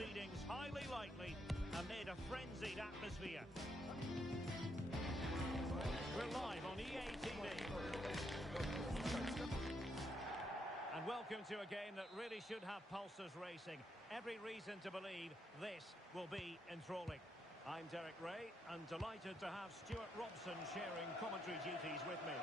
proceedings highly likely amid a frenzied atmosphere. We're live on EA TV. And welcome to a game that really should have pulses racing. Every reason to believe this will be enthralling. I'm Derek Ray, and delighted to have Stuart Robson sharing commentary duties with me.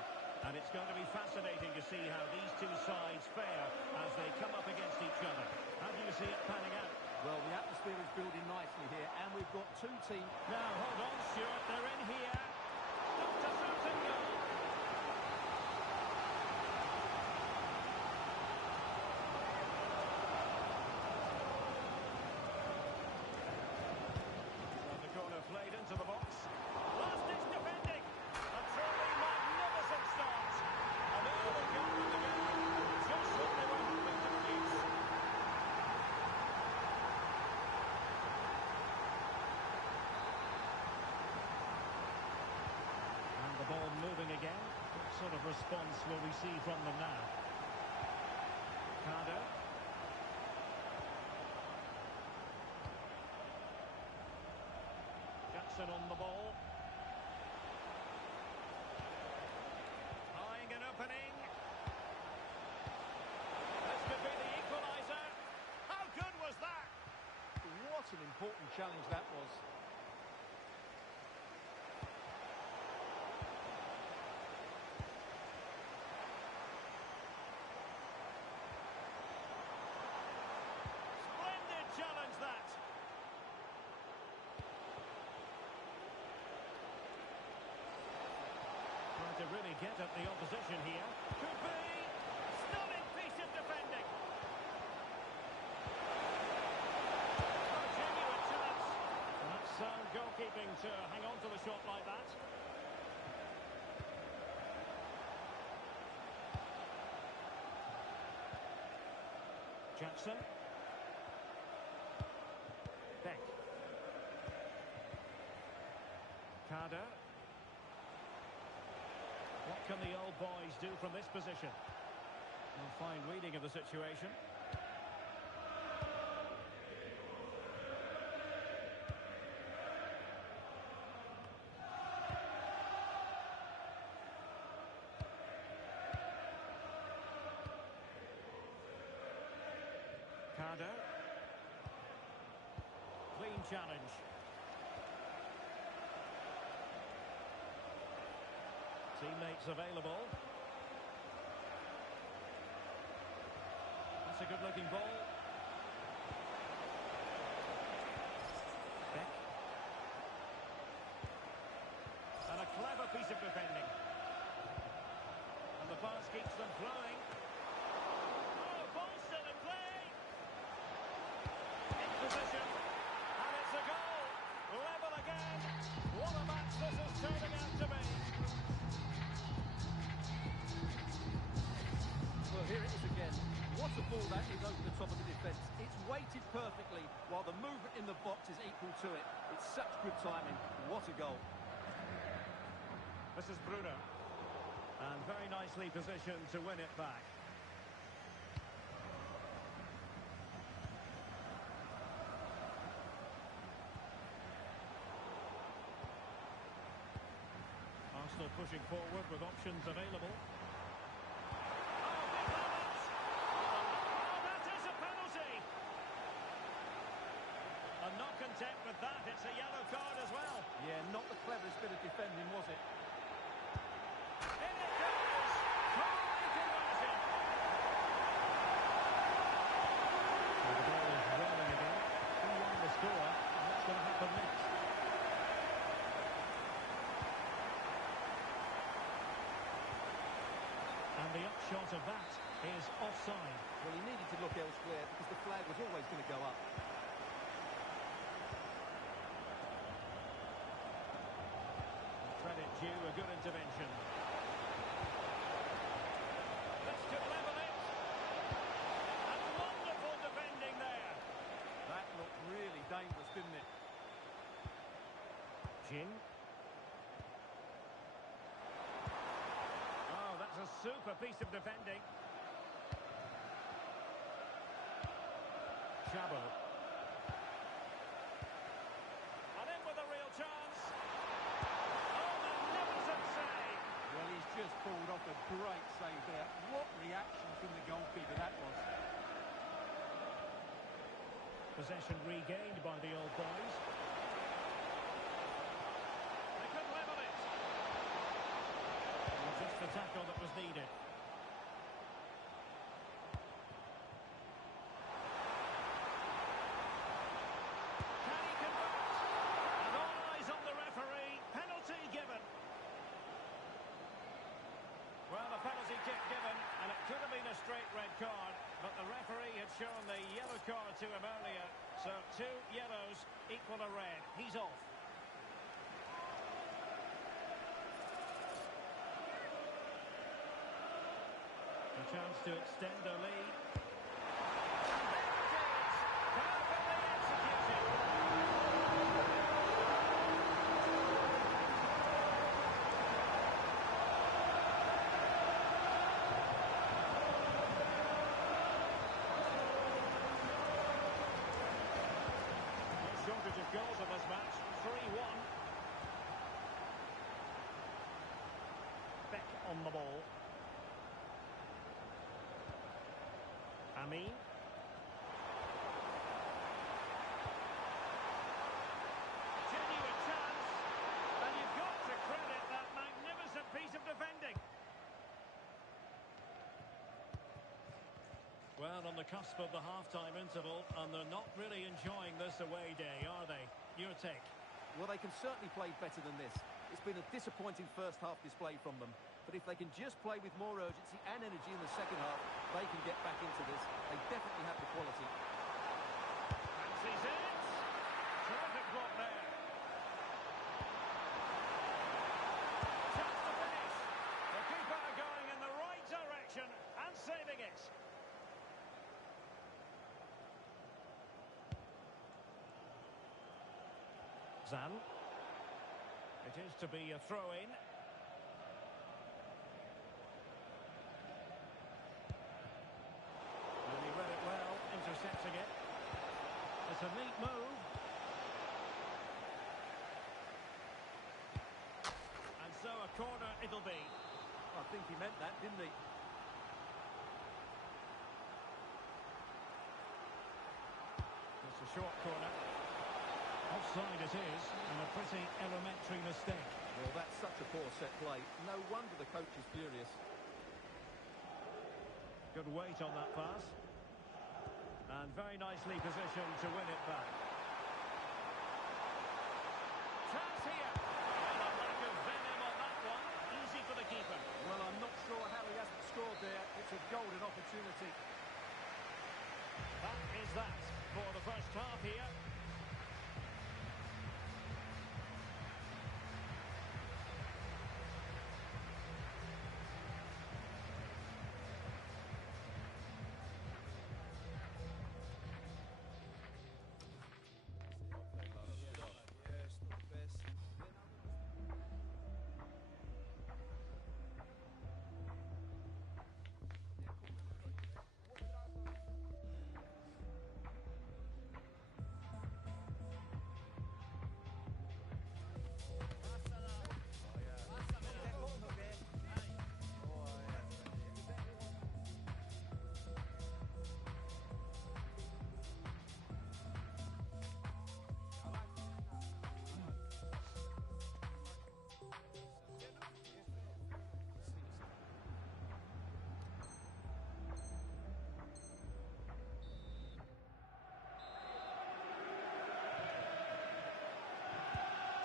And it's going to be fascinating to see how these two sides fare as they come up against each other. How do you see it panning out? Well, the atmosphere is building nicely here, and we've got two teams. Now, hold on, Stuart, they're in here. Dr. Susan goal. Played into the box. Last-ditch defending. A truly magnificent start. And there they go with the game. Just what they were hoping to produce. And the ball moving again. What sort of response will we see from them now? Cardo. On the ball. Eyeing an opening. This could be the equaliser. How good was that? What an important challenge that was. Splendid challenge that. To really get at the opposition here. Could be. Stunning piece of defending. A genuine chance. And that's sound goalkeeping to hang on to the shot like that. Jackson. Beck. Cardo. What can the old boys do from this position? A fine reading of the situation. Cardo. Clean challenge. Teammates available. That's a good-looking ball. Beck. And a clever piece of defending. And the pass keeps them flowing. Oh, ball still in play. In position. And it's a goal. Level again. What a match this is turning out to be. Well, here it is again. What a ball that is over the top of the defence. It's weighted perfectly while the movement in the box is equal to it. It's such good timing. What a goal. This is Bruno. And very nicely positioned to win it back. Arsenal pushing forward with options available. And not content with that, it's a yellow card as well. Yeah, not the cleverest bit of defending, was it? In it goes! Totally conversion! So the ball is rolling again. 2-1 the score, and what's going to happen next? And the upshot of that is offside. Well, he needed to look elsewhere because the flag was always going to go up. Credit due, a good intervention. This could level it. And wonderful defending there. That looked really dangerous, didn't it? Jin. Oh, that's a super piece of defending. Chabo. a great save there. What reaction from the goalkeeper that was. Possession regained by the old boys. They could level it. Well, just the tackle that was needed. Can he convert? And all eyes on the referee. Penalty given. Well, the penalty kick given, and it could have been a straight red card, but the referee had shown the yellow card to him earlier, so 2 yellows equal a red. He's off. A chance to extend a lead. And there it is! Perfectly executed! Shortage of goals in this match, 3-1. Beck on the ball. Amin. Genuine chance, and you've got to credit that magnificent piece of defending. Well, on the cusp of the half-time interval, and they're not really enjoying this away day, are they? Your take? Well, they can certainly play better than this. It's been a disappointing first half display from them. But if they can just play with more urgency and energy in the second half, they can get back into this. They definitely have the quality. Fancies it. Terrific block there. Chance to finish. The keeper going in the right direction and saving it. Zan. It is to be a throw-in. And he read it well, intercepting it. It's a neat move. And so a corner it'll be. I think he meant that, didn't he? It's a short corner. Offside it is, and a pretty elementary mistake. Well, that's such a poor set play. No wonder the coach is furious. Good weight on that pass. And very nicely positioned to win it back. Chance here. And a lack of venom on that one. Easy for the keeper. Well, I'm not sure how he hasn't scored there. It's a golden opportunity. That is that for the first half here.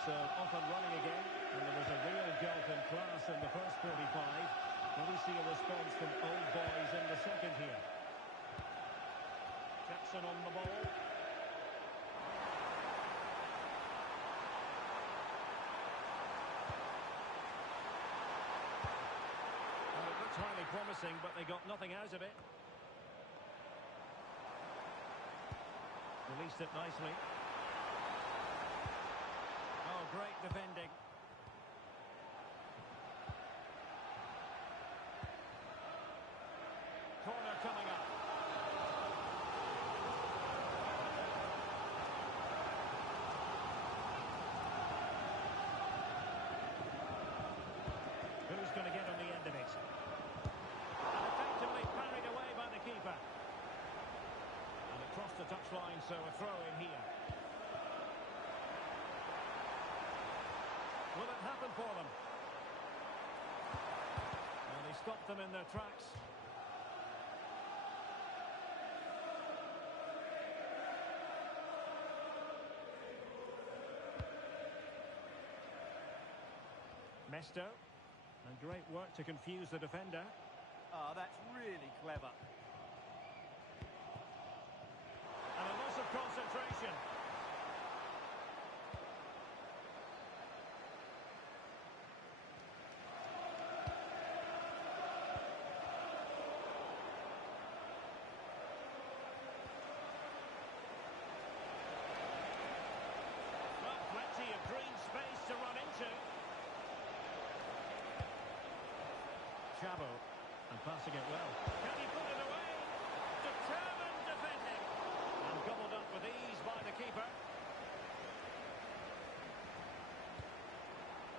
So off and running again, and there was a real gulf in class in the first 45. Will we see a response from old boys in the second here? Jackson on the ball. Well, it looks highly promising, but they got nothing out of it. Released it nicely. Oh, great defending. Corner coming up. Who's going to get on the end of it? so a throw in here. Will it happen for them? Well, they stopped them in their tracks. Mesto, and great work to confuse the defender. Ah, that's really clever. And a loss of concentration. Well, plenty of green space to run into. Chabo, and passing it well. Can he put it away? Determined defending. And gobbled up with ease by the keeper.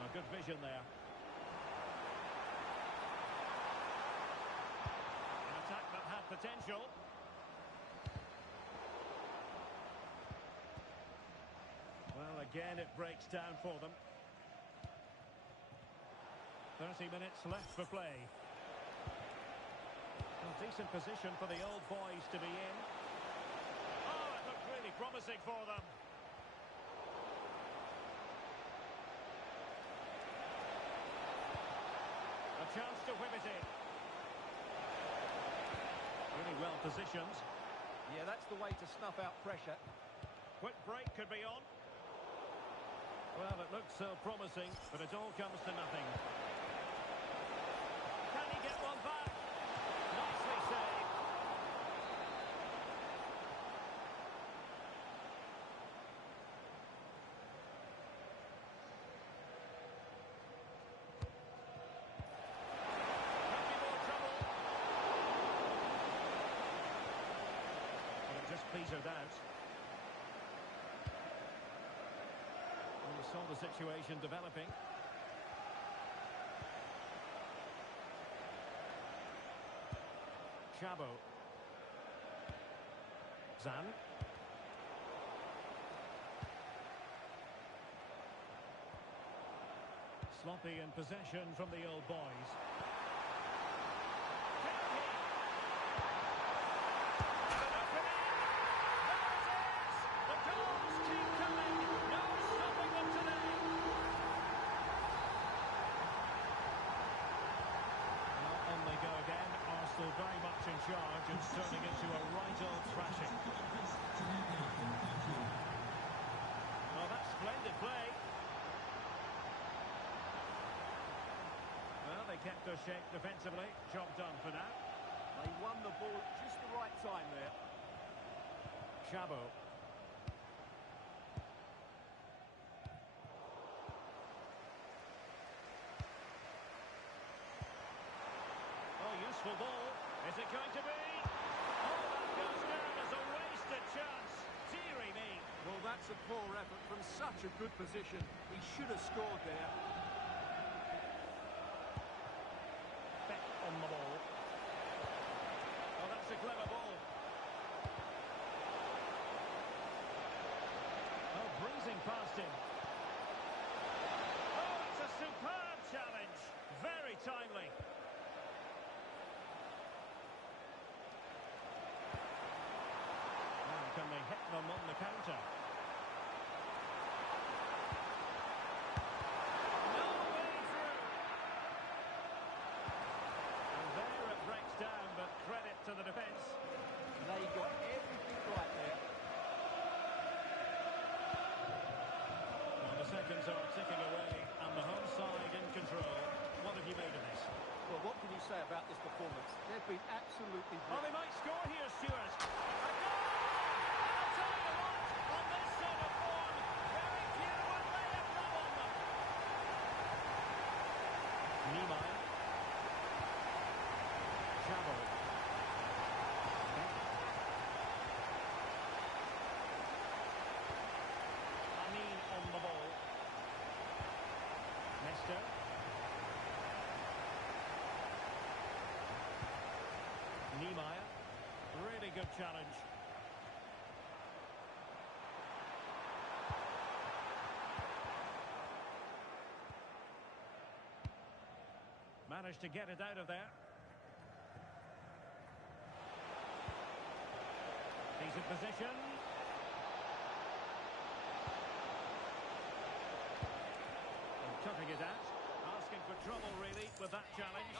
A good vision there. An attack that had potential. Well, again, it breaks down for them. 30 minutes left for play. A decent position for the old boys to be in. Oh, it looked really promising for them. A chance to whip it in. Really well positioned. Yeah, that's the way to snuff out pressure. Quick break could be on. Well, it looks so promising, but it all comes to nothing. Can he get one back? Nicely saved. Could be more trouble. Well, it just petered out. Well, we saw the situation developing. Chabo. Zan. Sloppy in possession from the old boys. The goals keep coming. No stopping them today. Well, on they go again. Arsenal very much in charge. It's turning into a right old thrashing. Well, that's splendid play. Well, they kept their shape defensively. Job done for now. They won the ball at just the right time there. Chabo. Oh, useful ball. Is it going to be? Oh, that goes down as a wasted chance. Deary me. Well, that's a poor effort from such a good position. He should have scored there. Beck on the ball. Oh, that's a clever ball. Oh, breezing past him. Oh, it's a superb challenge. Very timely. Now, can they hit them on the counter? No way through. And there it breaks down, but credit to the defence. They got everything right there. Well, the seconds are ticking away, and the home side in control. What have you made of this? Well, what can you say about this performance? They've been absolutely Oh, they brilliant. might score here, Stuart. A goal! I'll tell you what, on this sort of form, very few would lay a glove on them. Niemeyer. Chabo. Amin on the ball. Mesto. Niemeyer. Really good challenge. Managed to get it out of there. Decent position. And cutting it out. Asking for trouble, really, with that challenge.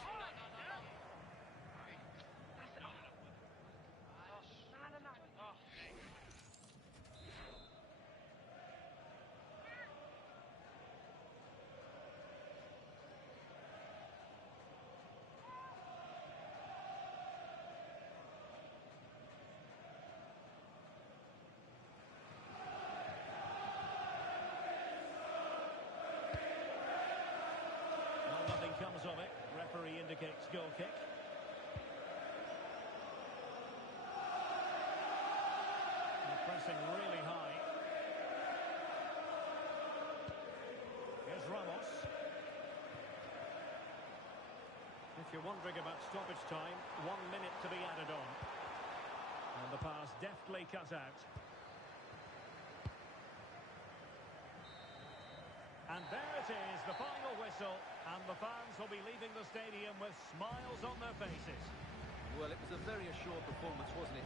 Nothing comes of it. Referee indicates goal kick. They're pressing really high. Here's Ramos. If you're wondering about stoppage time, 1 minute to be added on. And the pass deftly cut out. And there it is, the final whistle, and the fans will be leaving the stadium with smiles on their faces. Well, it was a very assured performance, wasn't it?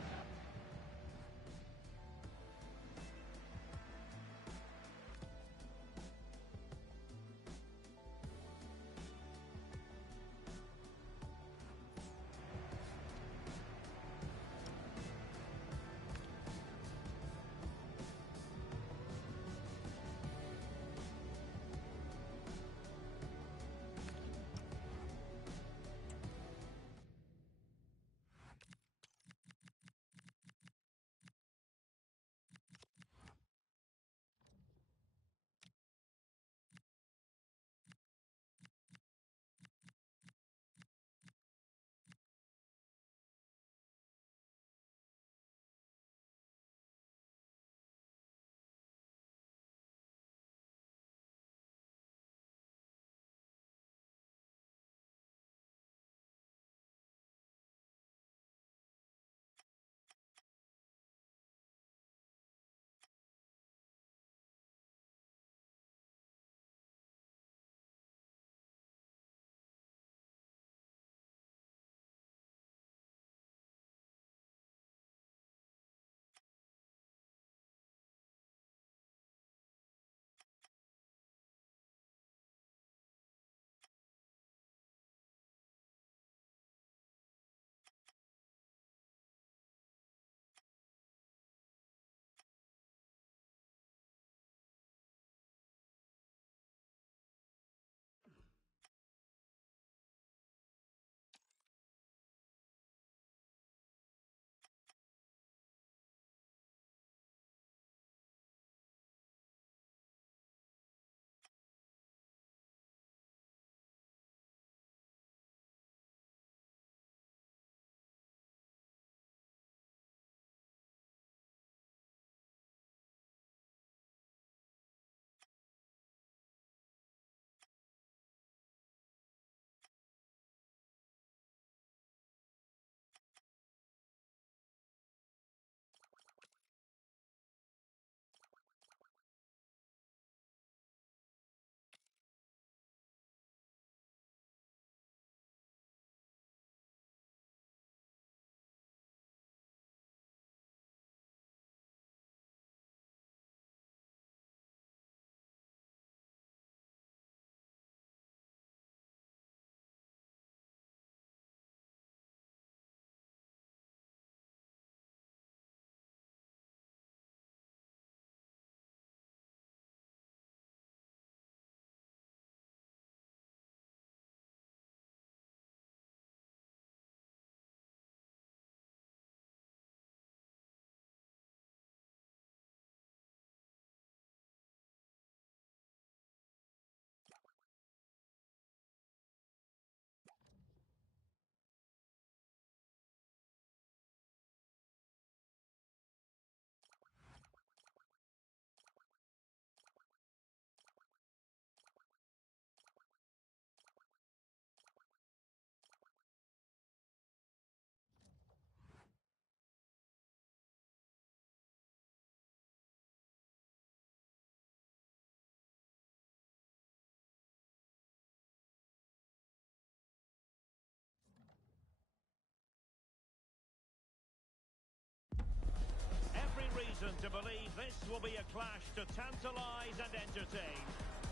to believe this will be a clash to tantalise and entertain.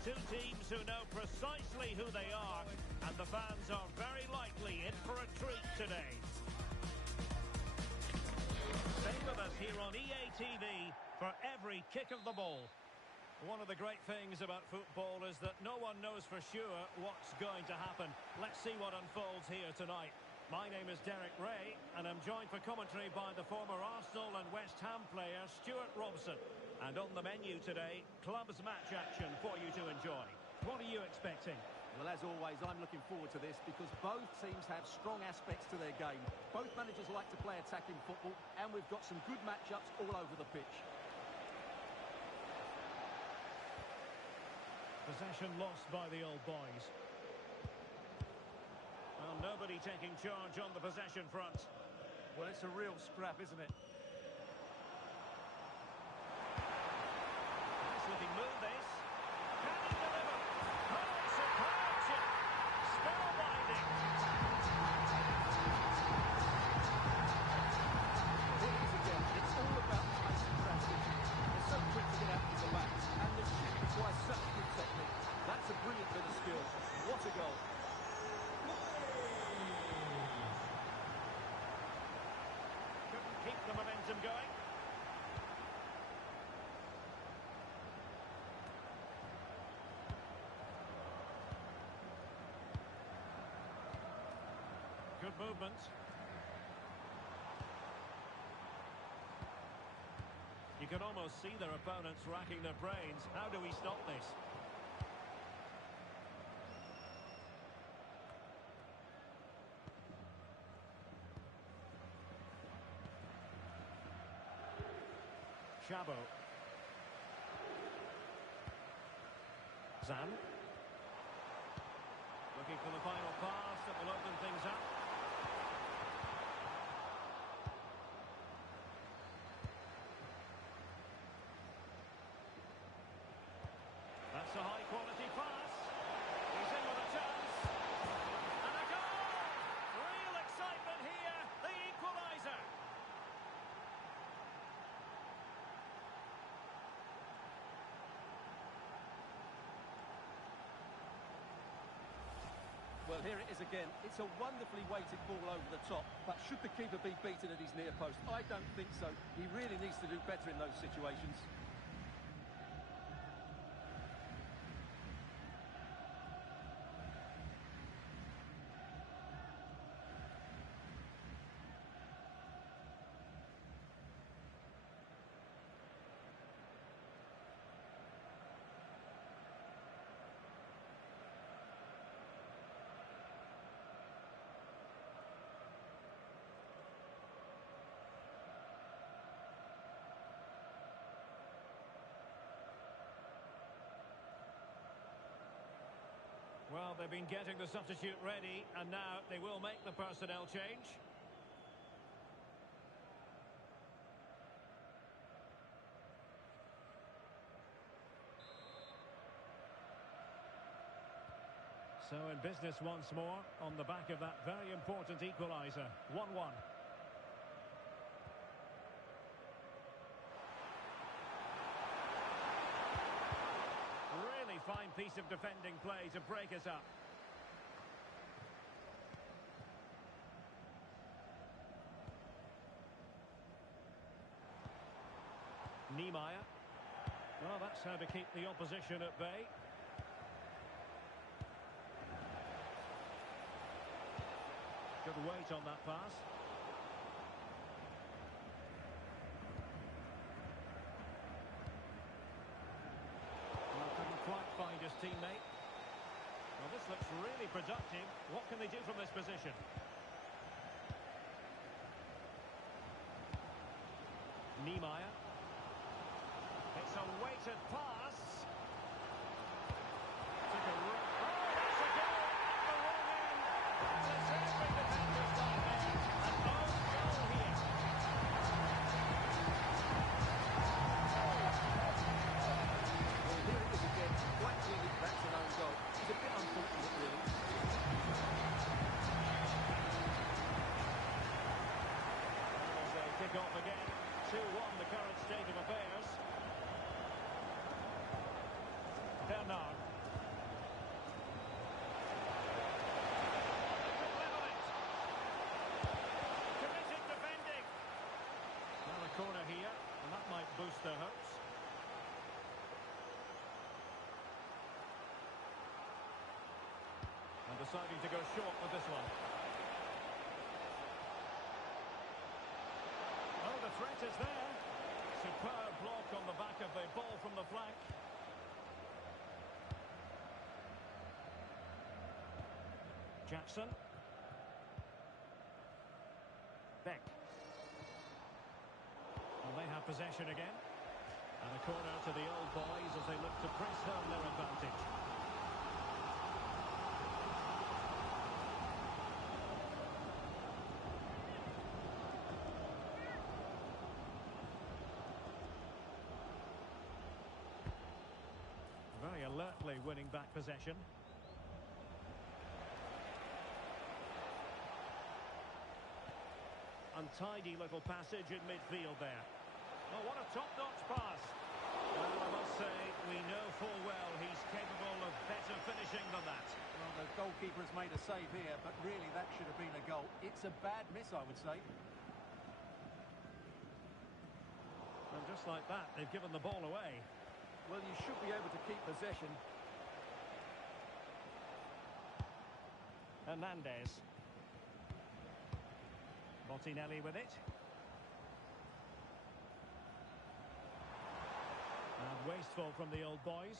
Two teams who know precisely who they are, and the fans are very likely in for a treat today. Stay with us here on EA TV for every kick of the ball. One of the great things about football is that no one knows for sure what's going to happen. Let's see what unfolds here tonight. My name is Derek Ray, and I'm joined for commentary by the former Arsenal and West Ham player Stuart Robson. And on the menu today, clubs match action for you to enjoy. What are you expecting? Well, as always, I'm looking forward to this because both teams have strong aspects to their game. Both managers like to play attacking football, and we've got some good matchups all over the pitch. Possession lost by the old boys. Well, nobody taking charge on the possession front. Well, it's a real scrap, isn't it? Nice looking move, this. Can he deliver? Oh, superb chip. Spellbinding. Here it is again. It's all about the pace and transition. They're so quick to get out to the back, and the chip requires such good technique. That's a brilliant bit of skill. What a goal. Keep the momentum going. Good movement. You can almost see their opponents racking their brains. How do we stop this? Chabo. Zan. Looking for the final pass that will open things up. That's a high-quality pass. He's in with a chance. And a goal! Real excitement here. The equaliser. Well, here it is again. It's a wonderfully weighted ball over the top, but should the keeper be beaten at his near post? I don't think so. He really needs to do better in those situations. Well, they've been getting the substitute ready, and now they will make the personnel change. So in business once more, on the back of that very important equaliser. 1-1. Really fine piece of defending play to break us up. Niemeyer. Well, that's how to keep the opposition at bay. Good weight on that pass. Well, couldn't quite find his teammate. Well, this looks really productive. What can they do from this position? Niemeyer. It's a weighted pass. Took a oh, that's a goal at the wrong end. It's every defender's nightmare. An own goal here. Well, here it is again. Quite clearly, that's an own goal. It's a bit unfortunate, really. As they kick off again, 2-1 the current state of affairs. deciding to go short with this one. Oh, the threat is there. Superb block on the back of the ball from the flank. Jackson. Beck. Well, they have possession again. And a corner to the old boys as they look to press home their advantage. Very alertly winning back possession. Untidy little passage in midfield there. Oh, what a top-notch pass. Well, I must say, we know full well he's capable of better finishing than that. Well, the goalkeeper has made a save here, but really that should have been a goal. It's a bad miss, I would say. And just like that, they've given the ball away. Well, you should be able to keep possession. Hernandez. Martinelli with it. And wasteful from the old boys.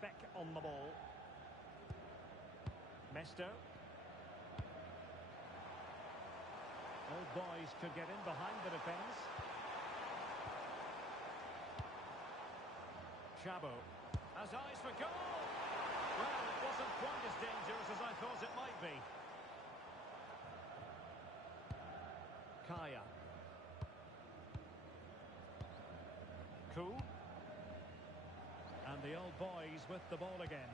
Beck on the ball. Mesto. Old boys could get in behind the defence. Chabo has eyes for goal. Well, it wasn't quite as dangerous as I thought it might be. Kaya. Cool. And the old boys with the ball again.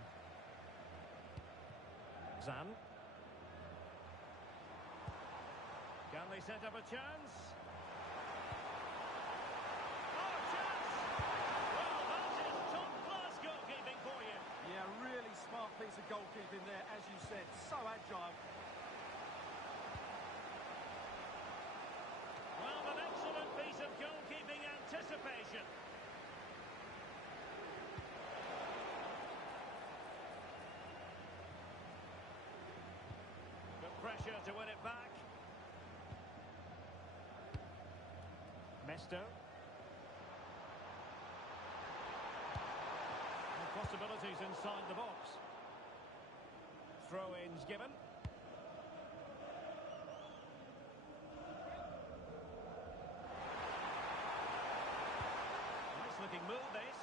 Zan. Can they set up a chance? Oh, chance! Well, that is top-class goalkeeping for you. Yeah, really smart piece of goalkeeping there, as you said. So agile. Well, an excellent piece of goalkeeping anticipation. Good pressure to win it back. Mesto. And possibilities inside the box. Throw-ins given. Nice looking move this.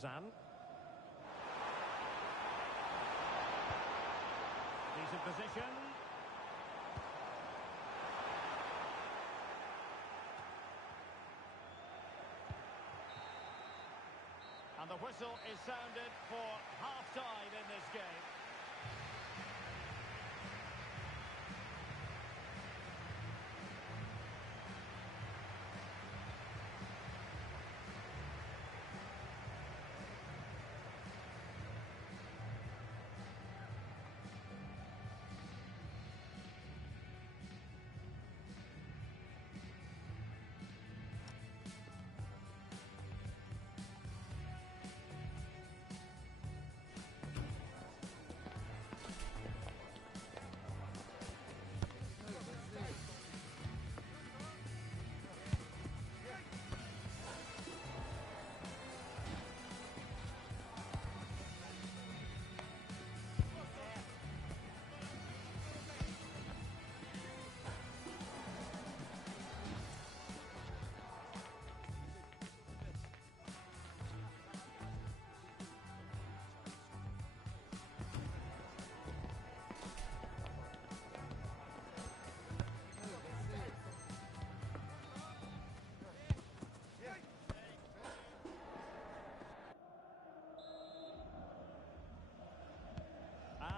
Zan. Decent position. And the whistle is sounded for half-time in this game.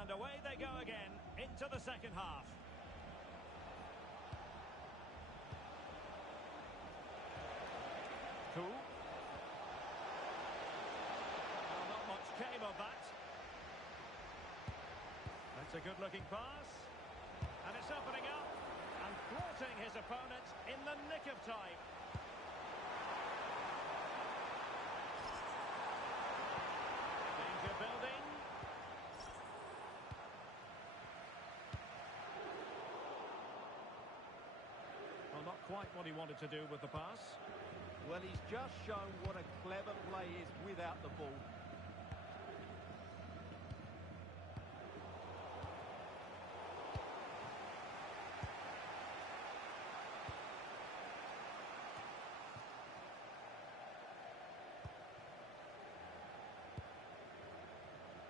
And away they go again into the second half. Cool. Well, not much came of that. That's a good-looking pass. And it's opening up and thwarting his opponent in the nick of time. Danger building. Well, not quite what he wanted to do with the pass. Well, he's just shown what a clever play is without the ball.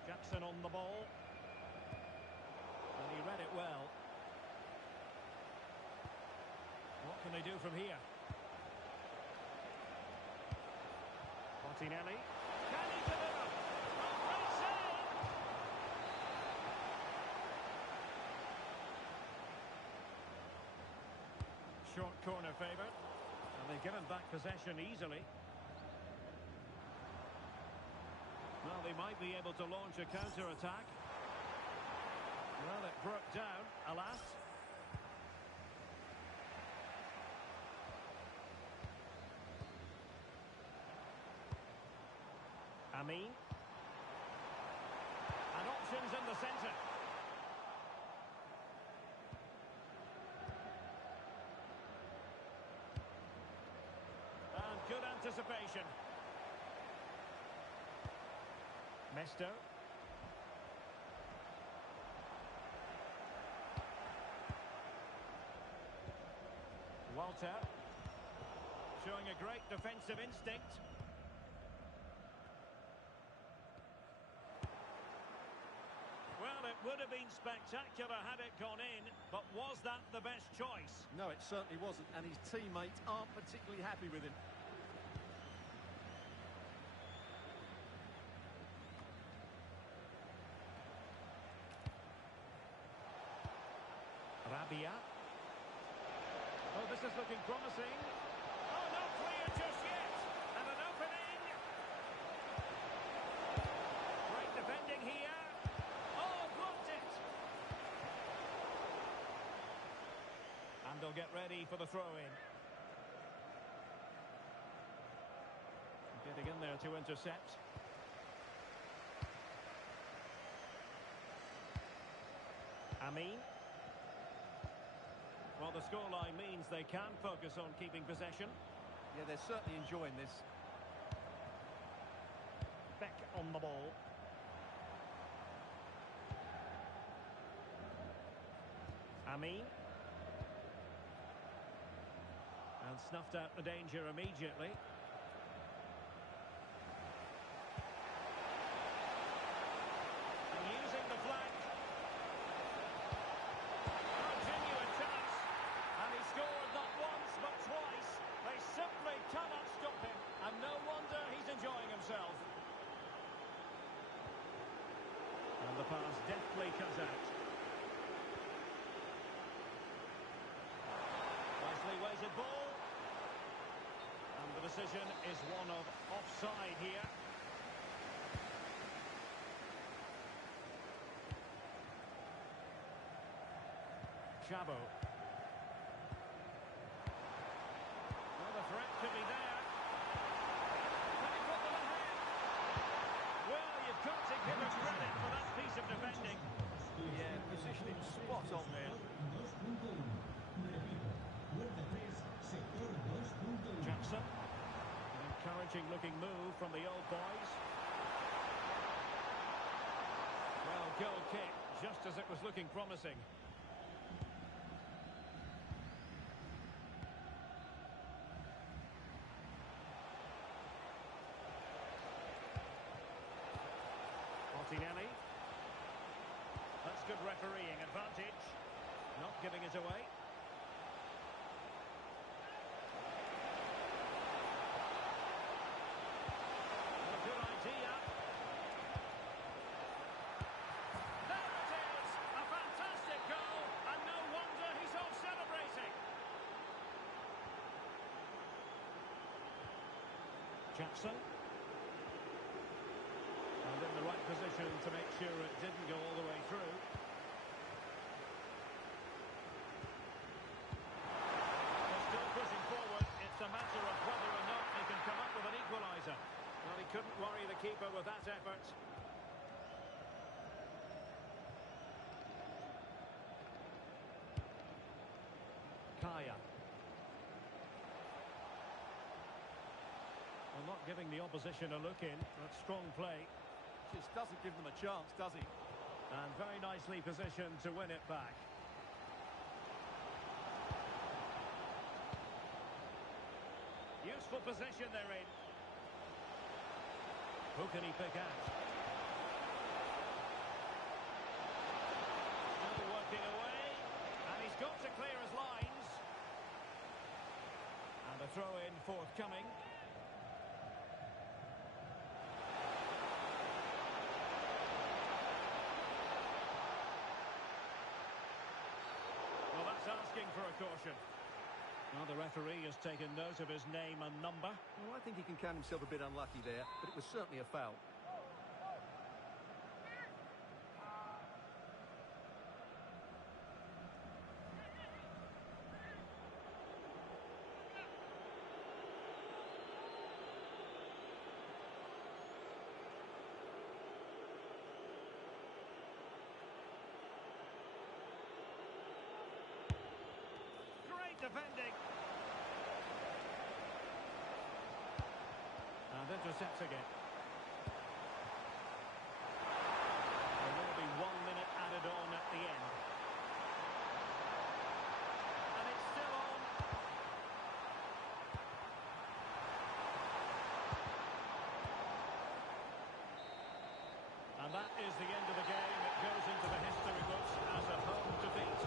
Jackson on the ball. And he read it well. What can they do from here? Martinelli. Can he deliver? Oh, great save! Short corner favoured. And they've given back possession easily. Well, they might be able to launch a counter-attack. Well, it broke down, alas. Amin. And options in the centre. And good anticipation. Mester. Walter. Showing a great defensive instinct. Well, it would have been spectacular had it gone in, but was that the best choice? No, it certainly wasn't, and his teammates aren't particularly happy with him. Rabia. Oh, this is looking promising. Oh, not clear just yet. And an opening. Great defending here. Oh, blocked it. And they'll get ready for the throw-in. Getting in there to intercept. Amin. Well, the scoreline means they can focus on keeping possession. Yeah, they're certainly enjoying this. Beck on the ball. Amin. And snuffed out the danger immediately. And using the flank. Scored not once but twice. They simply cannot stop him, and no wonder he's enjoying himself. And the pass deftly cut out. Nicely weighted ball. And the decision is one of offside here. Chabo. Threat could be there. Can he put them ahead? Well, you've got to give him credit for that piece of defending. Yeah, positioning spot on there. Jackson. An encouraging looking move from the old boys. Well, goal kick, just as it was looking promising. Martinelli. That's good refereeing advantage. Not giving it away. A good idea. There it is! A fantastic goal, and no wonder he's off celebrating. Jackson. And in the right position to make sure it didn't go all the way through. keeper with that effort. Kaya. Well, not giving the opposition a look in. That's strong play. Just doesn't give them a chance, does he? And very nicely positioned to win it back. Useful position they're in. Who can he pick out? Still working away. And he's got to clear his lines. And a throw-in forthcoming. Well, that's asking for a caution. Well, the referee has taken note of his name and number. Well, I think he can count himself a bit unlucky there, but it was certainly a foul. Great defending. And intercepts again. There will be 1 minute added on at the end. And it's still on. And that is the end of the game. It goes into the history books as a home defeat.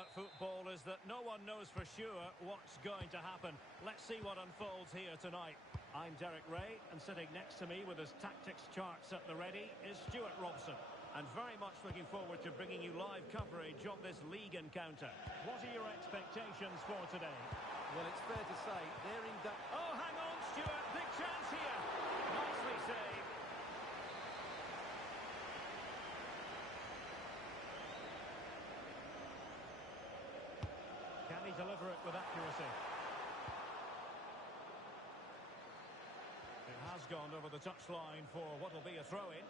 about football is that no one knows for sure what's going to happen. Let's see what unfolds here tonight. I'm Derek Ray, and sitting next to me with his tactics charts at the ready is Stuart Robson. And very much looking forward to bringing you live coverage of this league encounter. What are your expectations for today? Well, it's fair to say they're in... Oh, hang on, Stuart. Big chance here. Nicely saved. Can he deliver it with accuracy? It has gone over the touchline for what will be a throw-in.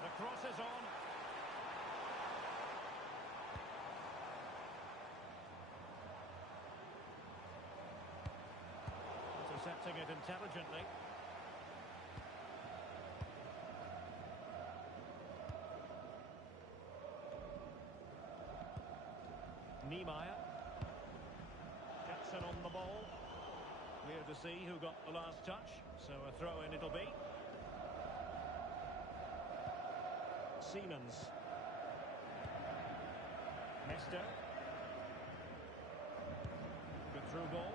The cross is on. Intercepting it intelligently. Niemeyer. Jackson on the ball. Clear to see who got the last touch. So a throw-in it'll be. Siemens. Mester. Good through ball.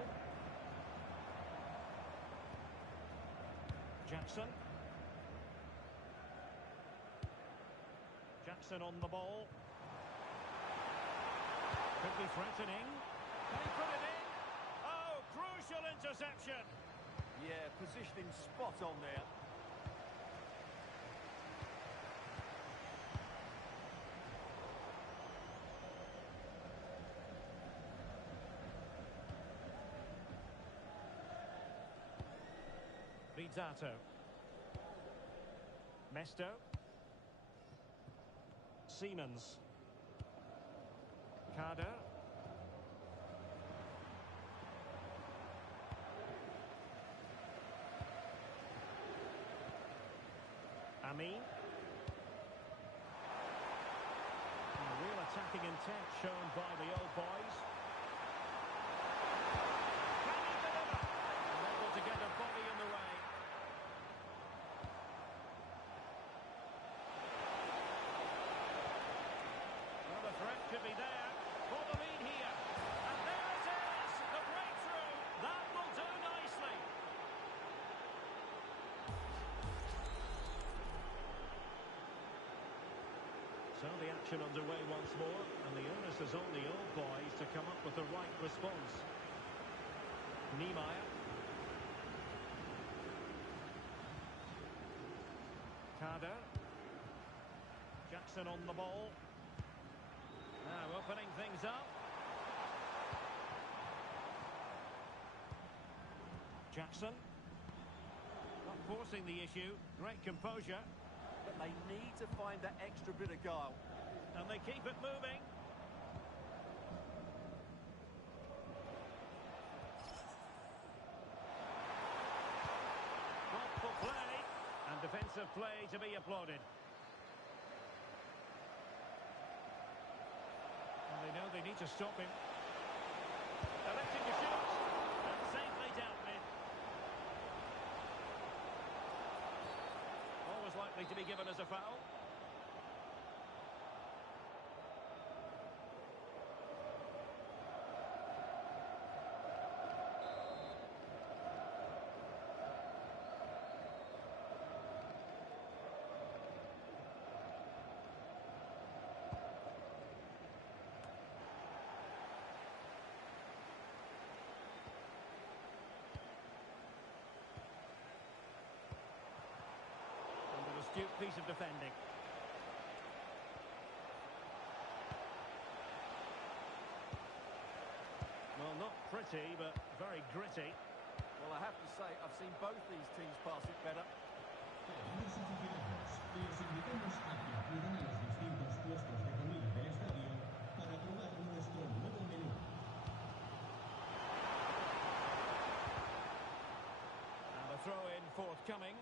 Jackson. Jackson on the ball. Could be threatening. Can he put it in? Oh, crucial interception. Yeah, positioning spot on there. Rizzato. Mesto. Siemens. Carter. Amin. And a real attacking intent shown by the old boys. Can he deliver? Unable to get a body in the way. Well, the threat could be there for the lead here. And there it is, the breakthrough. That will do nicely. So the action underway once more, and the onus is on the old boys to come up with the right response. Niemeyer. Carter. Jackson on the ball. Now opening things up. Jackson. Not forcing the issue. Great composure. But they need to find that extra bit of guile. And they keep it moving. Thoughtful play. And defensive play to be applauded. And they know they need to stop him. Electing to shoot. And safely dealt with. Always likely to be given as a foul. Astute piece of defending. Well, not pretty, but very gritty. Well, I have to say, I've seen both these teams pass it better. Queridos aficionados, les invitamos a que acuden a los distintos puestos de comida del estadio para probar nuestro nuevo menú. And the throw-in forthcoming.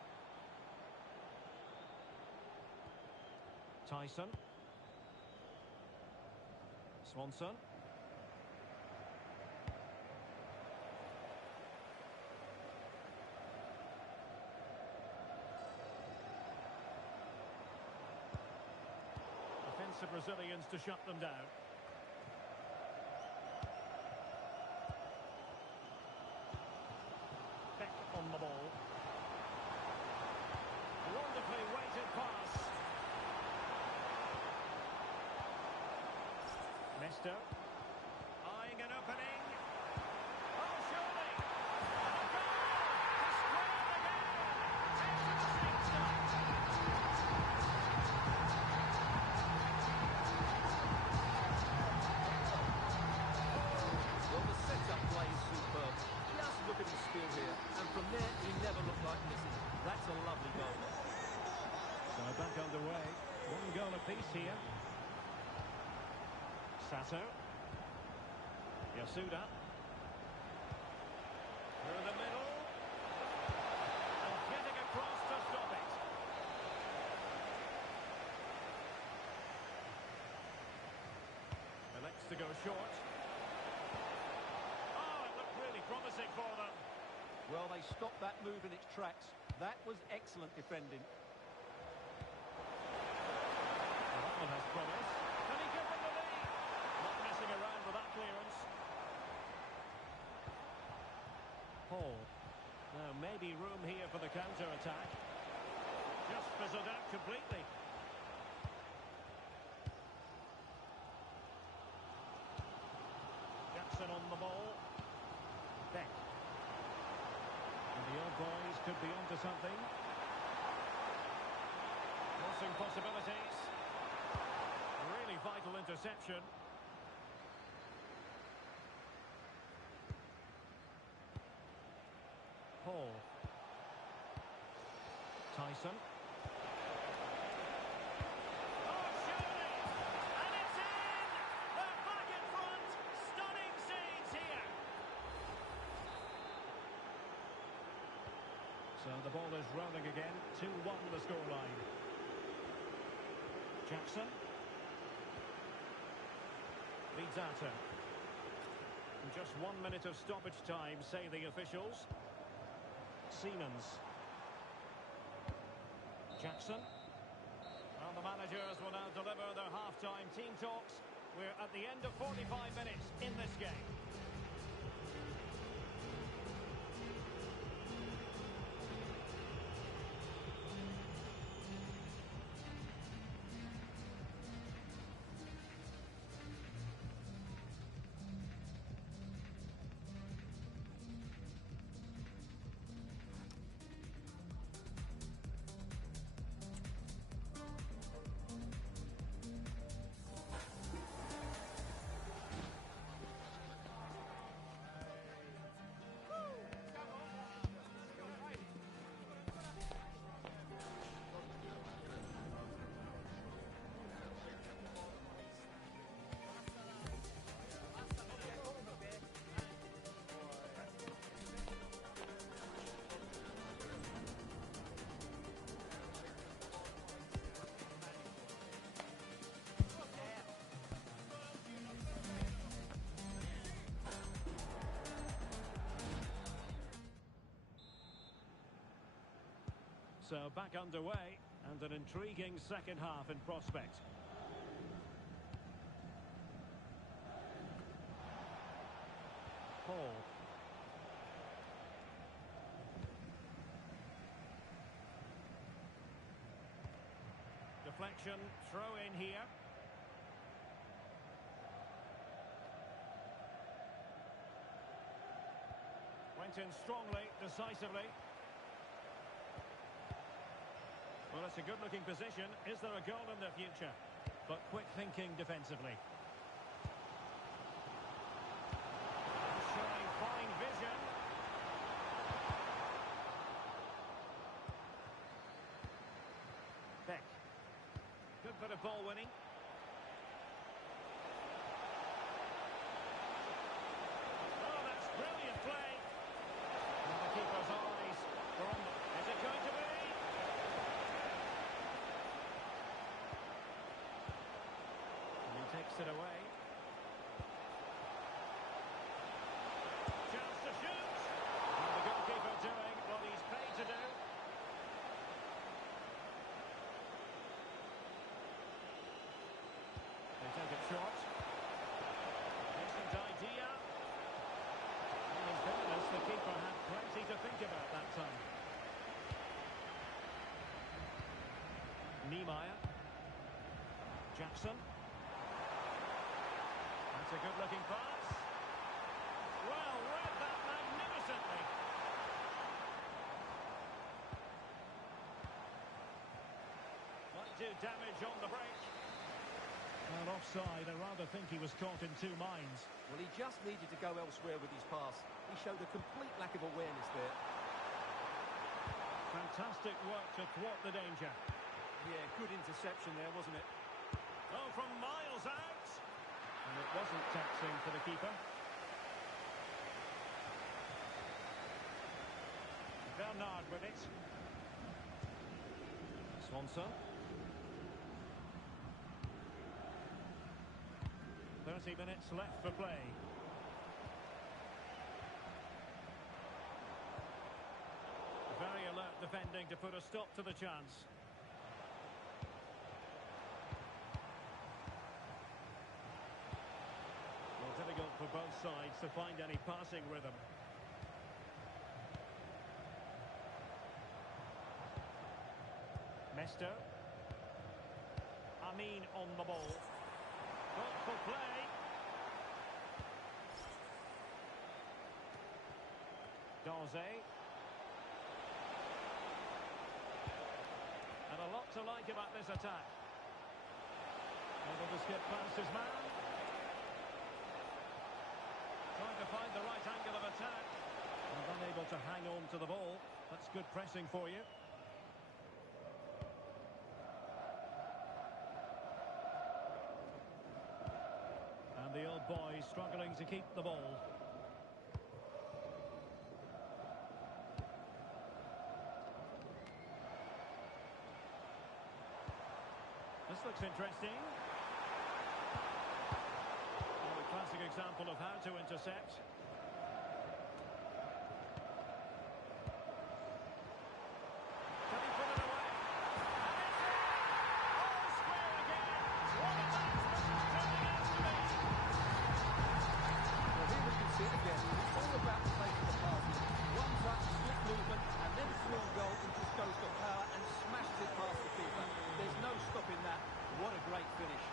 Tyson. Swanson. Brazilians to shut them down. Beck on the ball. Wonderfully weighted pass. Nesta. Eyeing an opening. Oh, surely! And a goal! To square the game! Excellent start. Well, the set-up play is superb. Just look at his skill here. And from there, he never looked like missing. That's a lovely goal. So back underway. One goal apiece here. Sato. Yasuda. Through the middle. And getting across to stop it. Elects to go short. Oh, it looked really promising for them. Well, they stopped that move in its tracks. That was excellent defending. That one has promise. Can he give them the lead? Not messing around with that clearance. Paul. Now maybe room here for the counter-attack. Just fizzled out completely. Jackson on the ball. Beck. And the old boys could be onto something. Crossing possibilities. A really vital interception. Paul. Tyson. Oh, surely! And it's in! They're back in front! Stunning scenes here! So the ball is rolling again. 2-1 the scoreline. Jackson. Rizzato. Just 1 minute of stoppage time, say the officials. Siemens. Jackson. Well, the managers will now deliver their half-time team talks. We're at the end of 45 minutes in this game. So back underway, and an intriguing second half in prospect. Paul. Deflection, throw in here. Went in strongly, decisively. Well, it's a good-looking position. Is there a goal in the future? But quick thinking defensively. Showing fine vision. Beck. Good bit of ball winning. Oh, that's brilliant play. And the keeper's eyes are on them. Is it going to be? Takes it away. Chance to shoot. And the goalkeeper doing what he's paid to do. Jackson. That's a good-looking pass. Well, read that magnificently. Might do damage on the break. And offside, I rather think he was caught in two minds. Well, he just needed to go elsewhere with his pass. He showed a complete lack of awareness there. Fantastic work to thwart the danger. Yeah, good interception there, wasn't it? Oh, from miles out. And it wasn't taxing for the keeper. Bernard with it. Swanson. 30 minutes left for play. Very alert defending to put a stop to the chance. Well, difficult for both sides to find any passing rhythm. Mester. Amin on the ball. Thoughtful play. Daze. And a lot to like about this attack. Able to skip past his man. Trying to find the right angle of attack. And unable to hang on to the ball. That's good pressing for you. The old boy struggling to keep the ball. This looks interesting. Oh, a classic example of how to intercept. Can he put it away? And it's in! All square again! What a match this is turning out to be! Well, here we can see it again. It's all about the pace of the passing. One touch, slick movement, and then through on goal and just goes to power and smashes it past the keeper. There's no stopping that. What a great finish.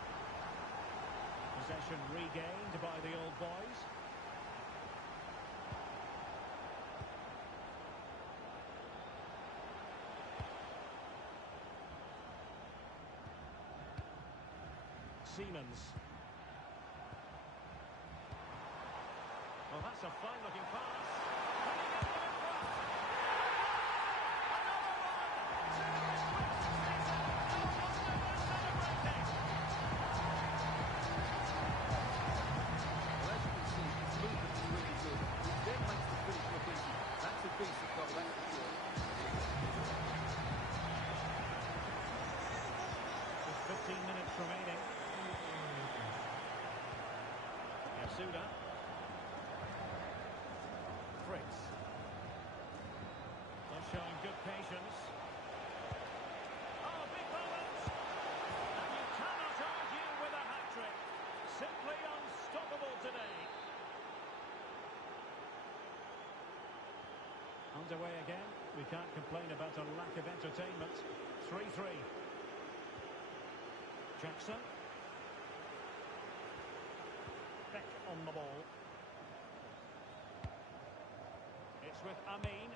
Possession regained by the old boys. Siemens. Well, that's a fine-looking pass. Can he get them in front? Another one! Two is close to season. No wonder they're celebrating. Well, as you can see, his movement is really good. It then makes the finish look easy. That's a decent goal, that's for sure. Just 15 minutes remaining. Yasuda. Fritz. They're showing good patience. Oh, big moment! And you cannot argue with a hat-trick. Simply unstoppable today. Underway again. We can't complain about a lack of entertainment. 3-3. Jackson. Beck on the ball. It's with Amin.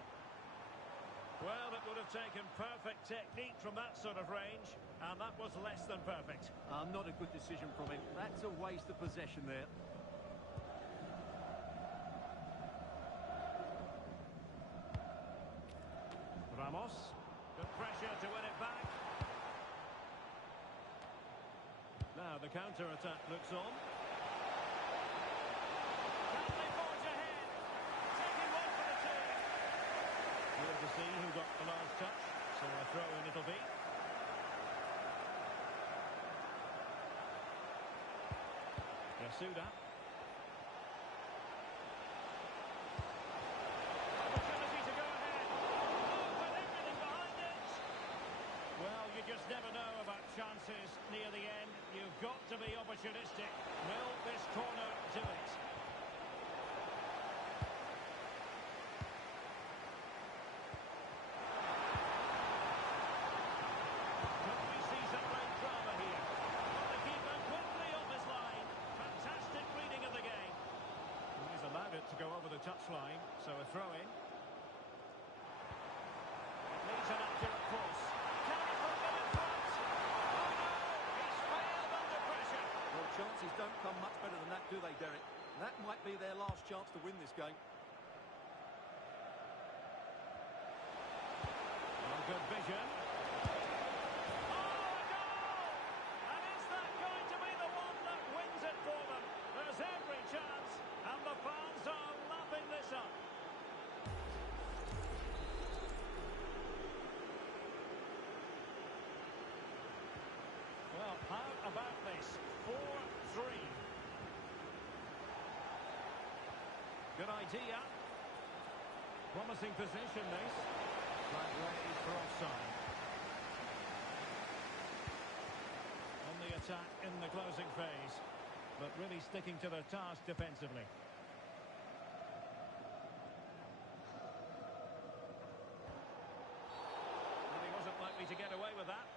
Well, it would have taken perfect technique from that sort of range, and that was less than perfect. Not a good decision from him. That's a waste of possession there. Ramos. Good pressure to win it back. Now the counter-attack looks on. Can they forge ahead? Taking one for the team. We'll to see who got the last touch. So a throw-in it'll be. Yasuda. Opportunity to go ahead. Oh, with everything behind it. Well, you just never know about chances near the end. You've got to be opportunistic. Will this corner do it? Could we see some great drama here? Well, the touchline, so a throw-in. It needs an accurate cross. Can he put them in front? Oh no! He's failed under pressure. Well, chances don't come much better than that, do they, Derek? That might be their last chance to win this game. Well, good vision. Oh, a goal! And is that going to be the one that wins it for them? There's every chance, and the fans are lapping this up. Well, how about this? 4-3. Good idea. Promising position, this. Flag raised for offside. On the attack in the closing phase, but really sticking to their task defensively. Well, he wasn't likely to get away with that.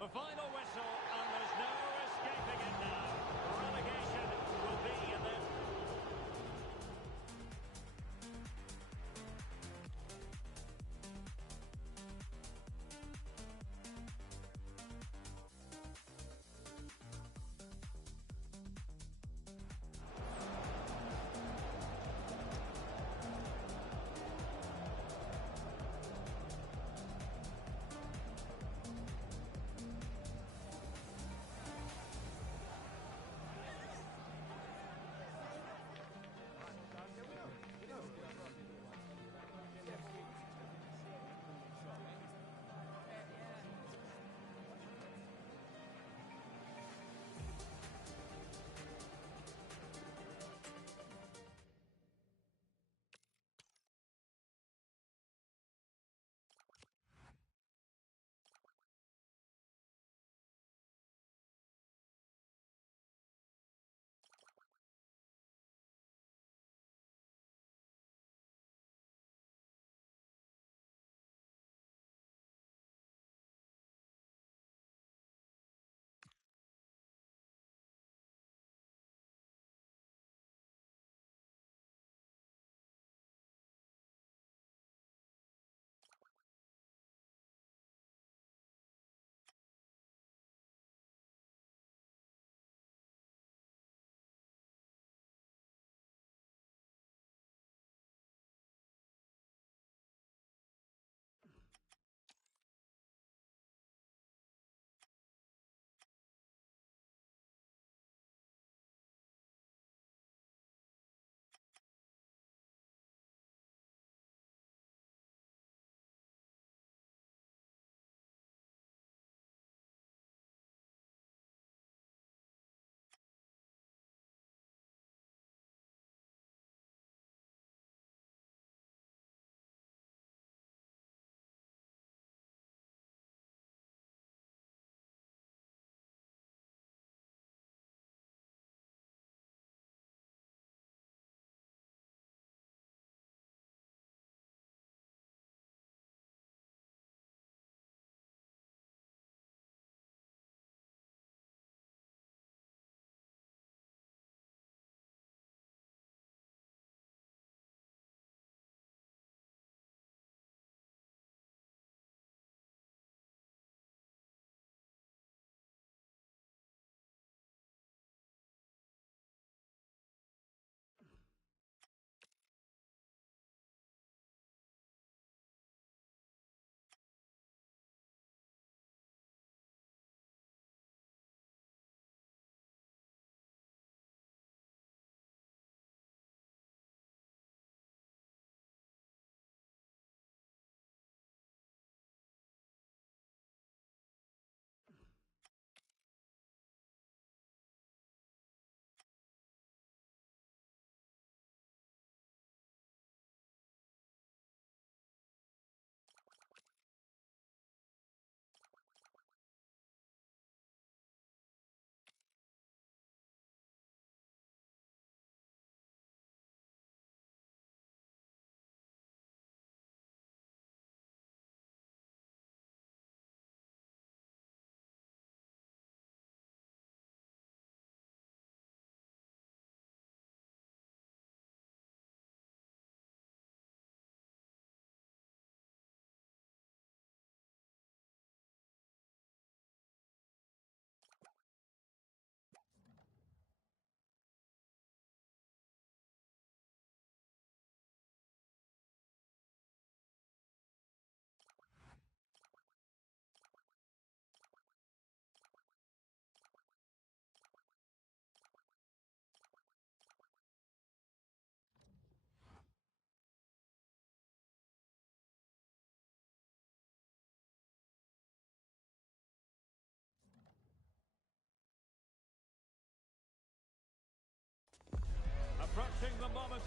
The final whistle, and there's no escaping it now. Relegation will be in there.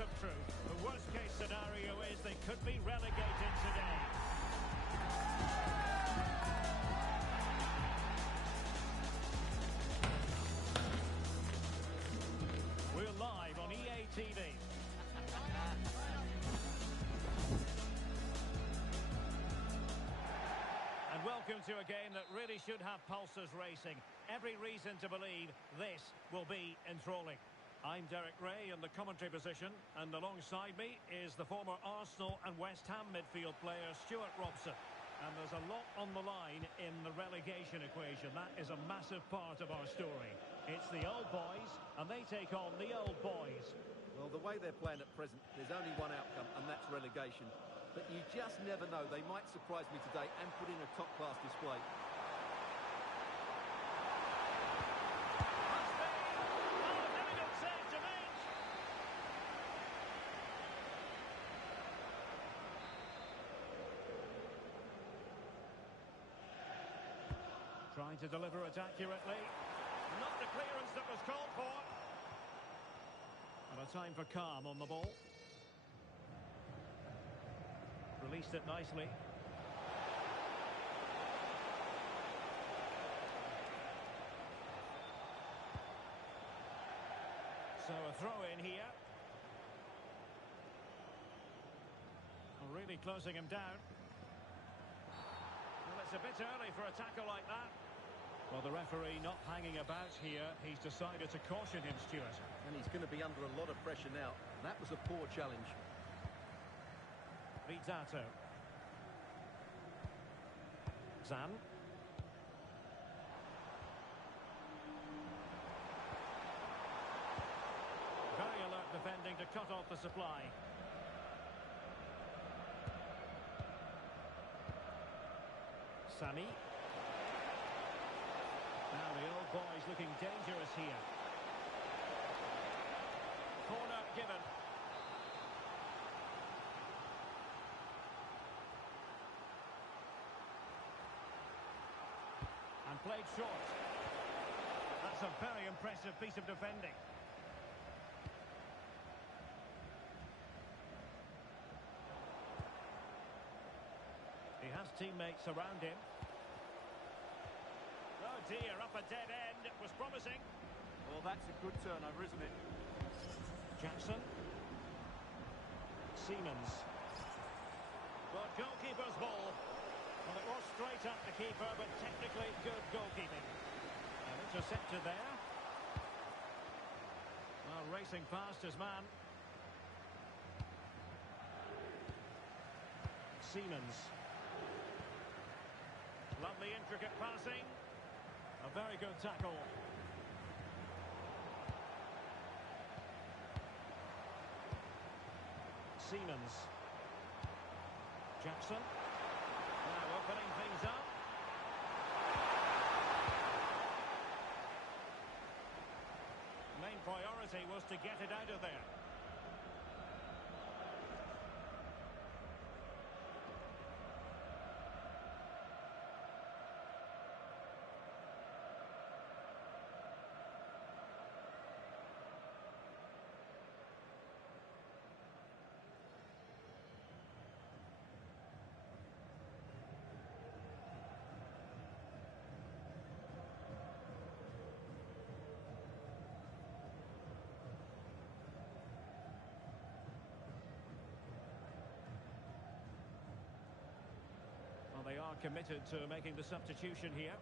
of truth. The worst-case scenario is they could be relegated today. We're live on EA TV. And welcome to a game that really should have pulses racing. Every reason to believe this will be enthralling. I'm Derek Ray in the commentary position, and alongside me is the former Arsenal and West Ham midfield player Stuart Robson. And there's a lot on the line in the relegation equation. That is a massive part of our story. It's the old boys, and they take on the old boys. Well, the way they're playing at present, there's only one outcome, and that's relegation. But you just never know. They might surprise me today and put in a top-class display. Trying to deliver it accurately. Not the clearance that was called for. And a time for calm on the ball. Released it nicely. So a throw in here. Really closing him down. Well, it's a bit early for a tackle like that. Well, the referee not hanging about here. He's decided to caution him, Stuart. And he's going to be under a lot of pressure now. That was a poor challenge. Rizzato. Zan. Very alert defending to cut off the supply. Sammy. Now the old boy's looking dangerous here. Corner given. And played short. That's a very impressive piece of defending. He has teammates around him. Oh dear, up a dead end. It was promising. Well, that's a good turnover, isn't it? Jackson. Siemens. Well, goalkeeper's ball. Well, it was straight at the keeper, but technically good goalkeeping. And intercepted there. Well, racing past his man. Siemens. Lovely intricate passing. A very good tackle. Siemens. Jackson. Now opening things up. Main priority was to get it out of there. Well, they are committed to making the substitution here.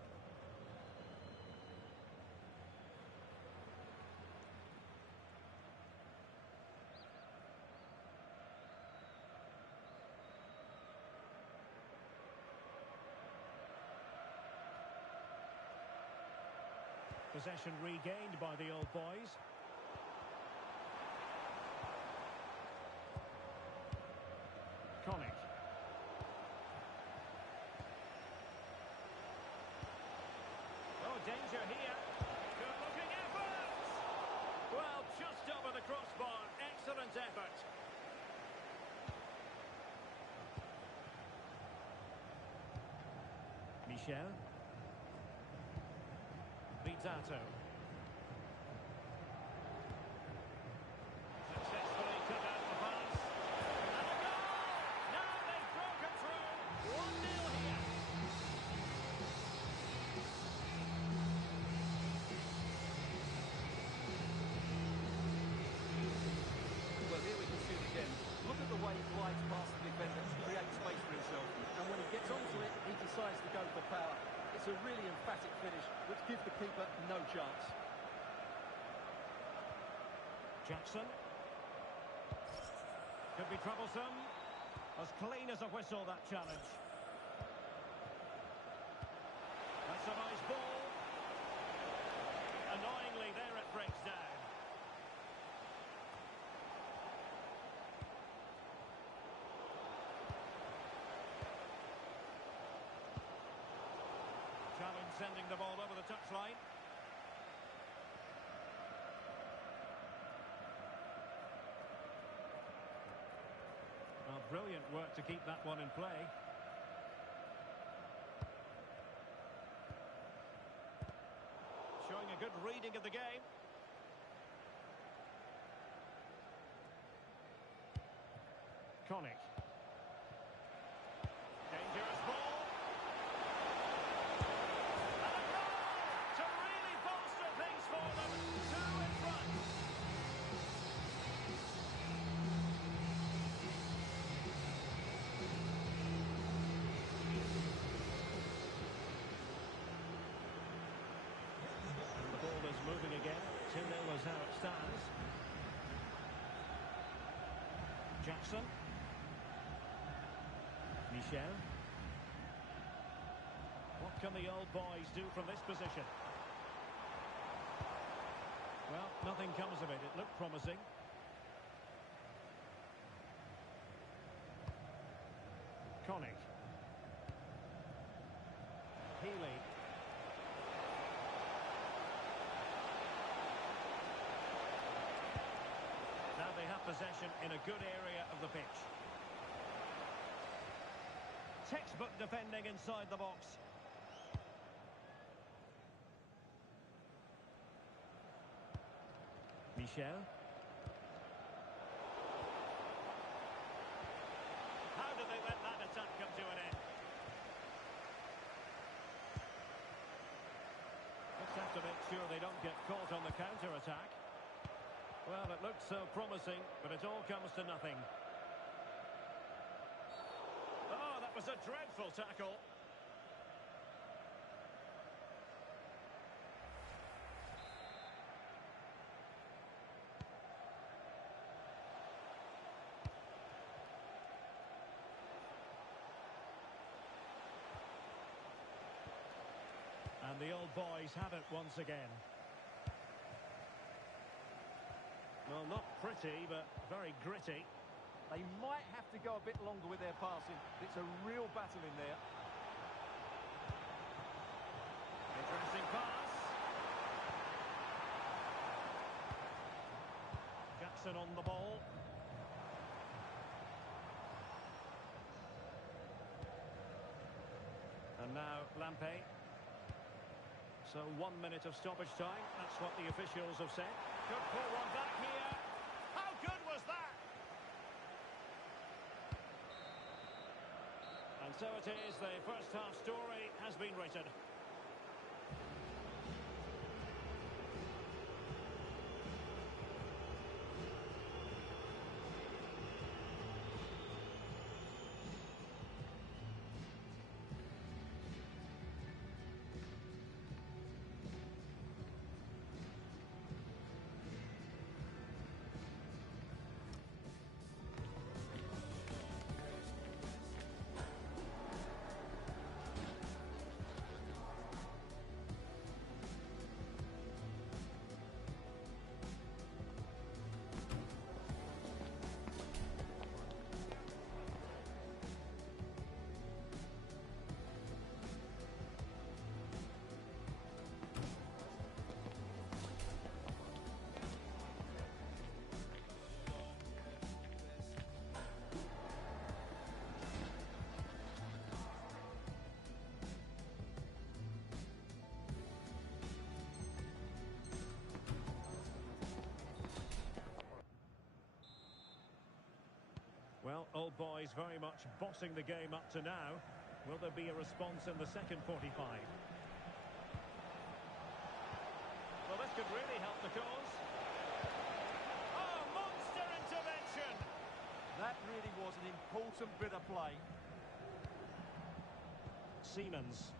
Possession regained by the old boys. Connick. Oh, danger here. Good looking effort. Well, just over the crossbar. Excellent effort. Michel. Rizzato. Successfully cut out power. It's a really emphatic finish, which gives the keeper no chance. Jackson. Could be troublesome. As clean as a whistle, that challenge. That's a nice ball. Annoyingly, there it breaks down. Challenge sending the ball over the touchline. Well, brilliant work to keep that one in play. Showing a good reading of the game. Connick. Dangerous ball. And a goal to really bolster things for them. Two in front. The ball is moving again. 2-0 is how it stands. Jackson. Michel. What can the old boys do from this position? Well, nothing comes of it. It looked promising. Connick. Healy. Now they have possession in a good area of the pitch. Textbook defending inside the box. Michel. How did they let that attack come to an end? Just have to make sure they don't get caught on the counter-attack. Well, it looked so promising, but it all comes to nothing. Oh, that was a dreadful tackle. And the old boys have it once again. Well, not pretty, but very gritty. They might have to go a bit longer with their passing. It's a real battle in there. Interesting pass. Jackson on the ball. And now Lampe. So 1 minute of stoppage time. That's what the officials have said. Could pull one back here. How good was that? And so it is, the first half story has been written. Well, old boys very much bossing the game up to now. Will there be a response in the second 45? Well, this could really help the cause. Oh, monster intervention! That really was an important bit of play. Siemens.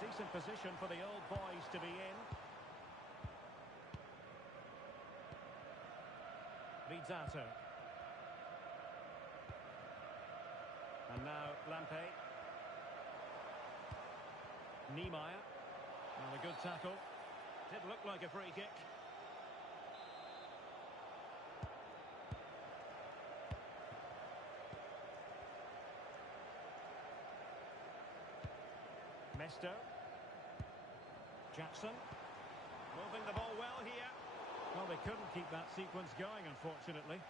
Decent position for the old boys to be in. Vizato. And now Lampe. Niemeyer. And a good tackle. Did look like a free kick. Mesto. Jackson. Moving the ball well here. Well, they couldn't keep that sequence going, unfortunately.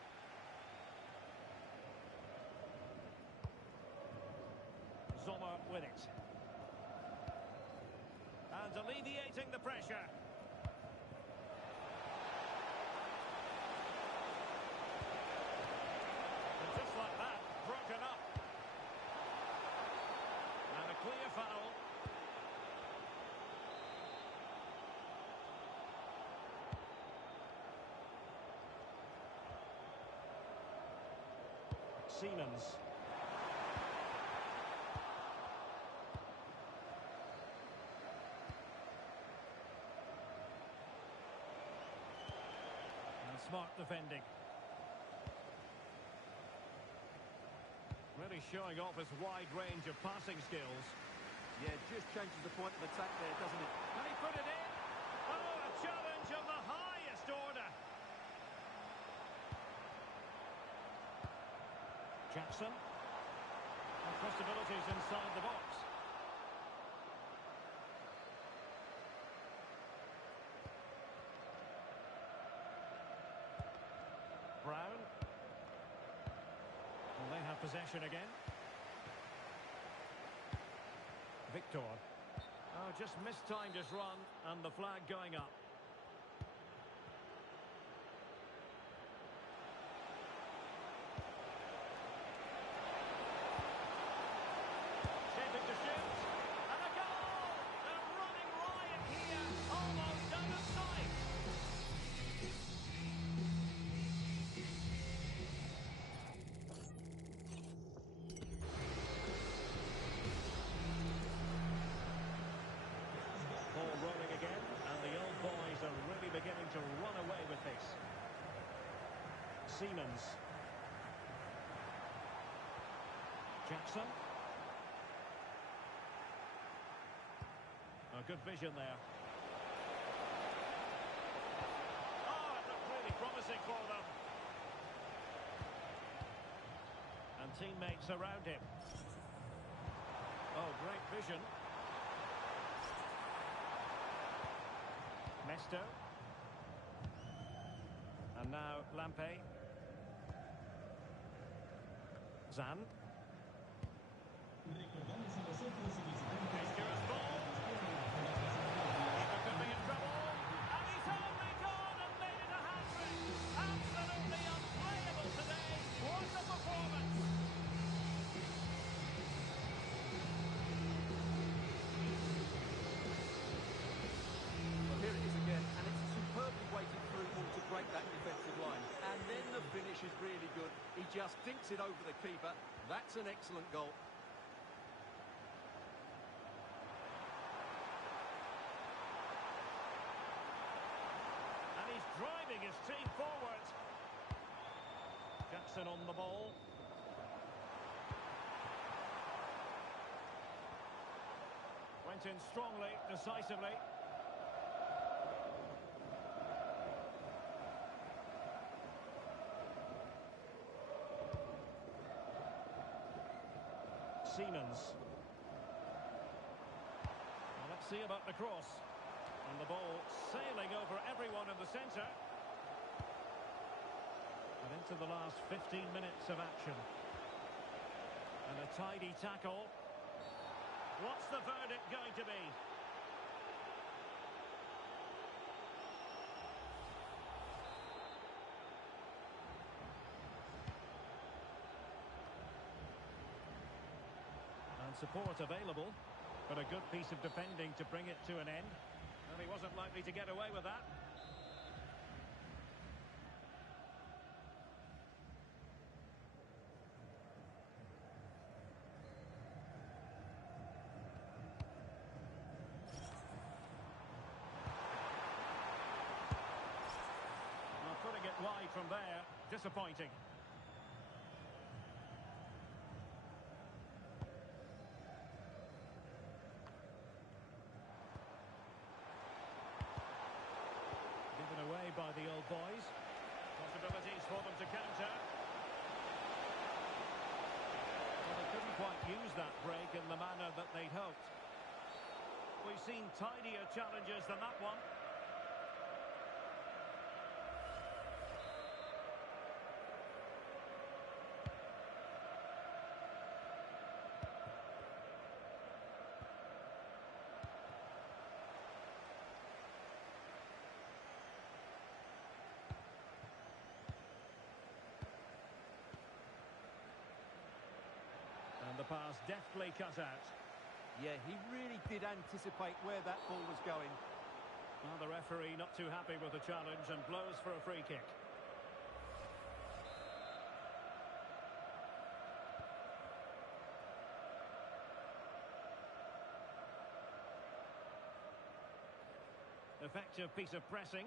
Sommer with it. And alleviating the pressure. And just like that, broken up. And a clear foul. Siemens. And smart defending. Really showing off his wide range of passing skills. Yeah, just changes the point of attack there, doesn't it? Can he put it in? Oh, a challenge of the highest order. Jackson. And possibilities inside the box. Brown. Well, they have possession again. Victor. Oh, just mistimed his run, and the flag going up. Shaping to shoot. And a goal! They're running riot here, almost out of sight. Ball rolling again, and the old boys are really beginning to run away with this. Siemens. Jackson. A good vision there. Oh, it looked really promising for them. And teammates around him. Oh, great vision. Mesto. And now Lampe. Zan. Recordamos a nosotros y visitantes. Dangerous ball. Keeper could be in trouble. And he's only gone and made it a hat-trick. Absolutely unplayable today. What a performance. Well, here it is again, and it's a superbly weighted through ball to break that defensive line. And then the finish is really good. He just dinks it over the keeper. That's an excellent goal. And he's driving his team forward. Jackson on the ball. Went in strongly, decisively. Siemens. Well, let's see about the cross. And the ball sailing over everyone in the centre. And into the last 15 minutes of action. And a tidy tackle. What's the verdict going to be? And support available, but a good piece of defending to bring it to an end. And he wasn't likely to get away with that. from there, disappointing. Given away by the old boys. Possibilities for them to counter. Well, they couldn't quite use that break in the manner that they'd hoped. We've seen tidier challenges than that one. And the pass deftly cut out. Yeah, he really did anticipate where that ball was going. Well, the referee not too happy with the challenge and blows for a free kick. Effective piece of pressing.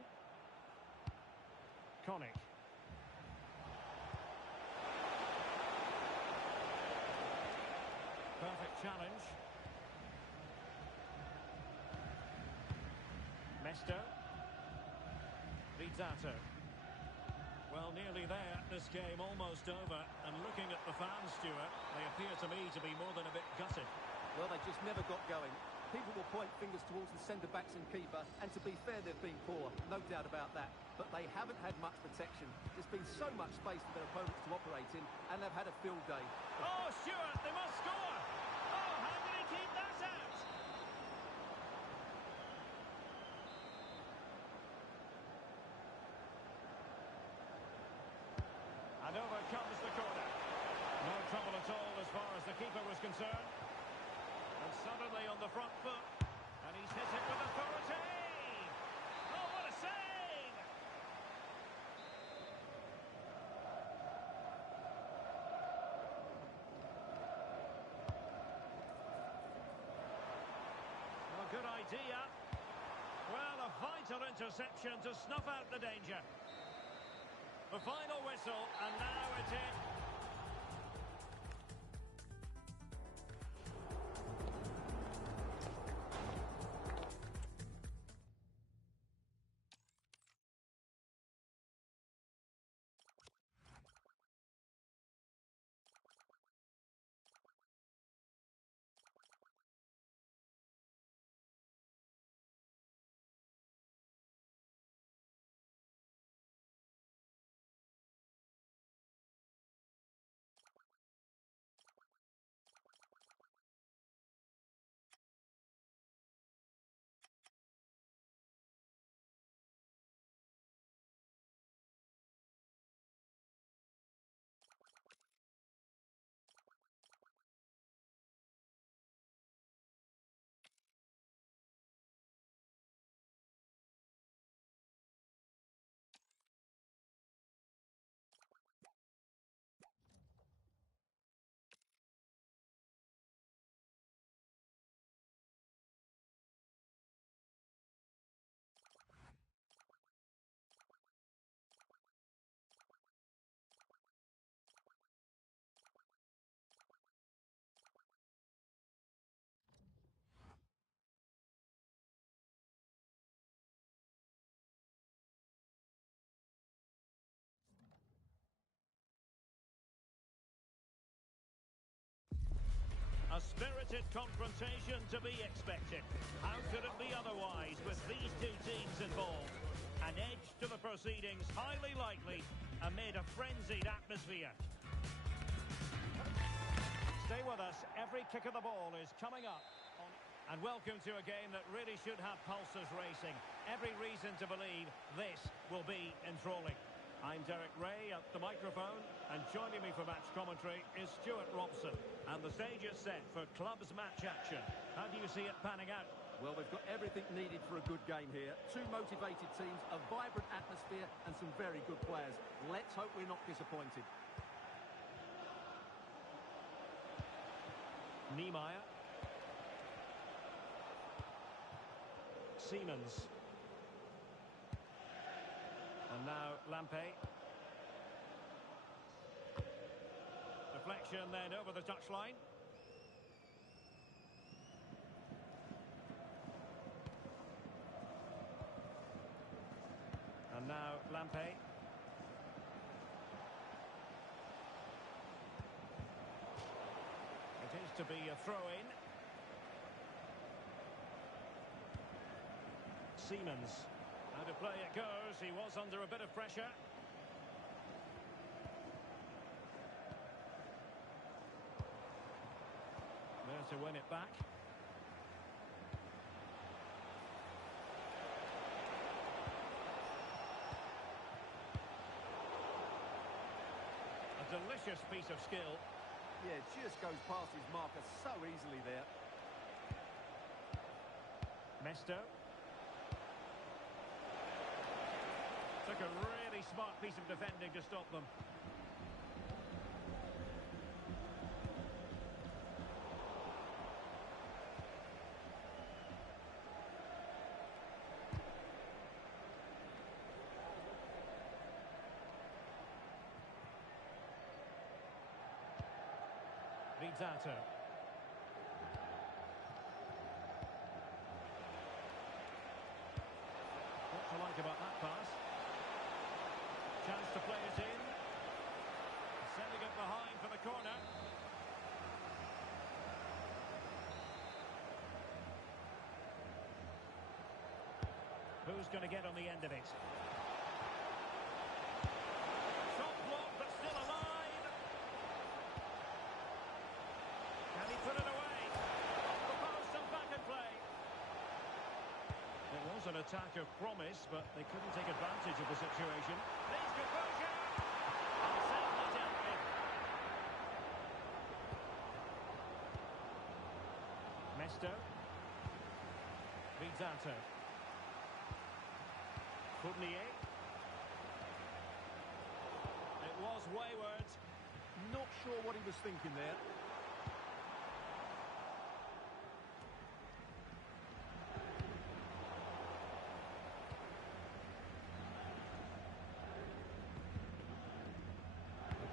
Connick. Perfect challenge. Mesto. Rizzato. Well, nearly there. This game almost over. And looking at the fans, Stuart, they appear to me to be more than a bit gutted. Well, they just never got going. People will point fingers towards the centre-backs and keeper, and to be fair, they've been poor, no doubt about that. But they haven't had much protection. There's been so much space for their opponents to operate in, and they've had a field day. Oh, Stuart, they must score! Oh, how did he keep that out? And over comes the corner. No trouble at all as far as the keeper was concerned. And suddenly on the front foot. And he's hit it with authority. Oh, what a save! Well, good idea. Well, a vital interception to snuff out the danger. The final whistle, and now it's in. A spirited confrontation to be expected. How could it be otherwise with these two teams involved? An edge to the proceedings, highly likely, amid a frenzied atmosphere. Stay with us. Every kick of the ball is coming up. And welcome to a game that really should have pulses racing. Every reason to believe this will be enthralling. I'm Derek Ray at the microphone, and joining me for match commentary is Stuart Robson. And the stage is set for clubs match action. How do you see it panning out? Well, we've got everything needed for a good game here. Two motivated teams, a vibrant atmosphere, and some very good players. Let's hope we're not disappointed. Niemeyer. Siemens. And now Lampe. deflection then over the touchline. And now Lampe. It is to be a throw-in. Siemens. How to play it goes. He was under a bit of pressure. There to win it back. A delicious piece of skill. Yeah, just goes past his marker so easily there. Mesto. Took a really smart piece of defending to stop them. Rizzato. What to like about that pass? Chance to play it in. Sending it behind for the corner. Who's going to get on the end of it? Shot blocked, but still alive. Can he put it away? Off the post and back in play. It was an attack of promise, but they couldn't take advantage of the situation. Needs composure. And safely dealt with. Mesto. Rizzato. Fournier. It was wayward. Not sure what he was thinking there.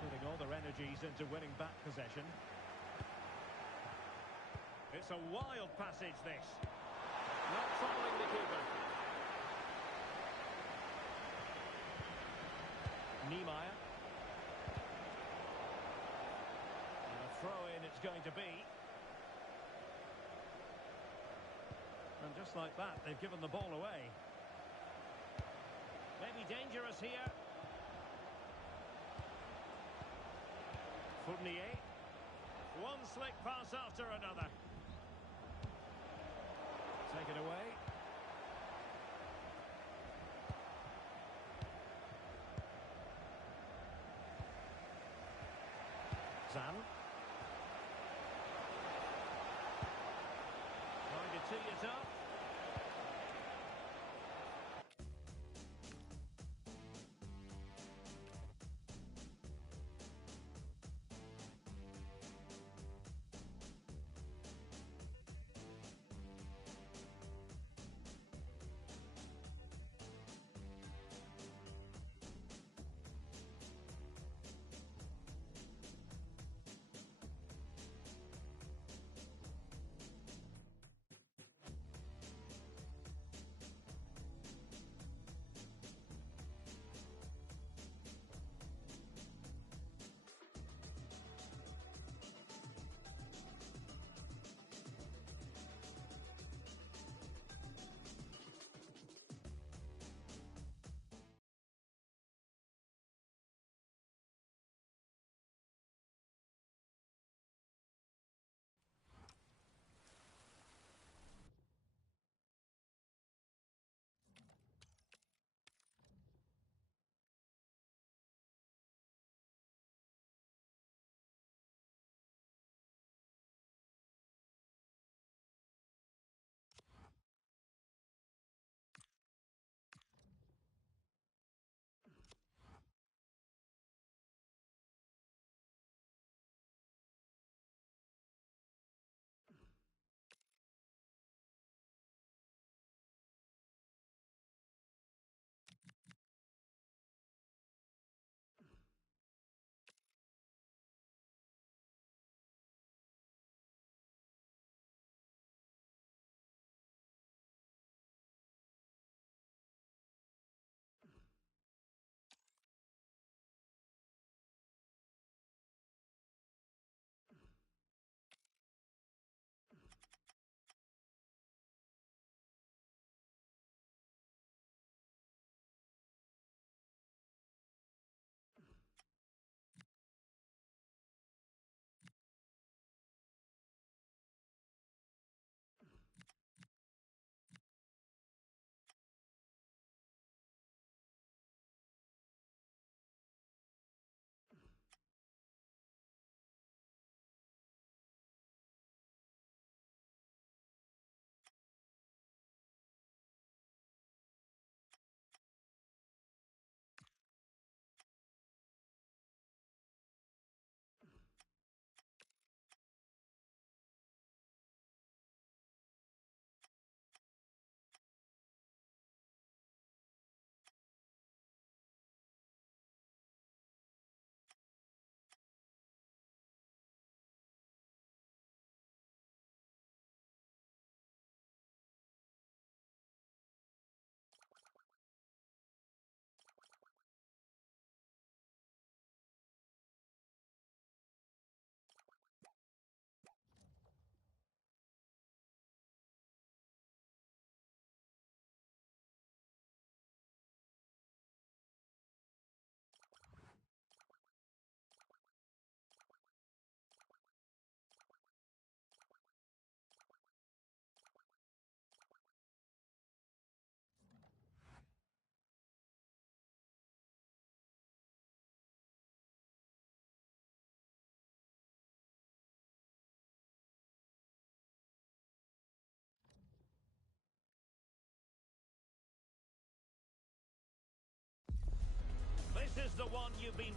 Putting all their energies into winning back possession. It's a wild passage, this. Not troubling the keeper. Niemeyer. And a throw-in it's going to be. And just like that, they've given the ball away. Maybe dangerous here. Fournier. One slick pass after another. Take it away. Zan. Trying to tee it up.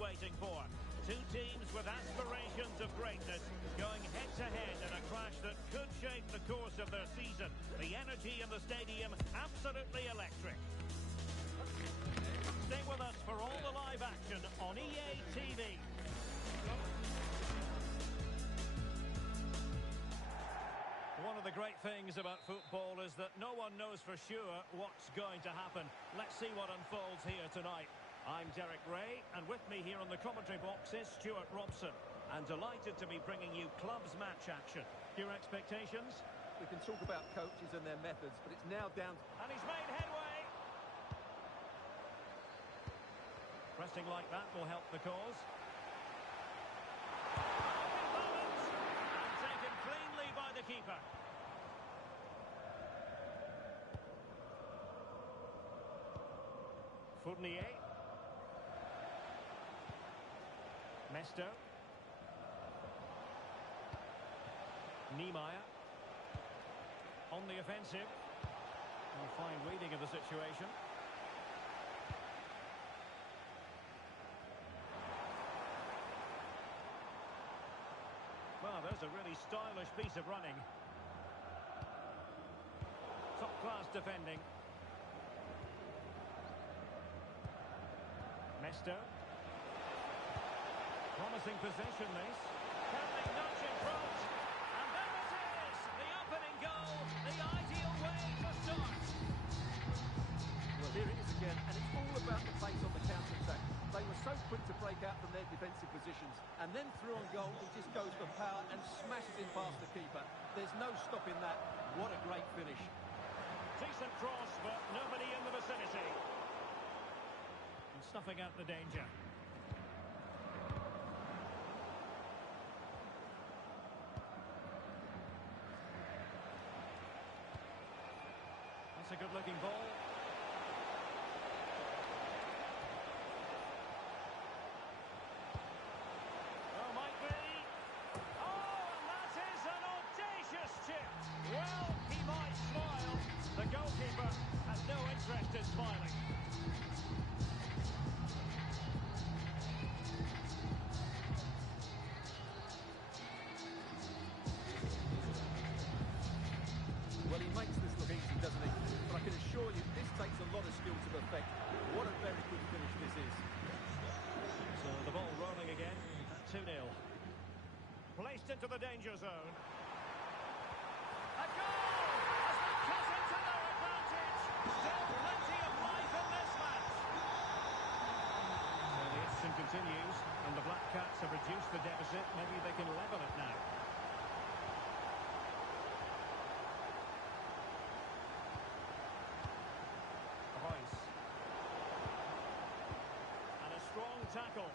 waiting for. Two teams with aspirations of greatness going head-to-head in a clash that could shape the course of their season. The energy in the stadium, absolutely electric. Stay with us for all the live action on EA TV. One of the great things about football is that no one knows for sure what's going to happen. Let's see what unfolds here tonight. I'm Derek Ray, and with me here on the commentary box is Stuart Robson. And delighted to be bringing you clubs match action. Your expectations? We can talk about coaches and their methods, but it's now down to... And he's made headway. Pressing like that will help the cause. And taken cleanly by the keeper. Fournier. Mesto. Niemeyer. On the offensive. A fine reading of the situation. Well, there's a really stylish piece of running. Top-class defending. Mesto. Promising possession, this. Can they nudge in front? And there it is! The opening goal, the ideal way to start. Well, here it is again, and it's all about the pace on the counter-attack. They were so quick to break out from their defensive positions, and then through on goal, he just goes for power and smashes it past the keeper. There's no stopping that. What a great finish. Decent cross, but nobody in the vicinity. And snuffing out the danger. That's a good-looking ball. Oh, might be. Oh, and that is an audacious chip. Well, he might smile. The goalkeeper has no interest in smiling. Well, he makes this look easy, doesn't he? But I can assure you, this takes a lot of skill to perfect. What a very good finish this is. So the ball rolling again at 2-0. Placed into the danger zone. A goal! As they cut into their advantage. Still plenty of life in this match. So the action continues, and the Black Cats have reduced the deficit. Maybe they can level it now. Royce. And a strong tackle.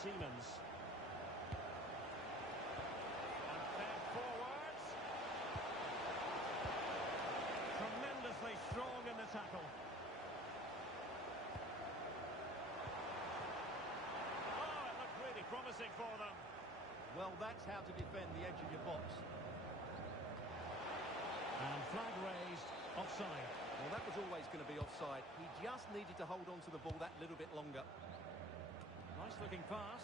Siemens. And fed forwards. Tremendously strong in the tackle. Oh, it looked really promising for them. Well, that's how to defend the edge of your box. And flag raised, offside. Well, that was always going to be offside. He just needed to hold on to the ball that little bit longer. Nice looking pass.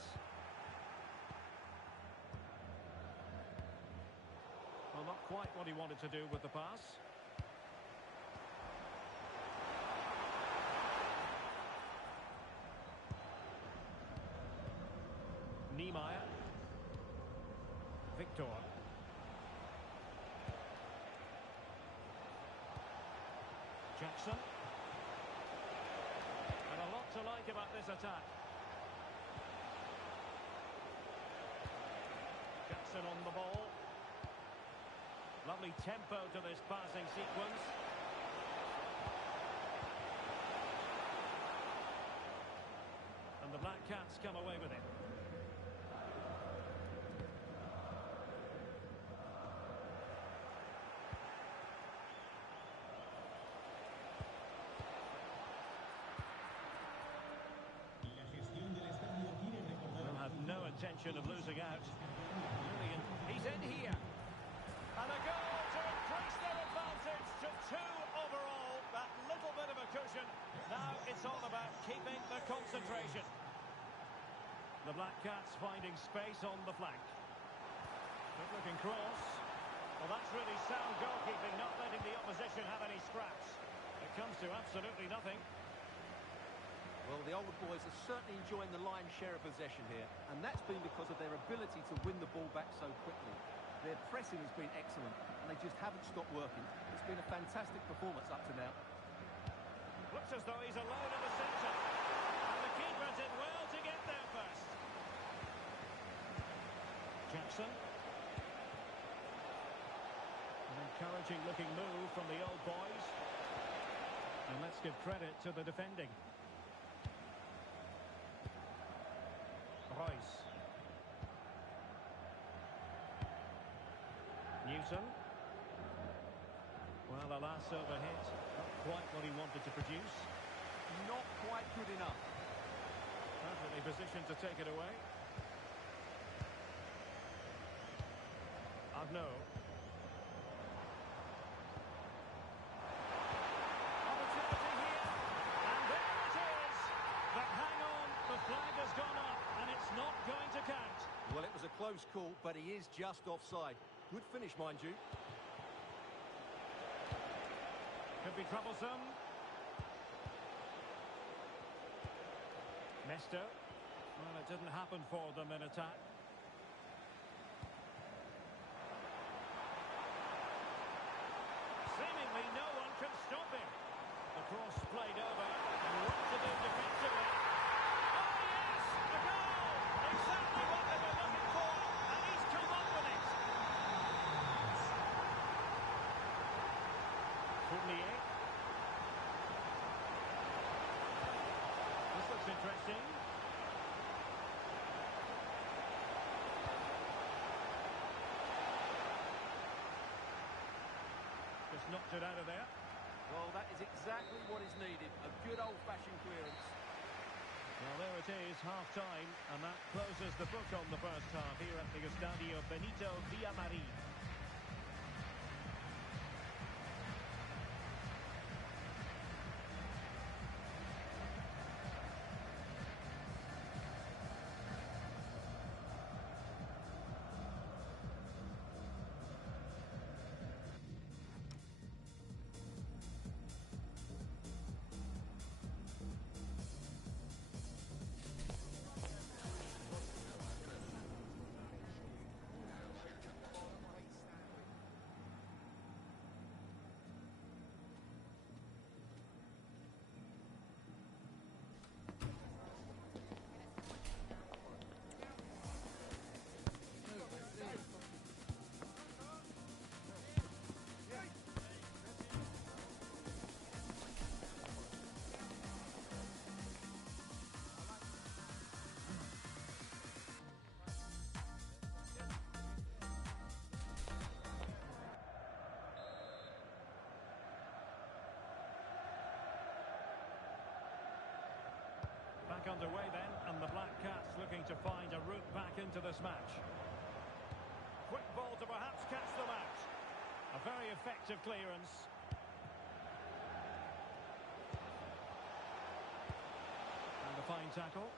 Well, not quite what he wanted to do with the pass. Niemeyer. Victor. Jackson. And a lot to like about this attack. Jackson on the ball. Lovely tempo to this passing sequence. And the Black Cats come away with it. La gestión del estadio quiere recordar... They'll have no intention of losing out. Brilliant in here. And a goal to increase their advantage to 2 overall. That little bit of a cushion. Now it's all about keeping the concentration. The Black Cats finding space on the flank. Good looking cross. Well, that's really sound goalkeeping, not letting the opposition have any scraps. It comes to absolutely nothing. Well, the older boys are certainly enjoying the lion's share of possession here, and that's been because of their ability to win the ball back so quickly. Their pressing has been excellent, and they just haven't stopped working. It's been a fantastic performance up to now. Looks as though he's alone in the centre. And the keeper did well to get there first. Jackson. An encouraging looking move from the old boys. And let's give credit to the defending. Royce. Newton. Well, the last over hit, not quite what he wanted to produce. Not quite good enough. Perfectly positioned to take it away. Agno. Opportunity here. And there it is. But hang on, the flag has gone up and it's not going to count. Well, it was a close call, but he is just offside. Good finish, mind you. Could be troublesome. Mesto. Well, it didn't happen for them in attack. Seemingly no one can stop him. The cross played over. And what to do defensively. Oh, yes! A goal! Exactly what they were looking for. And he's come up with it. Fournier. This looks interesting. Just knocked it out of there. Well, that is exactly what is needed. A good old-fashioned clearance. Well, there it is, half-time, and that closes the book on the first half here at the Estadio Benito Villamarín. Back underway then, and the Black Cats looking to find a route back into this match. Quick ball to perhaps catch them out. A very effective clearance. And a fine tackle.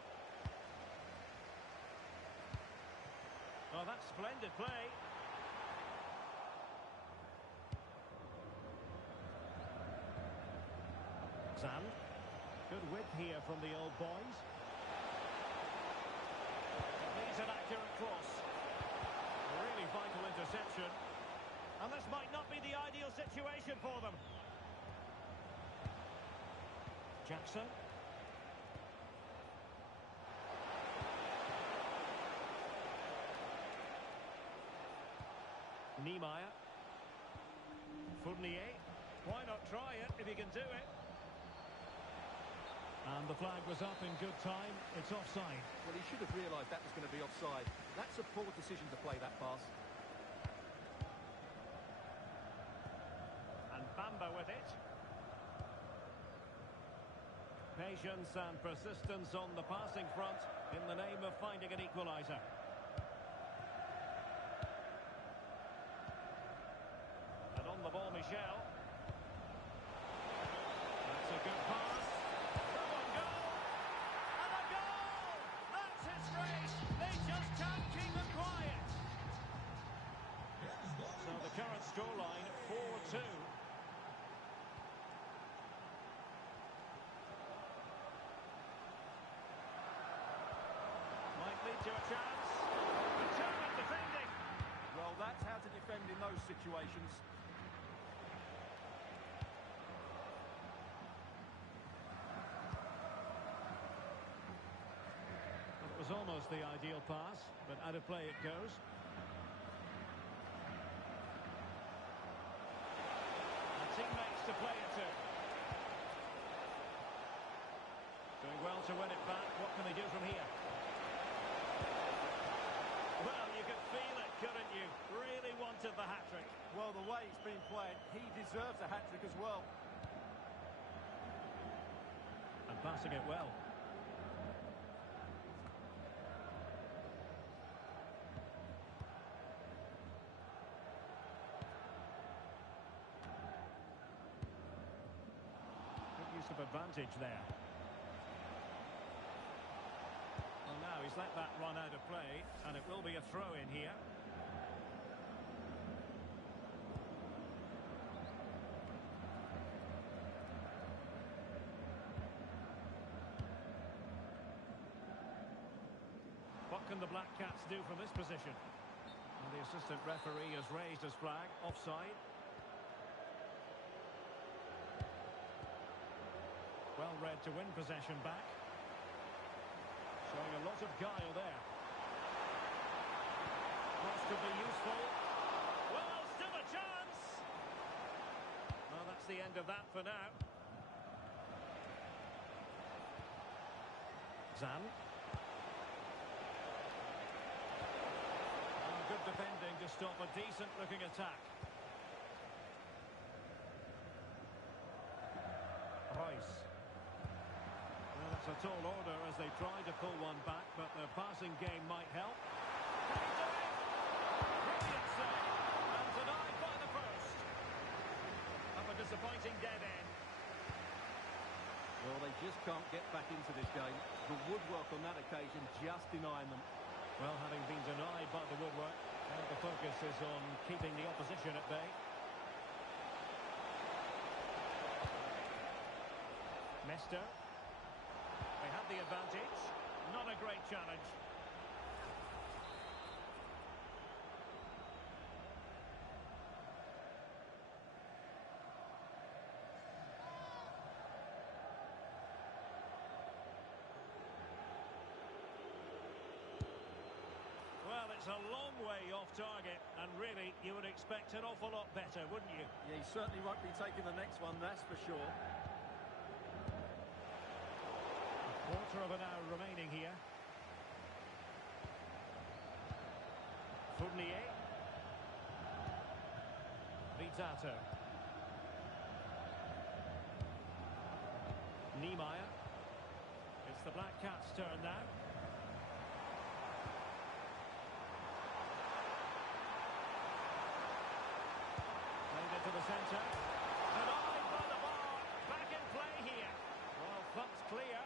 Oh, that's splendid play. Zand. Good width here from the old boys. Needs an accurate cross. A really vital interception. And this might not be the ideal situation for them. Jackson. Niemeyer. Fournier. Why not try it if you can do it? And the flag was up in good time. It's offside. Well, he should have realised that was going to be offside. That's a poor decision to play that pass. And Bamba with it. Patience and persistence on the passing front in the name of finding an equaliser. in those situations. It was almost the ideal pass, but out of play it goes. And teammates to play it to. Doing well to win it back. What can they do from here? Well, you could feel it, couldn't you? Really wanted the hat-trick. Well, the way it's been played, he deserves a hat-trick as well. And passing it well. Good use of advantage there. Well, now he's let that run out of play, and it will be a throw-in here. What can the Black Cats do from this position? And the assistant referee has raised his flag, offside. Well read to win possession back. Showing a lot of guile there. Cross could be useful. Well, still a chance! Well, that's the end of that for now. Zan. Good defending to stop a decent-looking attack. Royce. Well, that's a tall order as they try to pull one back, but their passing game might help. Can he do it? Brilliant save, and denied by the post. Up a disappointing dead end. Well, they just can't get back into this game. The woodwork on that occasion just denying them. Well, having been denied by the woodwork, now the focus is on keeping the opposition at bay. Mester. They had the advantage. Not a great challenge. Well, it's a long way off target, and really, you would expect an awful lot better, wouldn't you? Yeah, he certainly won't be taking the next one, that's for sure. A quarter of an hour remaining here. Fournier. Vitato. Niemeyer. It's the Black Cats' turn now. To the centre. Denied by the bar. Back in play here. Well, thumped clear.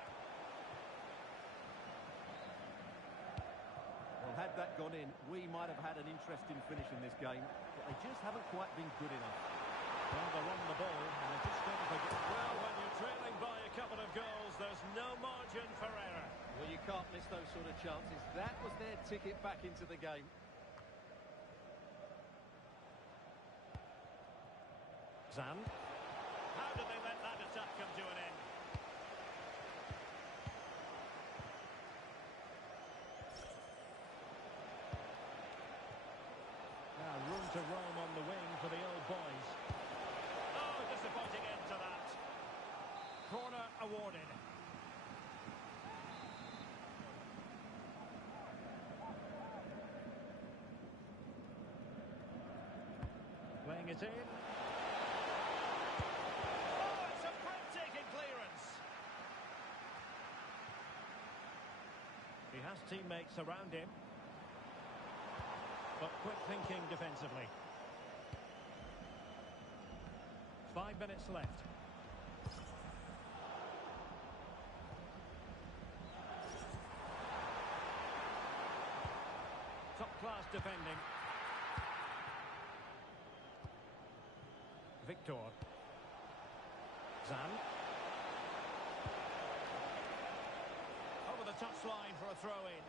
Well, had that gone in, we might have had an interesting finish in this game, but they just haven't quite been good enough. Well, they're on the ball, and they're just going to forget. Well, when you're trailing by a couple of goals, there's no margin for error. Well, you can't miss those sort of chances. That was their ticket back into the game. Zan. How did they let that attack come to an end? Now room to roam on the wing for the old boys. Oh, disappointing end to that. Corner awarded. Playing it in. He has teammates around him, but quick thinking defensively. 5 minutes left. Top-class defending. Victor. Zan. Over the touchline for a throw-in.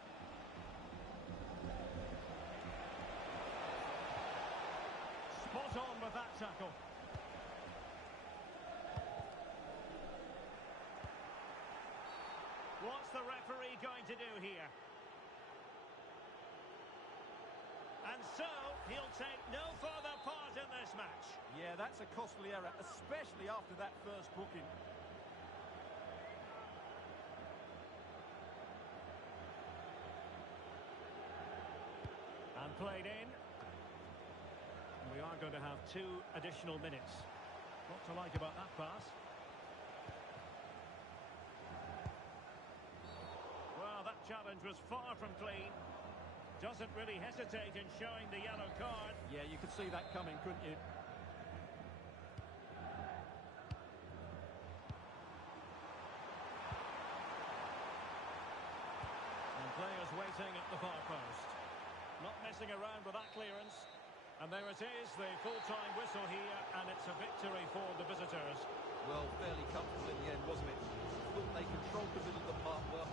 Spot on with that tackle. What's the referee going to do here? And so, he'll take no further part in this match. Yeah, that's a costly error, especially after that first booking. And played in. We are going to have 2 additional minutes. What to like about that pass? Well, that challenge was far from clean. Doesn't really hesitate in showing the yellow card. Yeah, you could see that coming, couldn't you? And players waiting at the far post. Not messing around with that clearance. And there it is, the full-time whistle here, and it's a victory for the visitors. Well, fairly comfortable in the end, wasn't it? Thought they controlled the middle of the park well.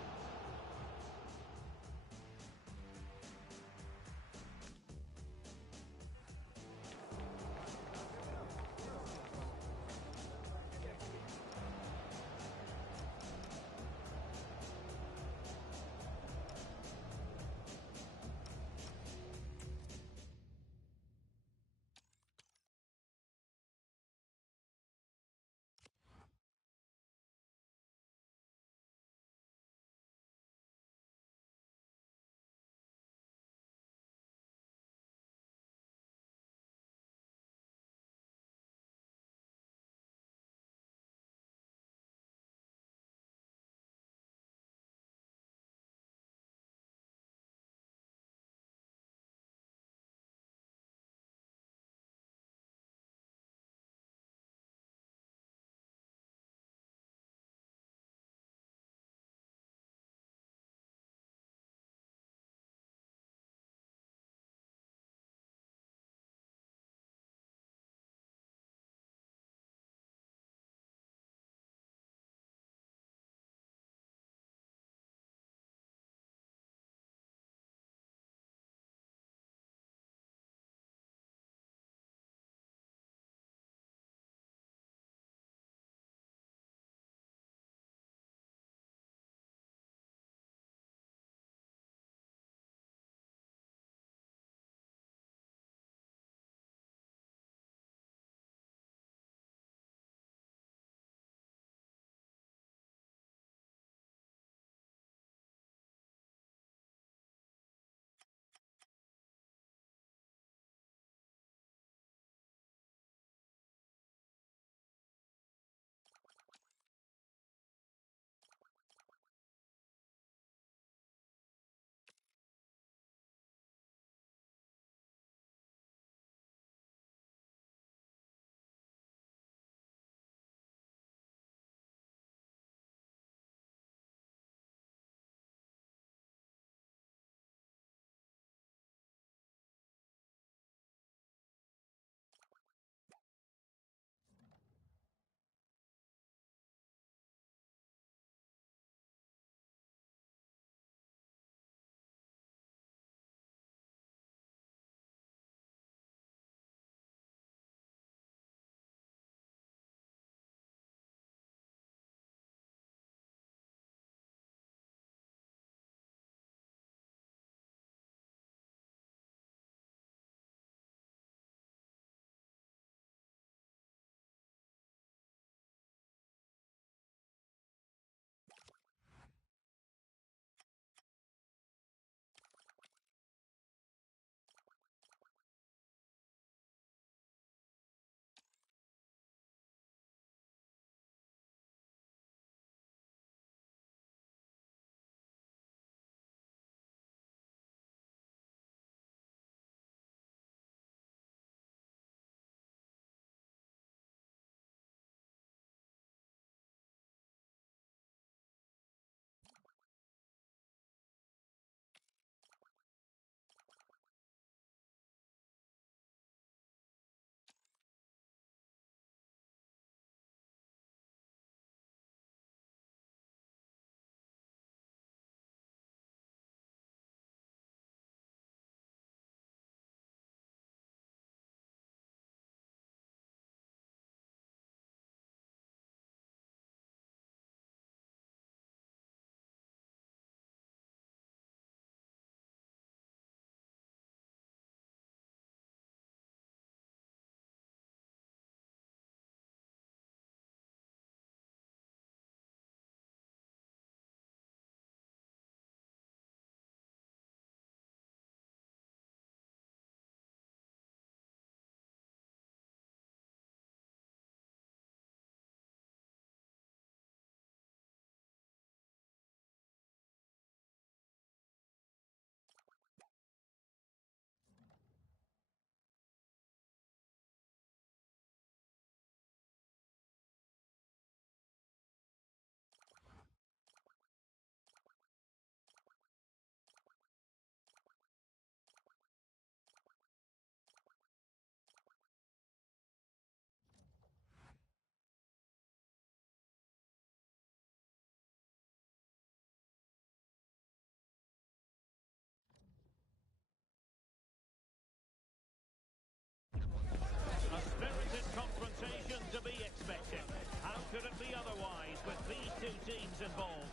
involved.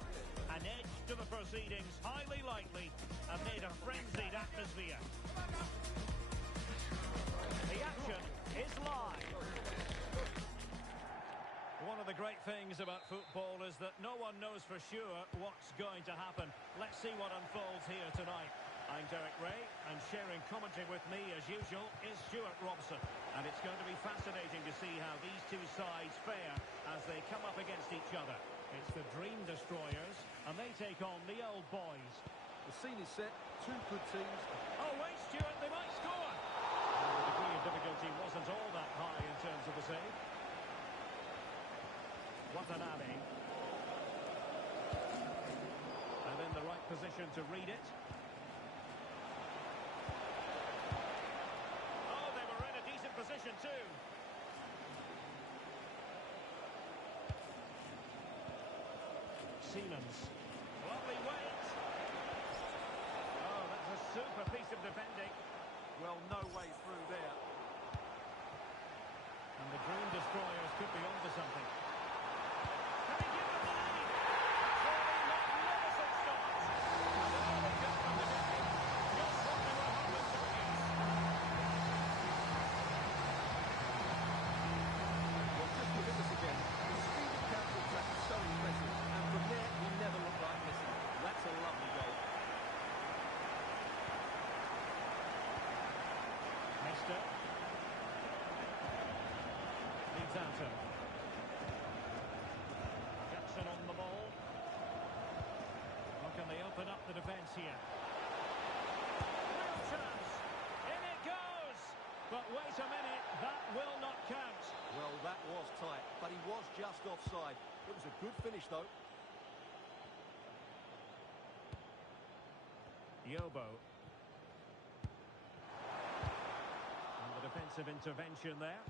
An edge to the proceedings, highly likely, amid a frenzied atmosphere. The action is live. One of the great things about football is that no one knows for sure what's going to happen. Let's see what unfolds here tonight. I'm Derek Ray, and sharing commentary with me, as usual, is Stuart Robson. And it's going to be fascinating to see how these two sides fare as they come up against each other. It's the Dream Destroyers, and they take on the Old Boys. The scene is set, two good teams. Oh, wait, Stuart, they might score! And the degree of difficulty wasn't all that high in terms of the save. Watanabe. And in the right position to read it. Oh, they were in a decent position too. Siemens. Lovely weight. Oh, that's a super piece of defending. Well, no way through there. And the Dream Destroyers could be onto something. Can he give them the lead? That's a magnificent start. And there they go from the distance. Just what they were hoping to produce. Well, just look at this again. The speed of counter-attack is so impressive. And from there, he never looked like missing. That's a lovely goal. Mester. Leads out him. Jackson on the ball. How can they open up the defence here? Real chance. In it goes. But wait a minute, that will not count. Well, that was tight, but he was just offside. It was a good finish, though. Yobo. And the defensive intervention there.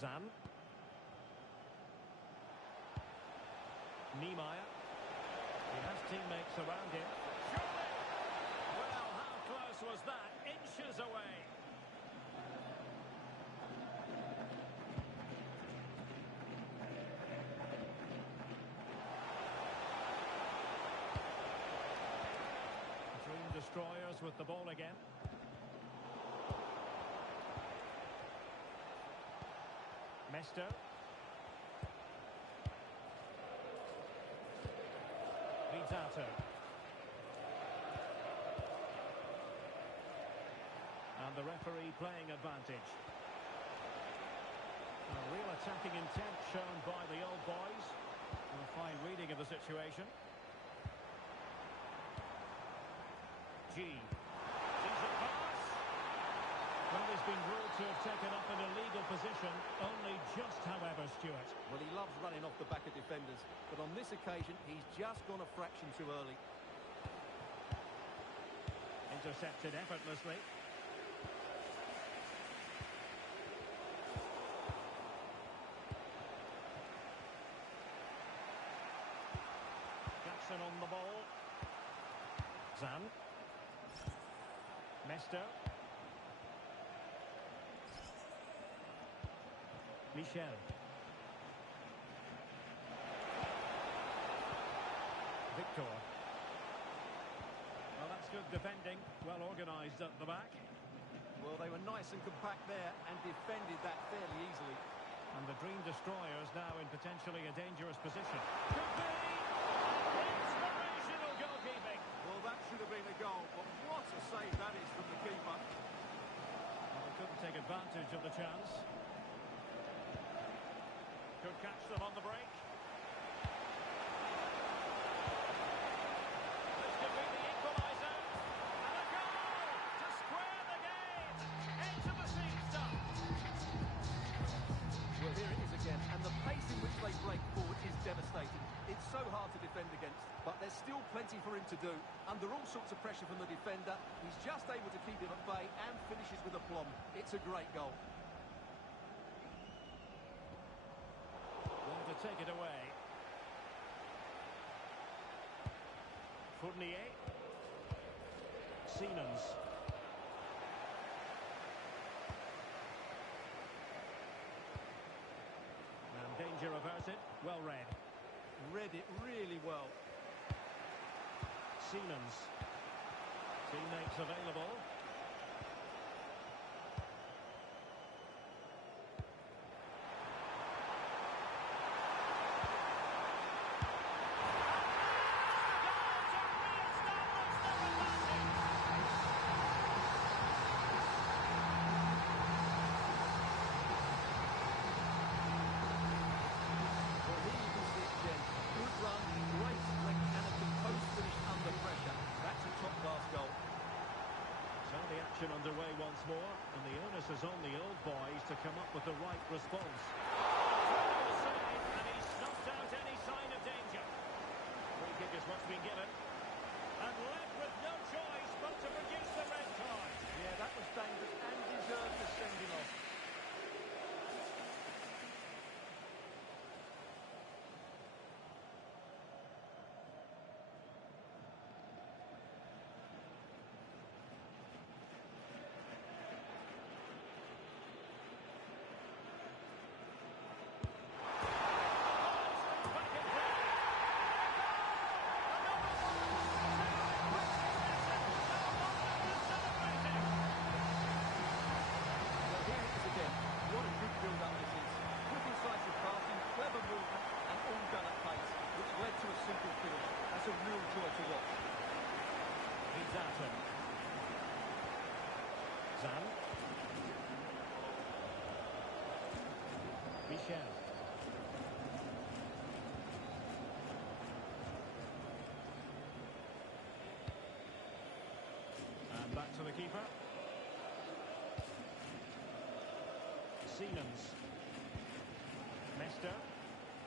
Zan. Niemeyer. He has teammates around him. Surely! Well, how close was that? Inches away. Dream Destroyers with the ball again. Mester. Rizzato. And the referee playing advantage. A real attacking intent shown by the Old Boys. And a fine reading of the situation. G. Decent pass. Well, he's been ruled to have taken up an illegal position, only just, however, Stuart. Well, he loves running off the back of defenders, but on this occasion, he's just gone a fraction too early. Intercepted effortlessly. Jackson on the ball. Zan. Mester. Michel. Victor. Well, that's good defending. Well organised at the back. Well, they were nice and compact there and defended that fairly easily. And the Dream Destroyers now in potentially a dangerous position. Could be an inspirational goalkeeping. Well, that should have been a goal, but what a save that is from the keeper. Well, they couldn't take advantage of the chance. Could catch them on the break. This could be the equaliser. And a goal to square the game. Into the seat stuff. Well, here it is again, and the pace in which they break forward is devastating. It's so hard to defend against, but there's still plenty for him to do. Under all sorts of pressure from the defender, he's just able to keep him at bay and finishes with aplomb. It's a great goal. To take it away. Fournier. Siemens. And Danger averted. Well read. Read it really well. Siemens. Teammates available. Underway once more, and the onus is on the old boys to come up with the right response. And he snuffs out any sign of danger. Free kick is what's been given. And left with no choice but to produce the red card. Yeah, that was dangerous and deserved the sending off. A real joy to watch. He's at him. Zan. Michel. And back to the keeper. Siemens. Mester.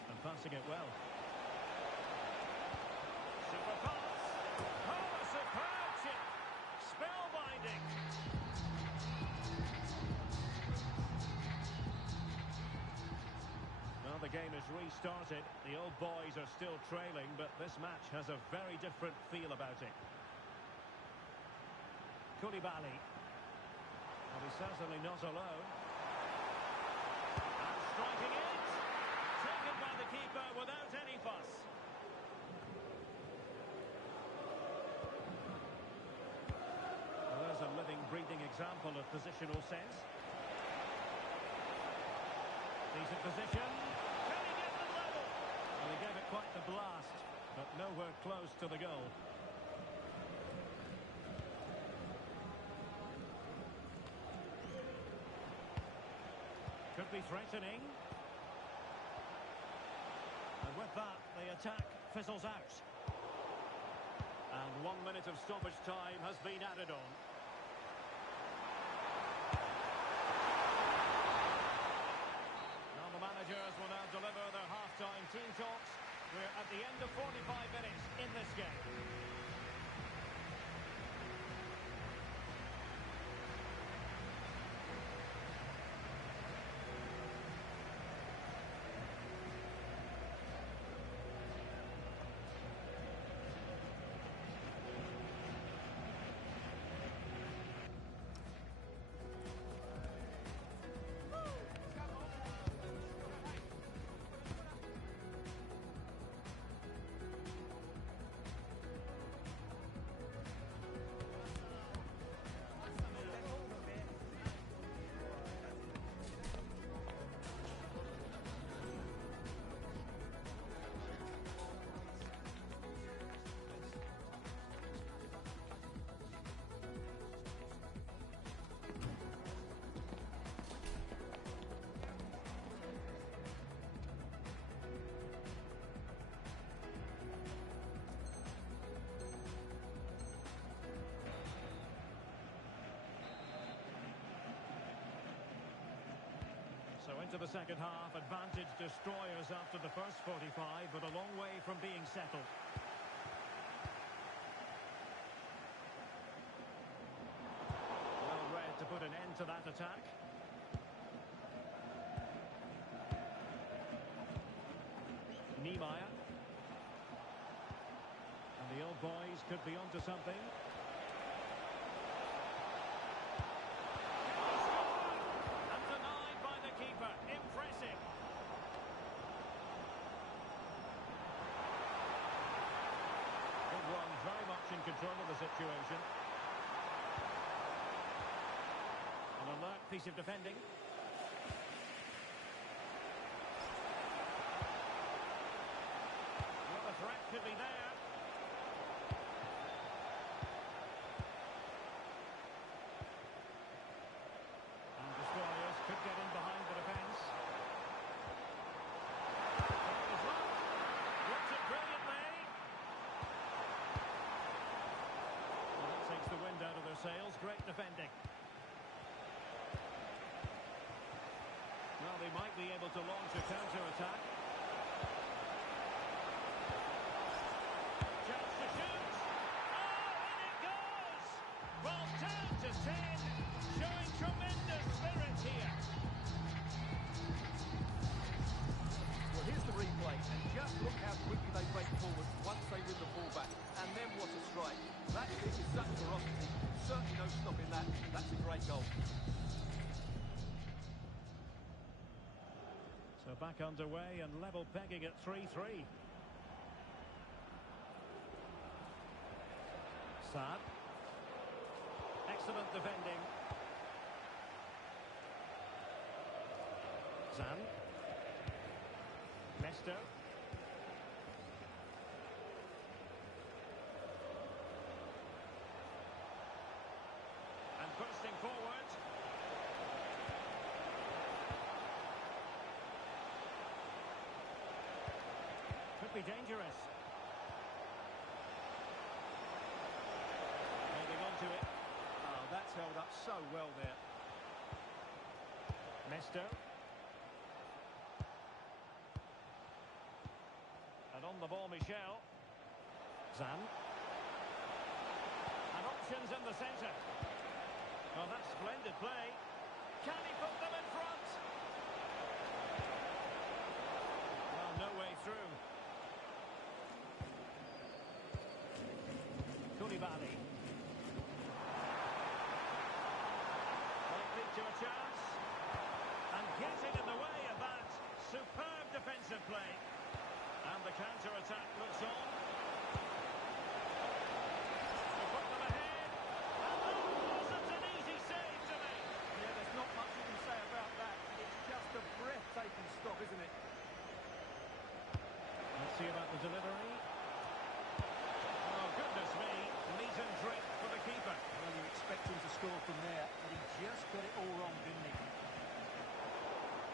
And passing it well. Super pass. Oh, a superb chip. Spellbinding. Well, the game has restarted. The old boys are still trailing, but this match has a very different feel about it. Koulibaly. Well, he's certainly not alone. And striking it. Taken by the keeper without any fuss. A living, breathing example of positional sense. Decent position. Can he get the level? Well, he gave it quite the blast, but nowhere close to the goal. Could be threatening. And with that, the attack fizzles out. And 1 minute of stoppage time has been added on. Managers will now deliver their half-time team talks. We're at the end of 45 minutes in this game. So into the second half, advantage destroyers after the first 45, but a long way from being settled. Well read to put an end to that attack. Niemeyer. And the old boys could be onto something. piece of defending. Well, the threat could be there. And destroyers could get in behind the defence. Works it brilliantly. Well, that takes the wind out of their sails. Great defending. Well, they might be able to launch a counter-attack. Chance to shoot. Oh, in it goes! Well, down to 10, showing tremendous spirit here. Well, here's the replay, and just look how quickly they break forward once they win the ball back. And then what a strike. That kick is such ferocity. Certainly no stopping that. That's a great goal. So back underway and level pegging at 3-3. Saad. Excellent defending. Zan. Mesto. And bursting forward. Could be dangerous. Holding on to it. Oh, that's held up so well there. Mesto. And on the ball, Michel. Zan. And options in the centre. Oh, that's splendid play. Can he put them in front? Well, no way through. Koulibaly. Might lead to a chance. And getting in the way of that. Superb defensive play. And the counter-attack looks on. They put them ahead. And that wasn't an easy save to make. Yeah, there's not much you can say about that. It's just a breathtaking stop, isn't it? Let's see about the delivery. Oh, goodness me. Neat and drip for the keeper. Well, you expect him to score from there, but he just got it all wrong, didn't he?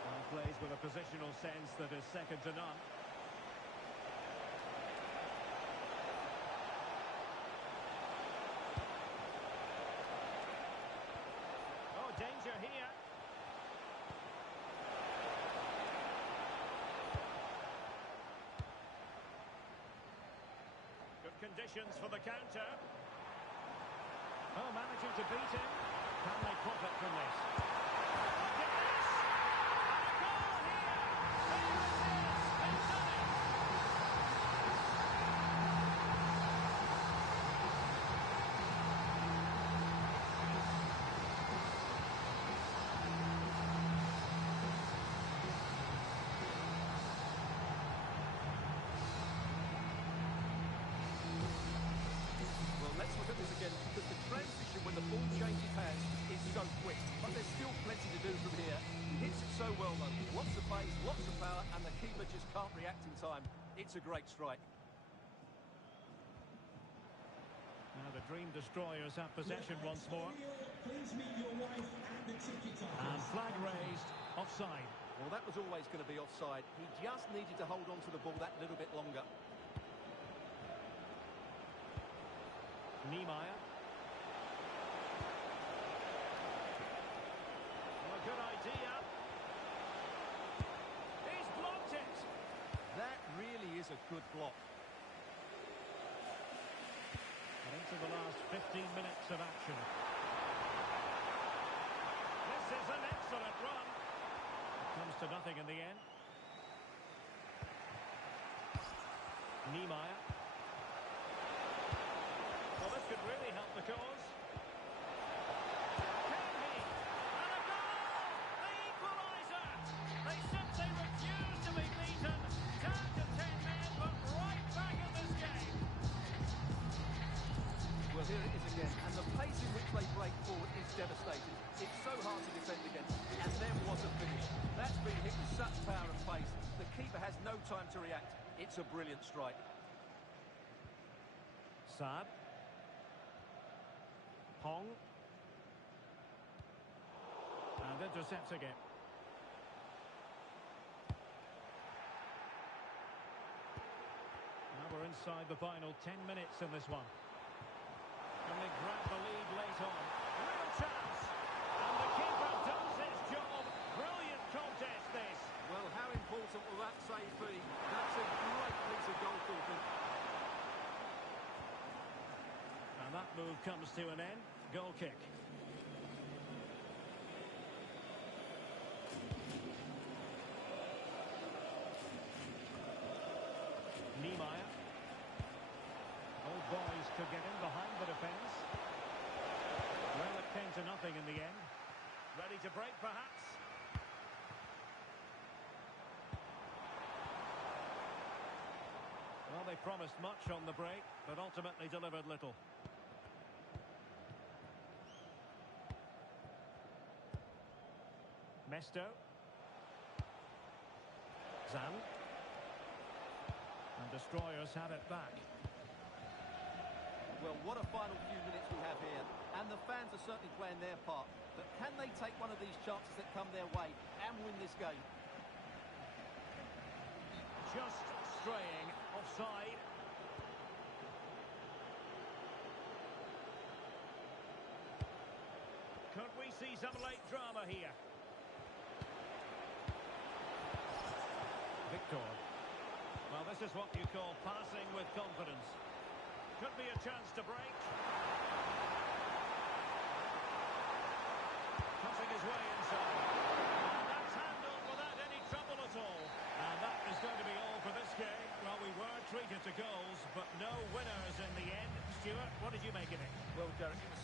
Well, plays with a positional sense that is second to none. Oh, danger here. Good conditions for the counter. Oh, managing to beat him. Can they profit from this? Look at this! And a goal here! There it is! They've done it! Well, let's look at this again, because the transition when the ball changes hands is so quick. But there's still plenty to do from here. He hits it so well, though. Lots of pace, lots of power, and the keeper just can't react in time. It's a great strike. Now the Dream Destroyers have possession once more. Please meet your wife and the ticket And flag raised, offside. Well, that was always going to be offside. He just needed to hold on to the ball that little bit longer. Niemeyer. Well, a good idea. He's blocked it. That really is a good block. And into the last 15 minutes of action. This is an excellent run. It comes to nothing in the end. Niemeyer. Well, this could really help the cause. Can he? And a goal! The equaliser! They simply refuse to be beaten. Down to 10 men, but right back in this game. Well, here it is again. And the pace in which they break forward is devastating. It's so hard to defend against. been hit with such power and pace. The keeper has no time to react. It's a brilliant strike. Saad. Pong. And intercepts again. Now we're inside the final 10 minutes in this one. And they grab the lead late on. Real chance! And the keeper does his job. Brilliant contest, this. Well, how important will that save be? That's a great piece of goalkeeping. And that move comes to an end. Goal kick. Niemeyer. Old boys could get in behind the defence. Well, it came to nothing in the end. Ready to break, perhaps? Well, they promised much on the break, but ultimately delivered little. Mesto. Zan. And Destroyers have it back. Well, what a final few minutes we have here. And the fans are certainly playing their part. But can they take one of these chances that come their way and win this game? Just straying offside. Could we see some late drama here? Victor. Well, this is what you call passing with confidence. Could be a chance to break. Cutting his way inside. And that's handled without any trouble at all. And that is going to be all for this game. Well, we were treated to goals, but no winners in the end. Stuart, what did you make of it? Well, Derek, it was...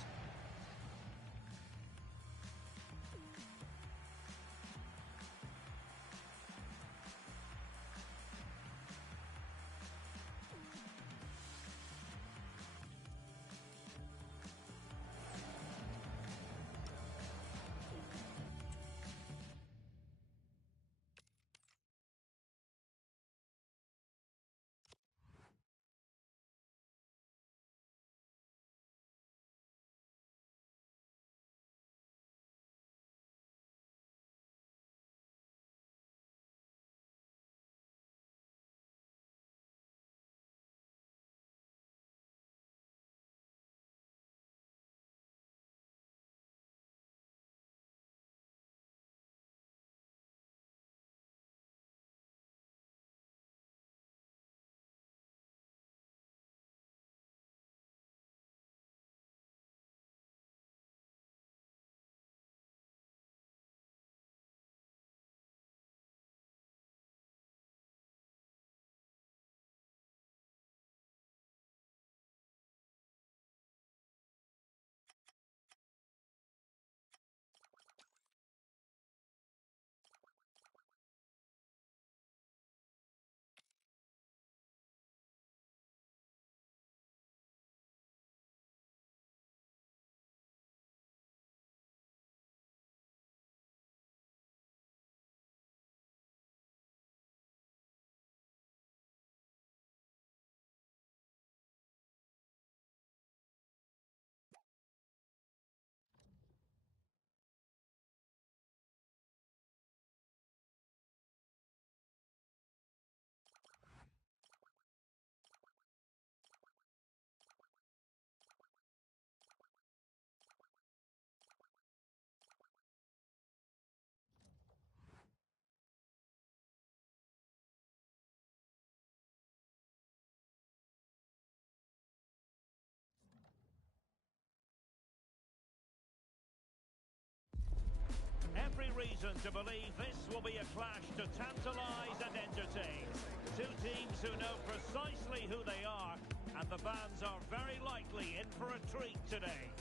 Every reason to believe this will be a clash to tantalise and entertain. Two teams who know precisely who they are, and the fans are very likely in for a treat today.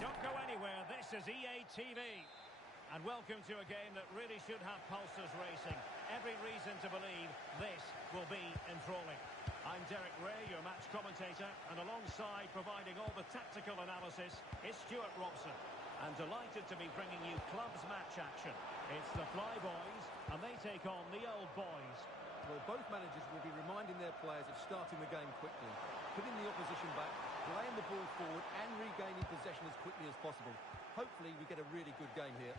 Don't go anywhere, this is EA TV. And welcome to a game that really should have pulses racing. Every reason to believe this will be enthralling. I'm Derek Ray, your match commentator, and alongside providing all the tactical analysis is Stuart Robson. And delighted to be bringing you clubs match action. It's the Fly Boys, and they take on the Old Boys. Well, both managers will be reminding their players of starting the game quickly, putting the opposition back, playing the ball forward and regaining possession as quickly as possible. Hopefully we get a really good game here.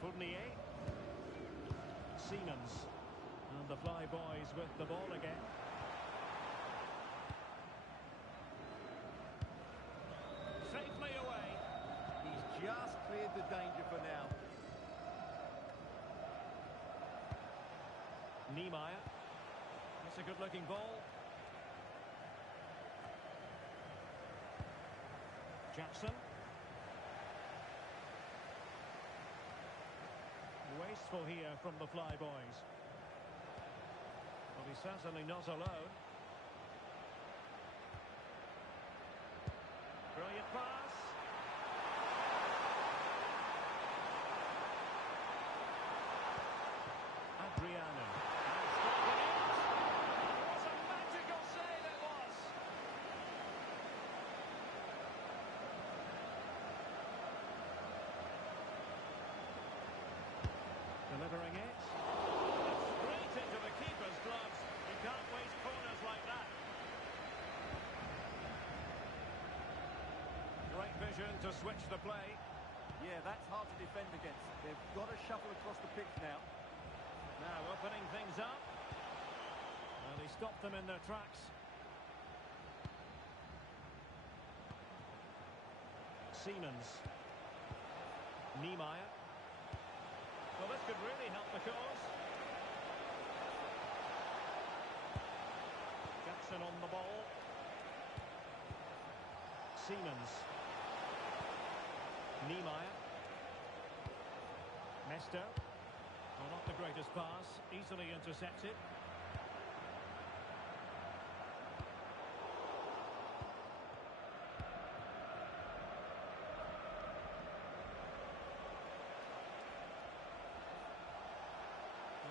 Fournier. Siemens. And the Fly Boys with the ball again. Safely away. He's just cleared the danger for now. Niemeyer. That's a good-looking ball. Jackson. Wasteful here from the Fly Boys. Well, he's certainly not alone. Brilliant pass. Adriano. And striking it. What a magical save it was. Delivering it. Straight into the keeper's gloves. You can't waste corners like that. Great vision to switch the play. Yeah, that's hard to defend against. They've got to shuffle across the pitch now. Now opening things up. Well, he stopped them in their tracks. Siemens. Niemeyer. Well, this could really help the cause. Jackson on the ball. Siemens. Niemeyer. Mester. Well, not the greatest pass. Easily intercepted.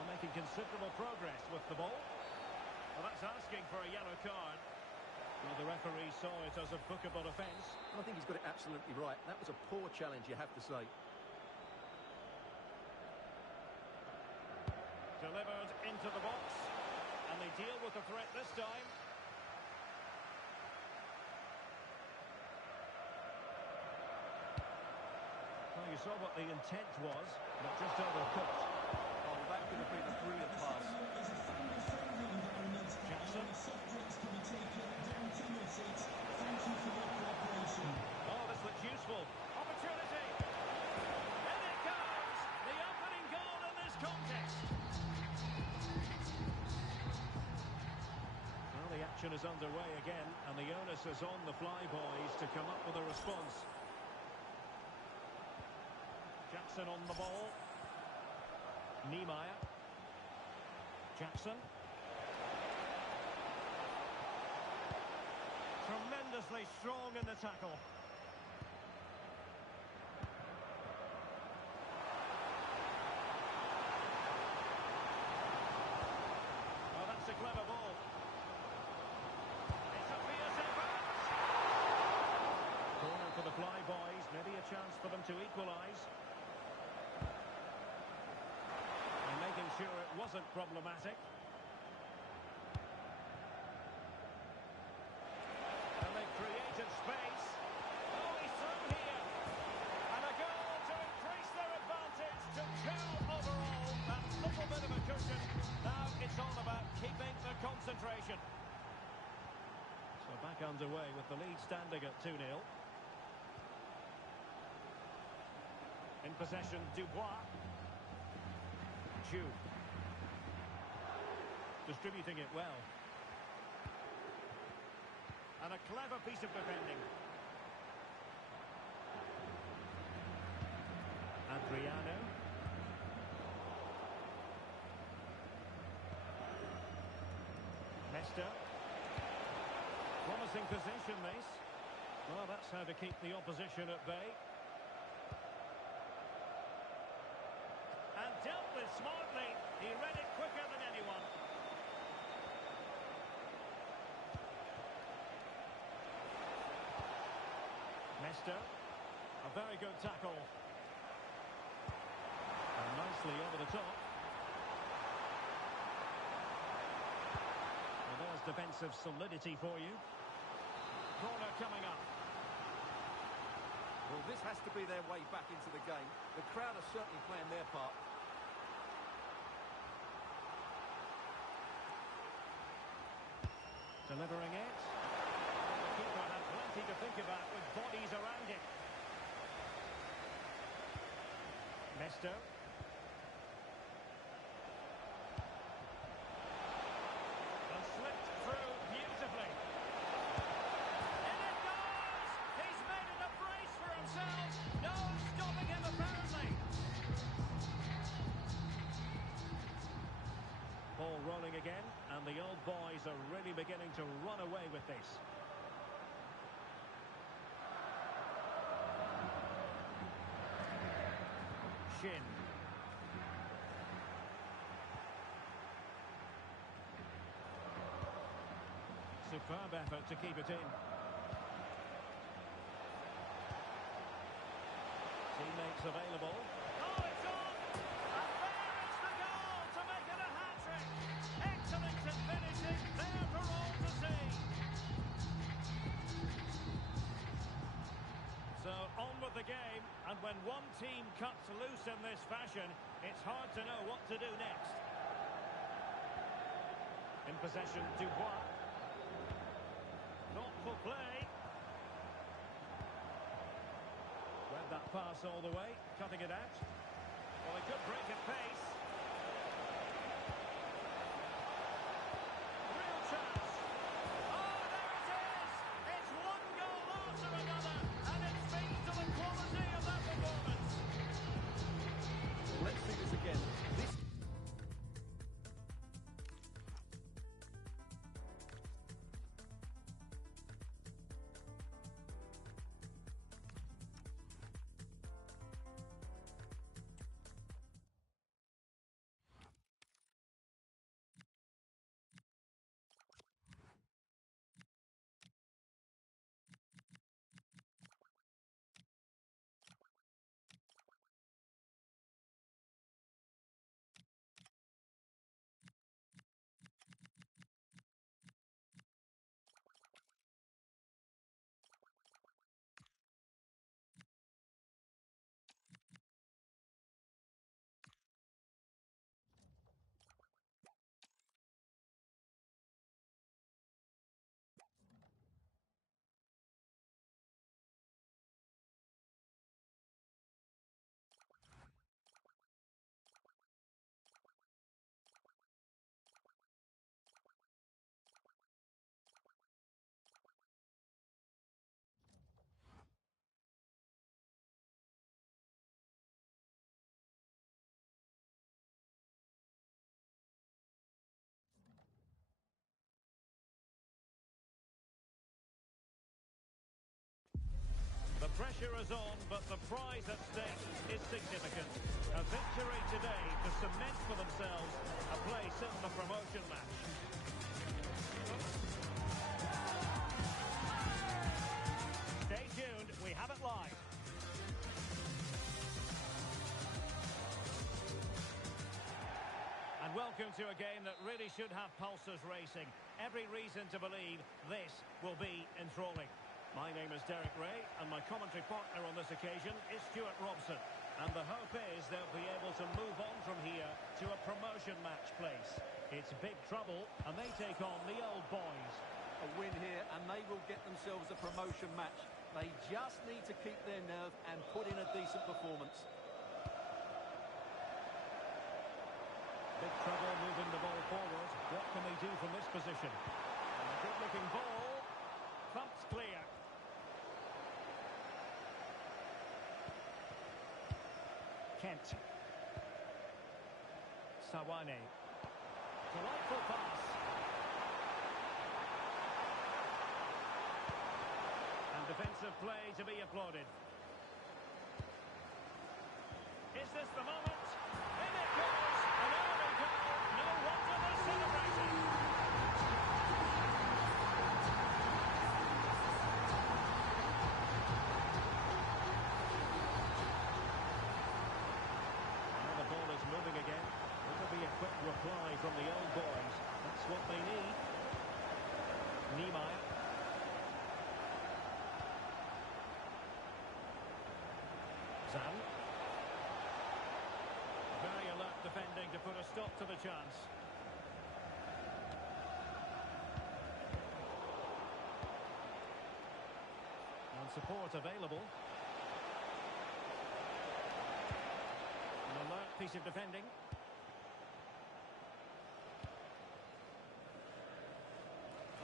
Making considerable progress with the ball. Well, that's asking for a yellow card. Well, the referee saw it as a bookable offence. I think he's got it absolutely right. That was a poor challenge, you have to say. Delivered into the box. And they deal with the threat this time. Well, you saw what the intent was, but just overcooked. Oh, that could have been a brilliant pass. Jackson. Oh, this looks useful. Opportunity. In it goes. The opening goal in this contest. Well, the action is underway again, and the onus is on the Fly Boys to come up with a response. Jackson on the ball. Niemeyer. Jackson. Tremendously strong in the tackle. Oh, that's a clever ball. It's a fierce effort. Corner for the Fly Boys. Maybe a chance for them to equalise. Making sure it wasn't problematic. And they've created space. Oh, he's through here. And a goal to increase their advantage to 2 overall. That little bit of a cushion. Now it's all about keeping the concentration. So back underway with the lead standing at 2-0. In possession, Dubois. Jude. Distributing it well. And a clever piece of defending. Adriano. Mester. Promising position, this. Well, that's how to keep the opposition at bay. And dealt with smartly. He read it quicker than anyone. Mister. A very good tackle. And nicely over the top. Well, there's defensive solidity for you. Corner coming up. Well, this has to be their way back into the game. The crowd are certainly playing their part. Delivering it. The keeper had plenty to think about with bodies around him. Mesto. And slipped through beautifully. In it goes! He's made it a brace for himself. No stopping him apparently. Ball rolling again, and the old boys are really beginning to run away with this. Shin. Superb effort to keep it in. Teammates available. Oh, it's on! And there is the goal to make it a hat-trick. Excellent in finishing, there for all to see. So on with the game, and when one team cuts loose in this fashion, it's hard to know what to do next. In possession, Dubois. Thoughtful play. Read that pass all the way, cutting it out. Well, a good break at pace. Real chance. Oh, there it is! It's one goal after another, and it speaks to the quality of that performance. Let's see this again. The pressure is on, but the prize at stake is significant. A victory today to cement for themselves a place in the promotion match. Stay tuned, we have it live. And welcome to a game that really should have pulses racing. Every reason to believe this will be enthralling. My name is Derek Ray, and my commentary partner on this occasion is Stuart Robson. And the hope is they'll be able to move on from here to a promotion match place. It's big trouble, and they take on the old boys. A win here, and they will get themselves a promotion match. They just need to keep their nerve and put in a decent performance. Big trouble moving the ball forward. What can they do from this position? And a good-looking ball. Thumped clear. Kent. Sawane. Delightful pass. And defensive play to be applauded. Is this the moment? In it goes! An early goal! No wonder they're celebrating! from the old boys. That's what they need. Niemeyer. Zan. Very alert defending to put a stop to the chance. And support available. An alert piece of defending.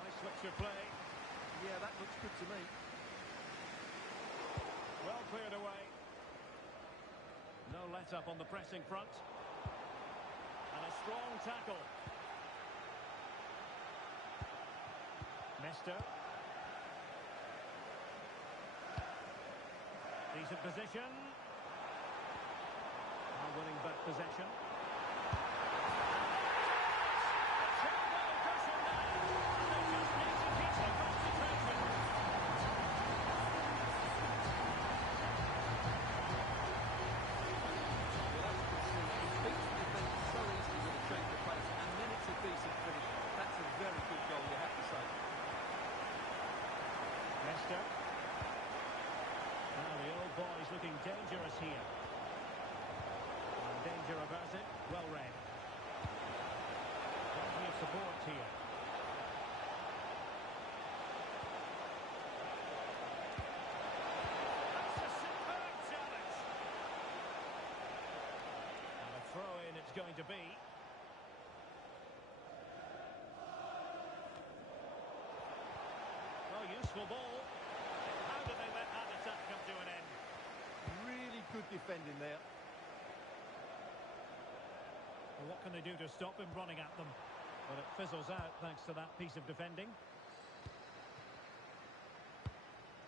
Nice switch of play. Yeah, that looks good to me. Well cleared away. No let-up on the pressing front. And a strong tackle. Mester. Decent position. Now winning back possession. Now the old boys looking dangerous here. And danger averted, well read. Plenty of support here. That's a superb challenge. And a throw-in it's going to be. Oh, useful ball. How did they let that attack come to an end? Really good defending there. Well, what can they do to stop him running at them? But it fizzles out thanks to that piece of defending.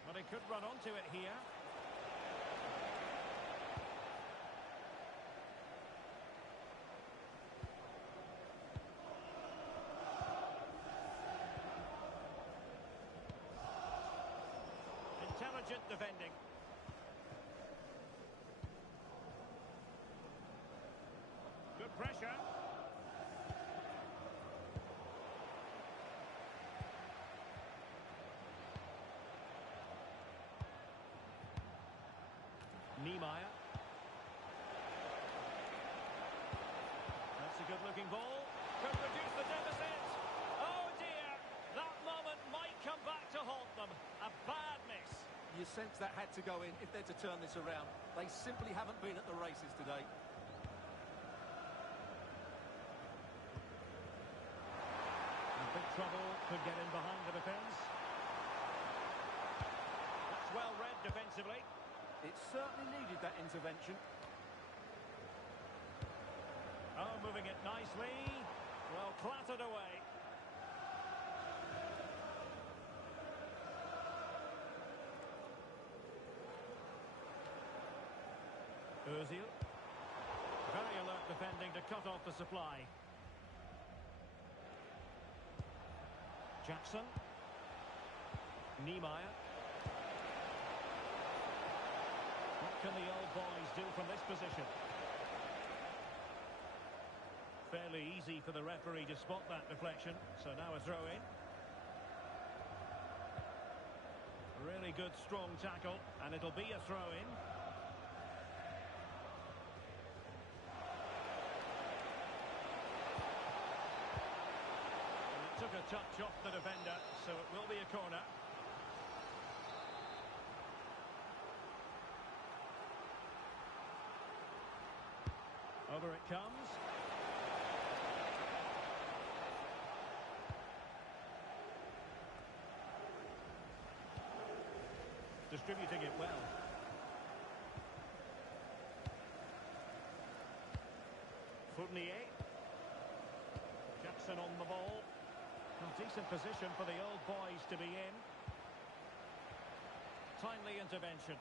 But he could run onto it here. Intelligent defending. Good pressure. Niemeyer. That's a good-looking ball. Could reduce the deficit. Oh dear, that moment might come back to haunt them. A bad miss. You sense that had to go in if they're to turn this around. They simply haven't been at the races today. In big trouble, could get in behind the defence. That's well read defensively. It certainly needed that intervention. Oh, moving it nicely. Well, clattered away. Özil. Very alert defending to cut off the supply. Jackson. Niemeyer. What can the old boys do from this position? Fairly easy for the referee to spot that deflection, so now a throw-in. Really good, strong tackle, and it'll be a throw-in. It took a touch off the defender, so it will be a corner. Over it comes. Distributing it well. Fournier. Jackson on the ball. A decent position for the old boys to be in. Timely intervention.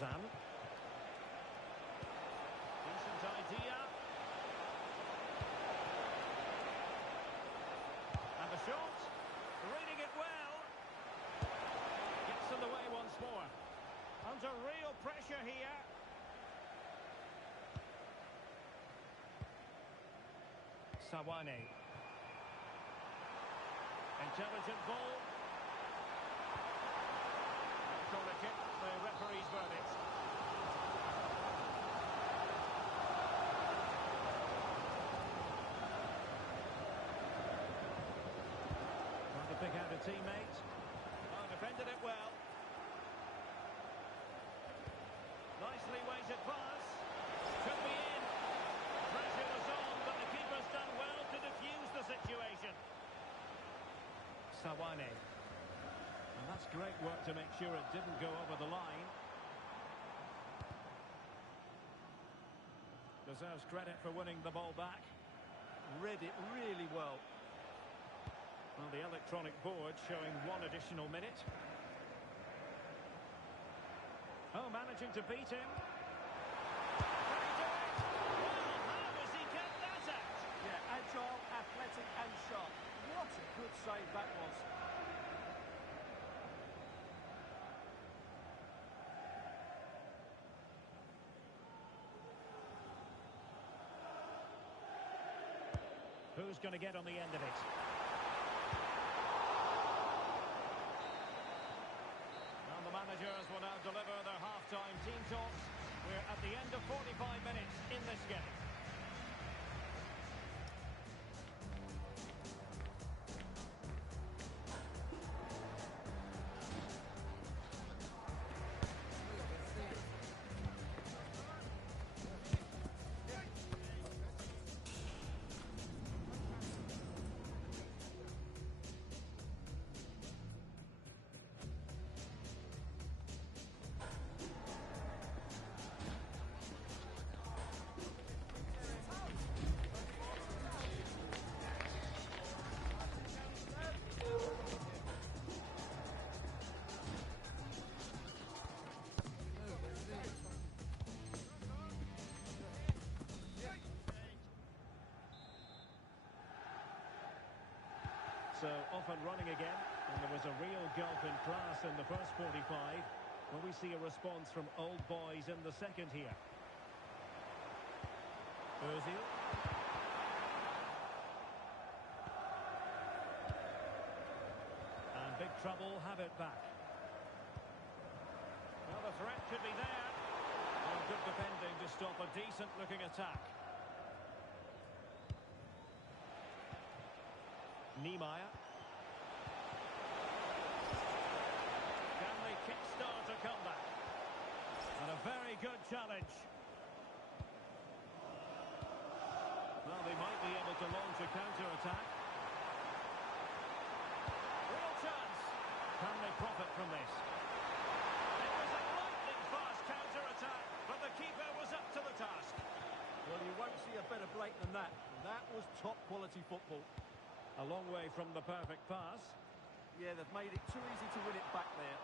Zan. Decent idea. And the shot. Reading it well. Gets in the way once more. Under real pressure here. Sawane. Intelligent ball. Corner kick, the referee's verdict. Trying to pick out a teammate. Oh, defended it well. Nicely weighted pass. Could be in. Pressure was on, but the keeper's done well to defuse the situation. Sawane. And that's great work to make sure it didn't go over the line. Deserves credit for winning the ball back. Read it really well. Well, the electronic board showing 1 additional minute. Oh, managing to beat him. Can he do it? Well, how has he kept that out? Yeah, agile, athletic and sharp. What a good save that was. Who's going to get on the end of it? And the managers will now deliver their half-time team talks. We're at the end of 45 minutes in this game. So off and running again, and there was a real gulf in class in the first 45. Will we see a response from old boys in the second here? Ozil. And big trouble, have it back. Well, the threat could be there. Well, good defending to stop a decent-looking attack. Niemeyer. Can they kickstart a comeback? And a very good challenge. Well, they might be able to launch a counter-attack. Real chance. Can they profit from this? It was a lightning-fast counter-attack, but the keeper was up to the task. Well, you won't see a better break than that. That was top-quality football. A long way from the perfect pass. Yeah, they've made it too easy to win it back there.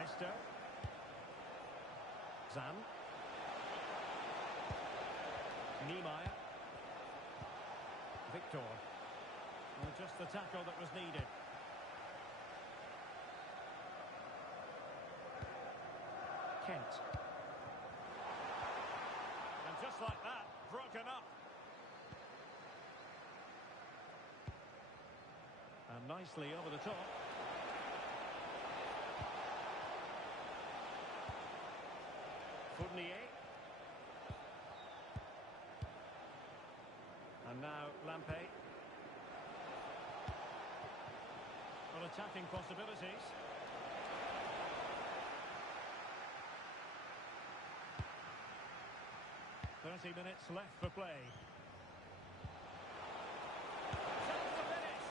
Mister. Zan. Niemeyer. Victor. Well, just the tackle that was needed. Kent. And just like that, broken up. And nicely over the top. Fournier. And now Lampe. Well, attacking possibilities. Minutes left for play. Chance to finish.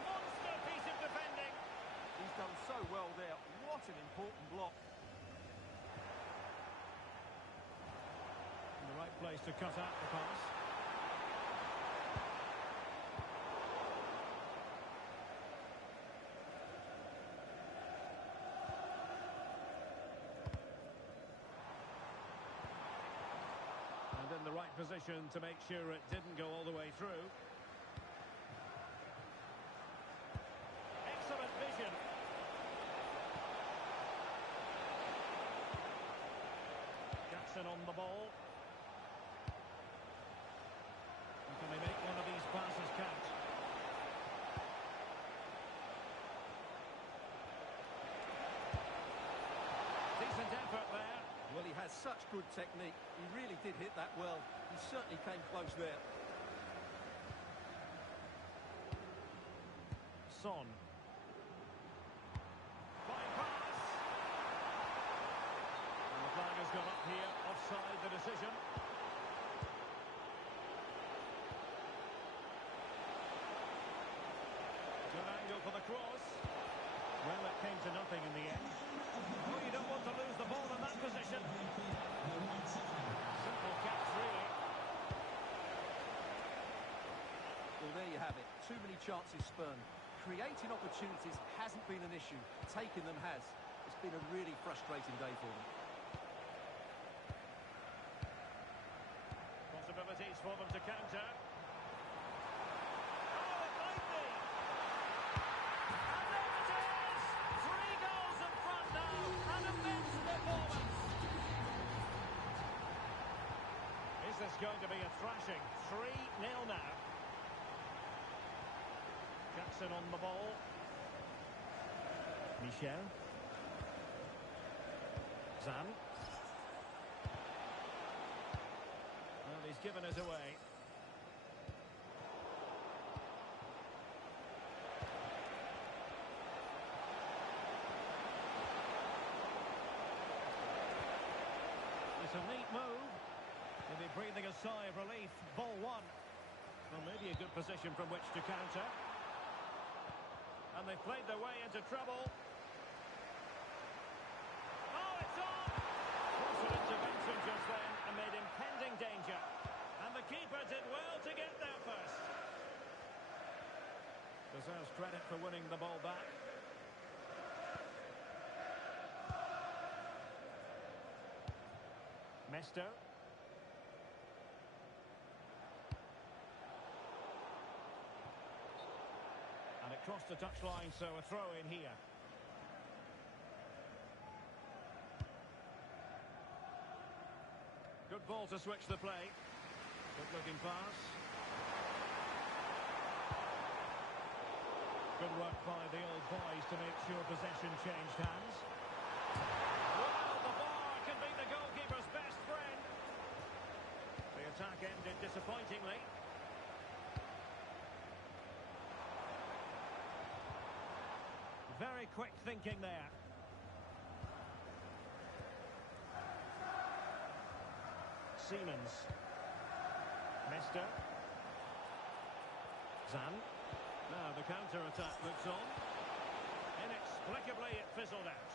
Monster piece of defending. He's done so well there. What an important block. In the right place to cut out the pass. And in the right position to make sure it didn't go all the way through. Jackson on the ball. And can they make one of these passes count? Decent effort there. Well, he has such good technique. He really did hit that well. He certainly came close there. Son. Fine pass. And the flag has gone up here. Offside the decision. Good angle for the cross. Well, it came to nothing in the end. Oh, you don't want to lose the ball in that position. Simple catch, really. Well, there you have it. Too many chances spurned. Creating opportunities hasn't been an issue. Taking them has. It's been a really frustrating day for them. Possibilities for them to counter. Oh, it might be. And there it is! 3 goals in front now. An immense performance. Is this going to be a thrashing? 3-0 now. Jackson on the ball. Michel. Zan. Well, he's given it away. It's a neat move. He'll be breathing a sigh of relief. Ball one. Well, maybe a good position from which to counter. And they've played their way into trouble. Oh, it's on! Fortunate intervention just then amid impending danger. And the keeper did well to get there first. Deserves credit for winning the ball back. Mesto. And it crossed the touchline, so a throw in here. Good ball to switch the play. Good looking pass. Good work by the old boys to make sure possession changed hands. Well, the bar can be the goalkeeper's best friend. The attack ended disappointingly. Very quick thinking there. Siemens. Mesto. Zan. Now the counter-attack looks on. Inexplicably it fizzled out.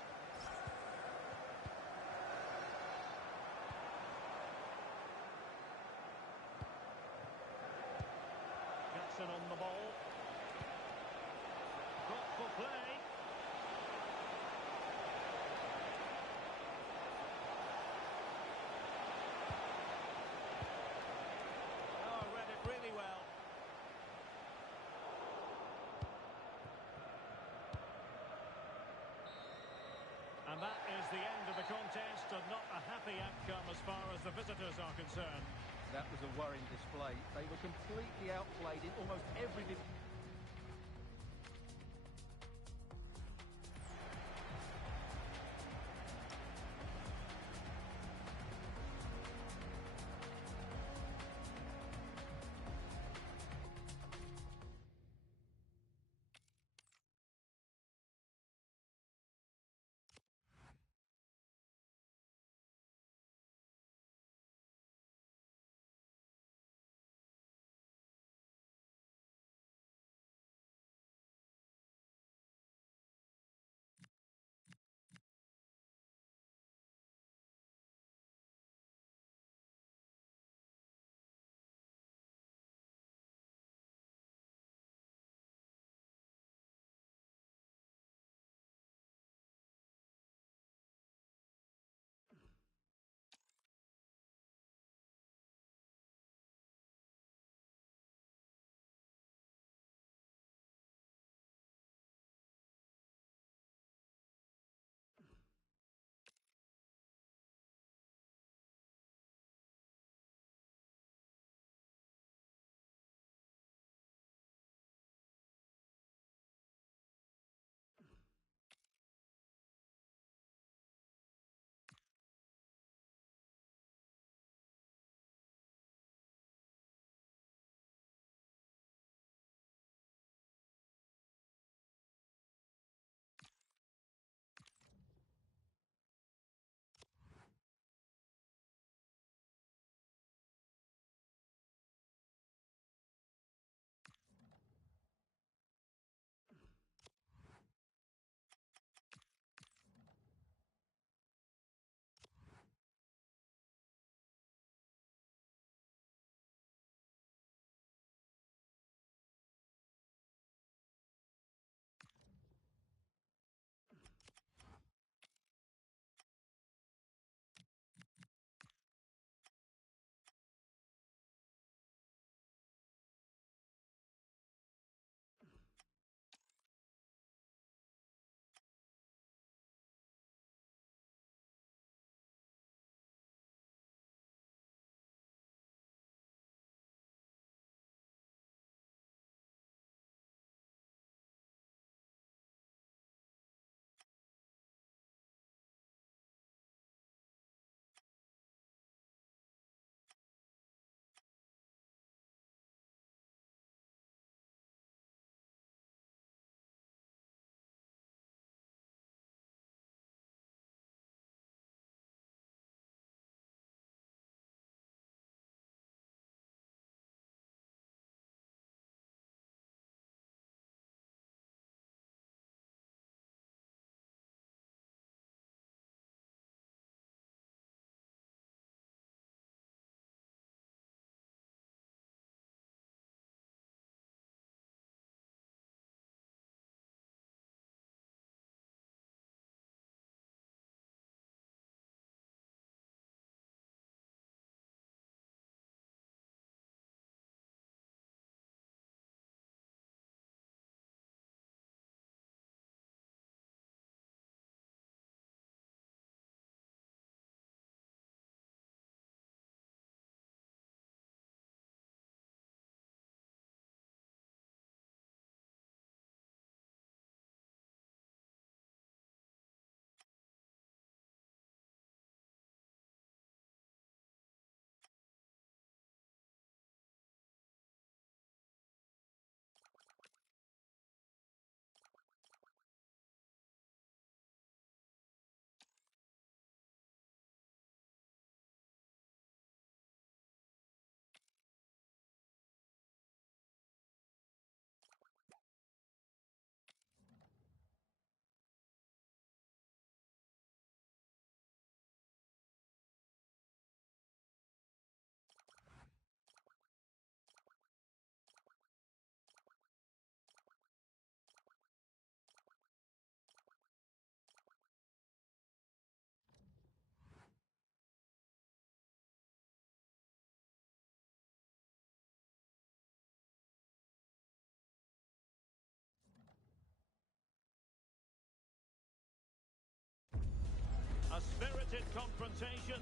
Jackson on the ball. Thoughtful play. Really well. And that is the end of the contest, and not a happy outcome as far as the visitors are concerned. That was a worrying display. They were completely outplayed in almost every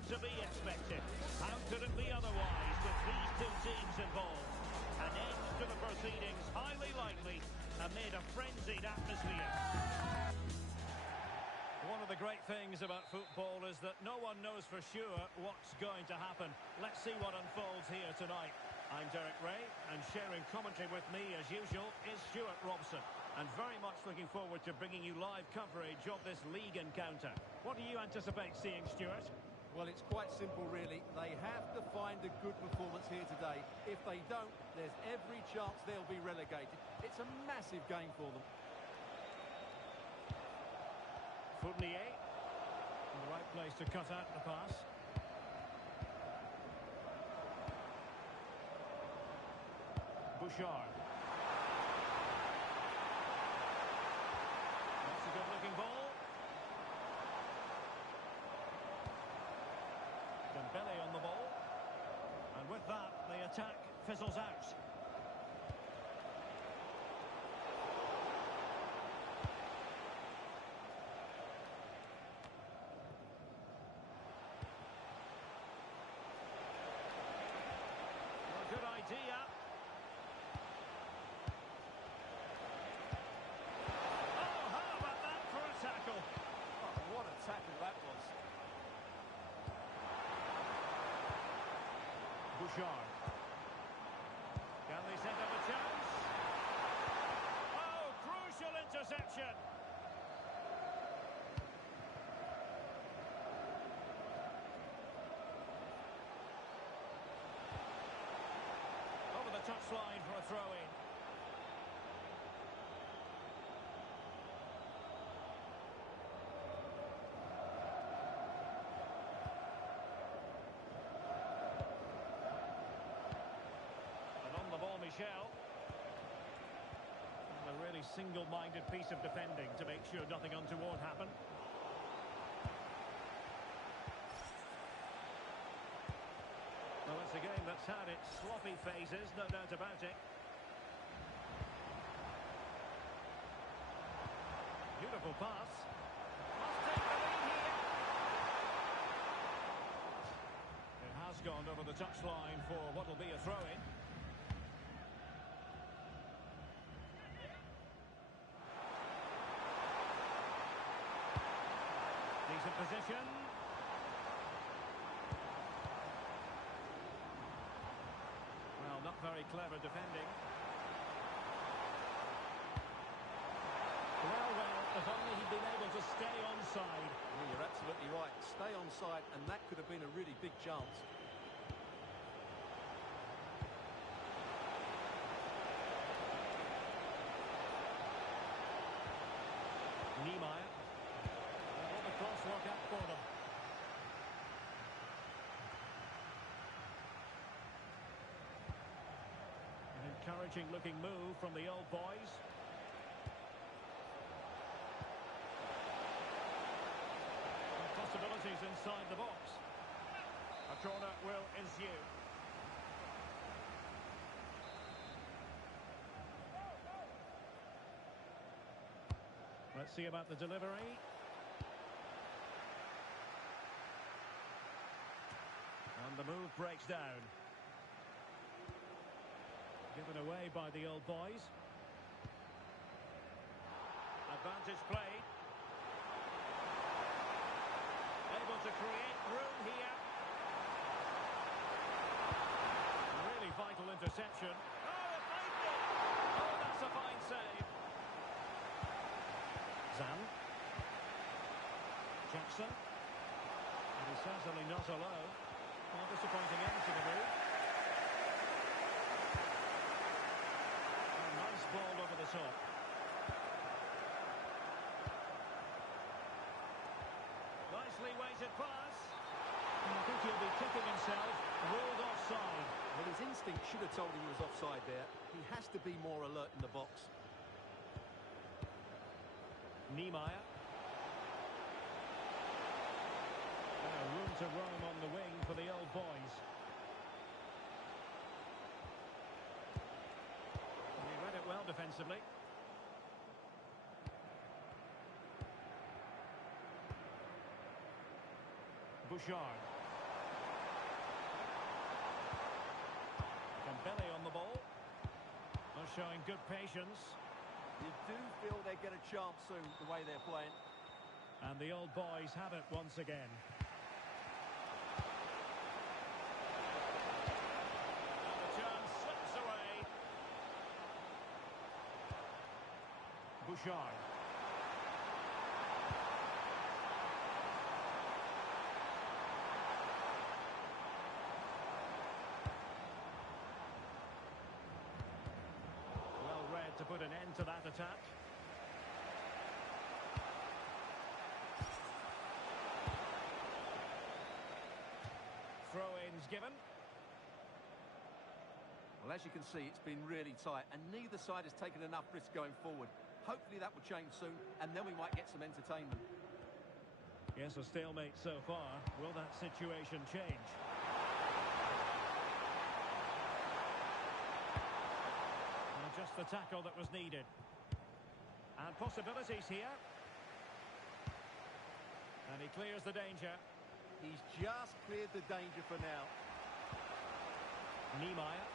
to be expected. How could it be otherwise with these two teams involved? An end to the proceedings, highly likely, amid a frenzied atmosphere. One of the great things about football is that no one knows for sure what's going to happen. Let's see what unfolds here tonight. I'm Derek Ray, and sharing commentary with me, as usual, is Stuart Robson. And very much looking forward to bringing you live coverage of this league encounter. What do you anticipate seeing, Stuart? Well, it's quite simple, really. They have to find a good performance here today. If they don't, there's every chance they'll be relegated. It's a massive game for them. Fournier, in the right place to cut out the pass. Bouchard. That's a good-looking ball. Dembele on the ball. And with that, the attack fizzles out. Good idea. Oh, how about that for a tackle? Oh, what a tackle that was. Bouchard. Can they set up a chance? Oh, crucial interception. Over the touchline for a throw-in. And on the ball, Michel. And a really single-minded piece of defending to make sure nothing untoward happened. Well, it's a game that's had its sloppy phases, no doubt about it. Beautiful pass. Must take the lead here. It has gone over the touchline for what will be a throw-in. Decent position. Well, not very clever defending. Well, if only he'd been able to stay onside. Yeah, you're absolutely right. Stay onside, and that could have been a really big chance. Niemeyer. What the cross work out for them. An encouraging looking move from the old boys. And possibilities inside the box. A corner will ensue. Let's see about the delivery. And the move breaks down. Given away by the old boys. Advantage played. Able to create room here. Really vital interception. Oh, it might be! Oh, that's a fine save. Zan. Jackson. And he's certainly not alone. Well, disappointing end to the move. A nice ball over the top. Nicely weighted pass. And I think he'll be kicking himself. Ruled offside. Well, his instinct should have told him he was offside there. He has to be more alert in the box. Niemeyer. Room to roam on the wing for the old boys. He read it well defensively. Bouchard. showing good patience. You do feel they get a chance soon, the way they're playing. And the old boys have it once again. And the chance slips away. Bouchard. Well read to put an end to that attack. Throw-ins given. Well, as you can see, it's been really tight, and neither side has taken enough risk going forward. Hopefully that will change soon, and then we might get some entertainment. Yes, a stalemate so far. Will that situation change? And just the tackle that was needed. And possibilities here. And he clears the danger. He's just cleared the danger for now. Niemeyer.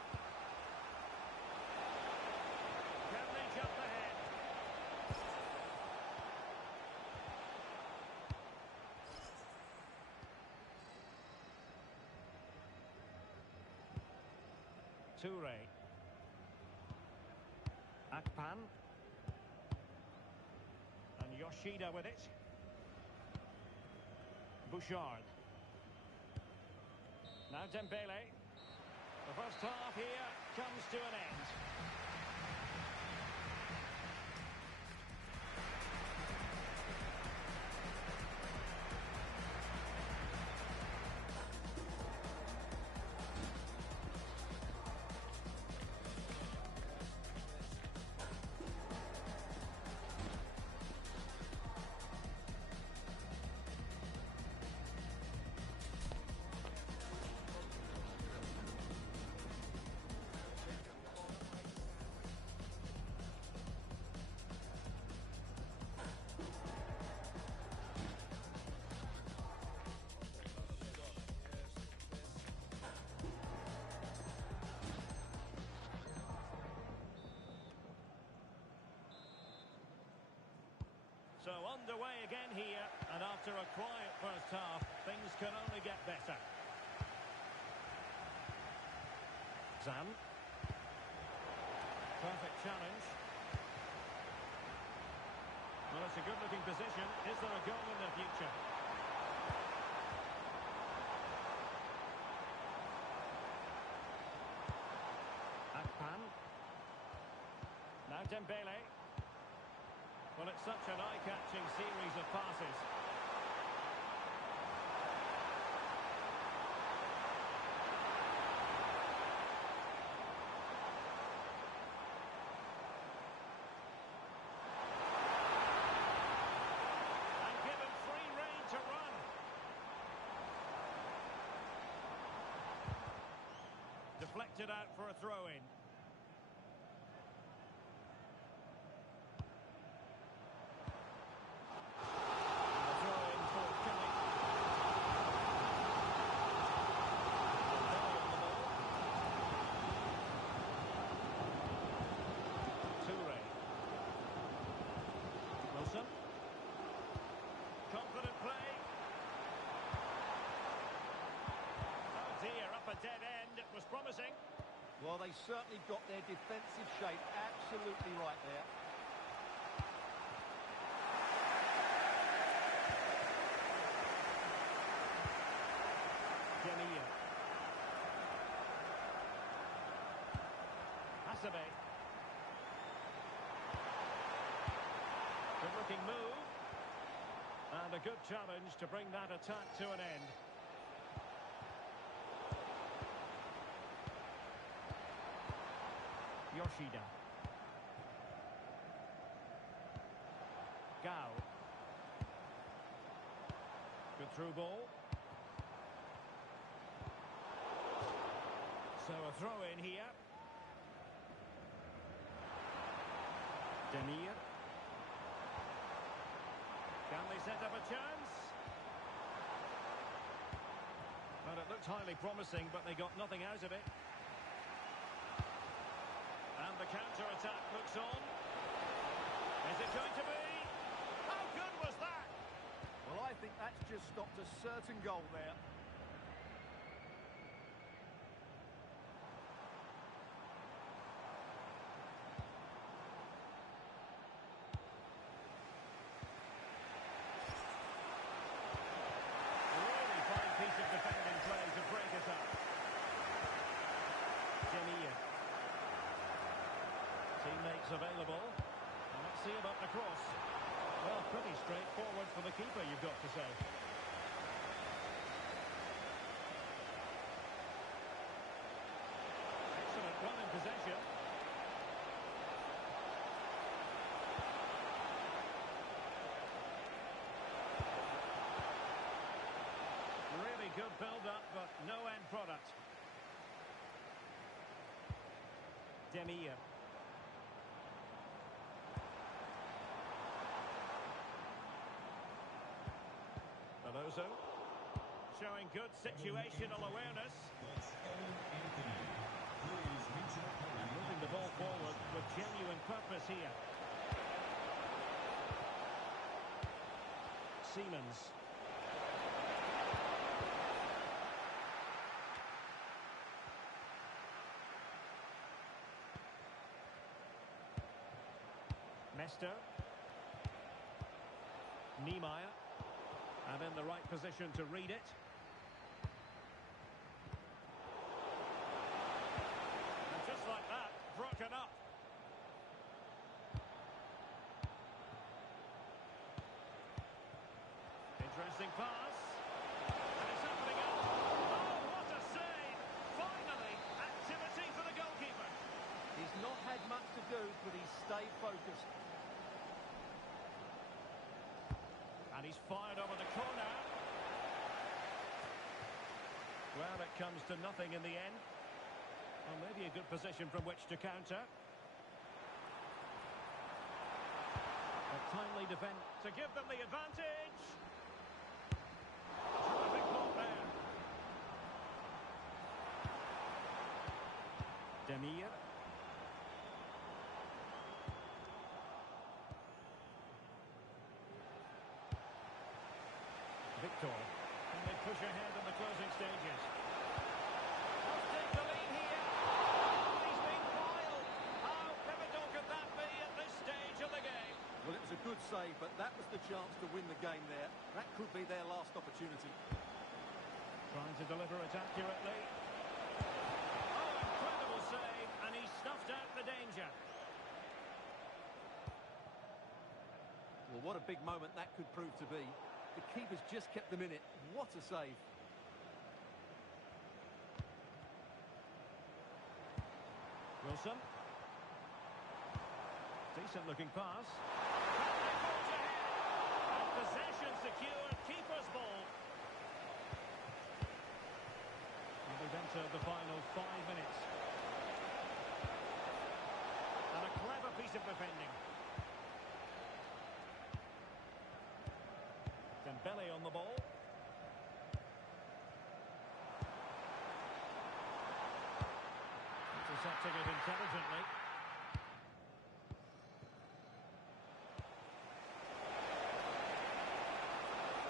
Can reach up the head. Toure. Akpan. And Yoshida with it. Bouchard. Now Dembele. The first half here comes to an end. So underway again here, and after a quiet first half, things can only get better. Zan. Perfect challenge. Well, it's a good-looking position. Is there a goal in the future? Akpan. Now Dembele. Well, it's such an eye-catching series of passes. And given free rein to run. Deflected out for a throw-in. Confident play. Oh dear, up a dead end. It was promising. Well, they certainly got their defensive shape absolutely right there. Demir. Hasabe. Good-looking move. And a good challenge to bring that attack to an end. Yoshida. Gao. Good through ball. So a throw in here. Demir. Can they set up a chance? Well, it looked highly promising, but they got nothing out of it. And the counter-attack looks on. Is it going to be? How good was that? Well, I think that's just stopped a certain goal there. Really fine piece of defending play to break it up. Demir. Teammates available. And let's see about the cross. Well, pretty straightforward for the keeper, you've got to say. Excellent run in possession. Really good build-up, but no end product. Demir. Alonso. Showing good situational awareness. And moving the ball forward with genuine purpose here. Siemens. Mester. Niemeyer. And in the right position to read it. And just like that, broken up. Interesting pass. And it's opening up. Oh, what a save! Finally, activity for the goalkeeper. He's not had much to do, but he's stayed focused. And he's fired over the corner. Well, it comes to nothing in the end. Well, maybe a good position from which to counter. A timely defend to give them the advantage. Terrific block there. Demir. Victor. Can they push ahead in the closing stages? Must take the lead here. Oh, he's been foiled. How pivotal could that be at this stage of the game? Well, it was a good save, but that was the chance to win the game there. That could be their last opportunity. Trying to deliver it accurately. Oh, incredible save, and he snuffed out the danger. Well, what a big moment that could prove to be. The keeper's just kept them in it. What a save. Wilson. Decent looking pass. And they forge ahead. And possession secured. Keeper's ball. And we've entered the final 5 minutes. And a clever piece of defending. Dembele on the ball. Intercepting it intelligently.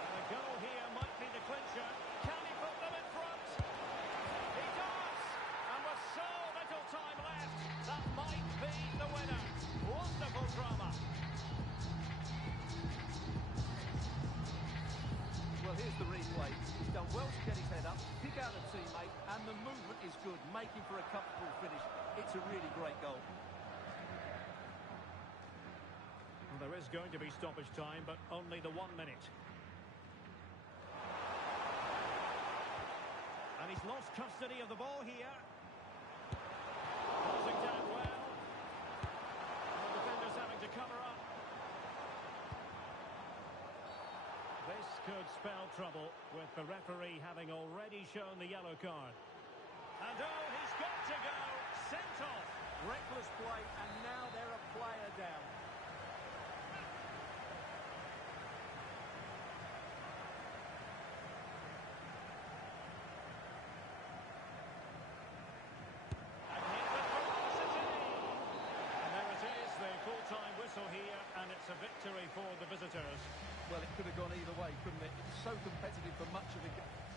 And the goal here might be the clincher. Can he put them in front? He does! And with so little time left, that might be the winner. Wonderful drama. Well, here's the replay. He's done well to get his head up, pick out a teammate, and the movement is good, making for a comfortable finish. It's a really great goal. Well, there is going to be stoppage time, but only the 1 minute. And he's lost custody of the ball here. Closing down well. And the defenders having to cover up. This could spell trouble, with the referee having already shown the yellow card. And oh, he's got to go. Sent off. Reckless play, and now they're a player down. And hit with velocity. it's a victory for the visitors. Well, it could have gone either way, couldn't it? It was so competitive for much of the game.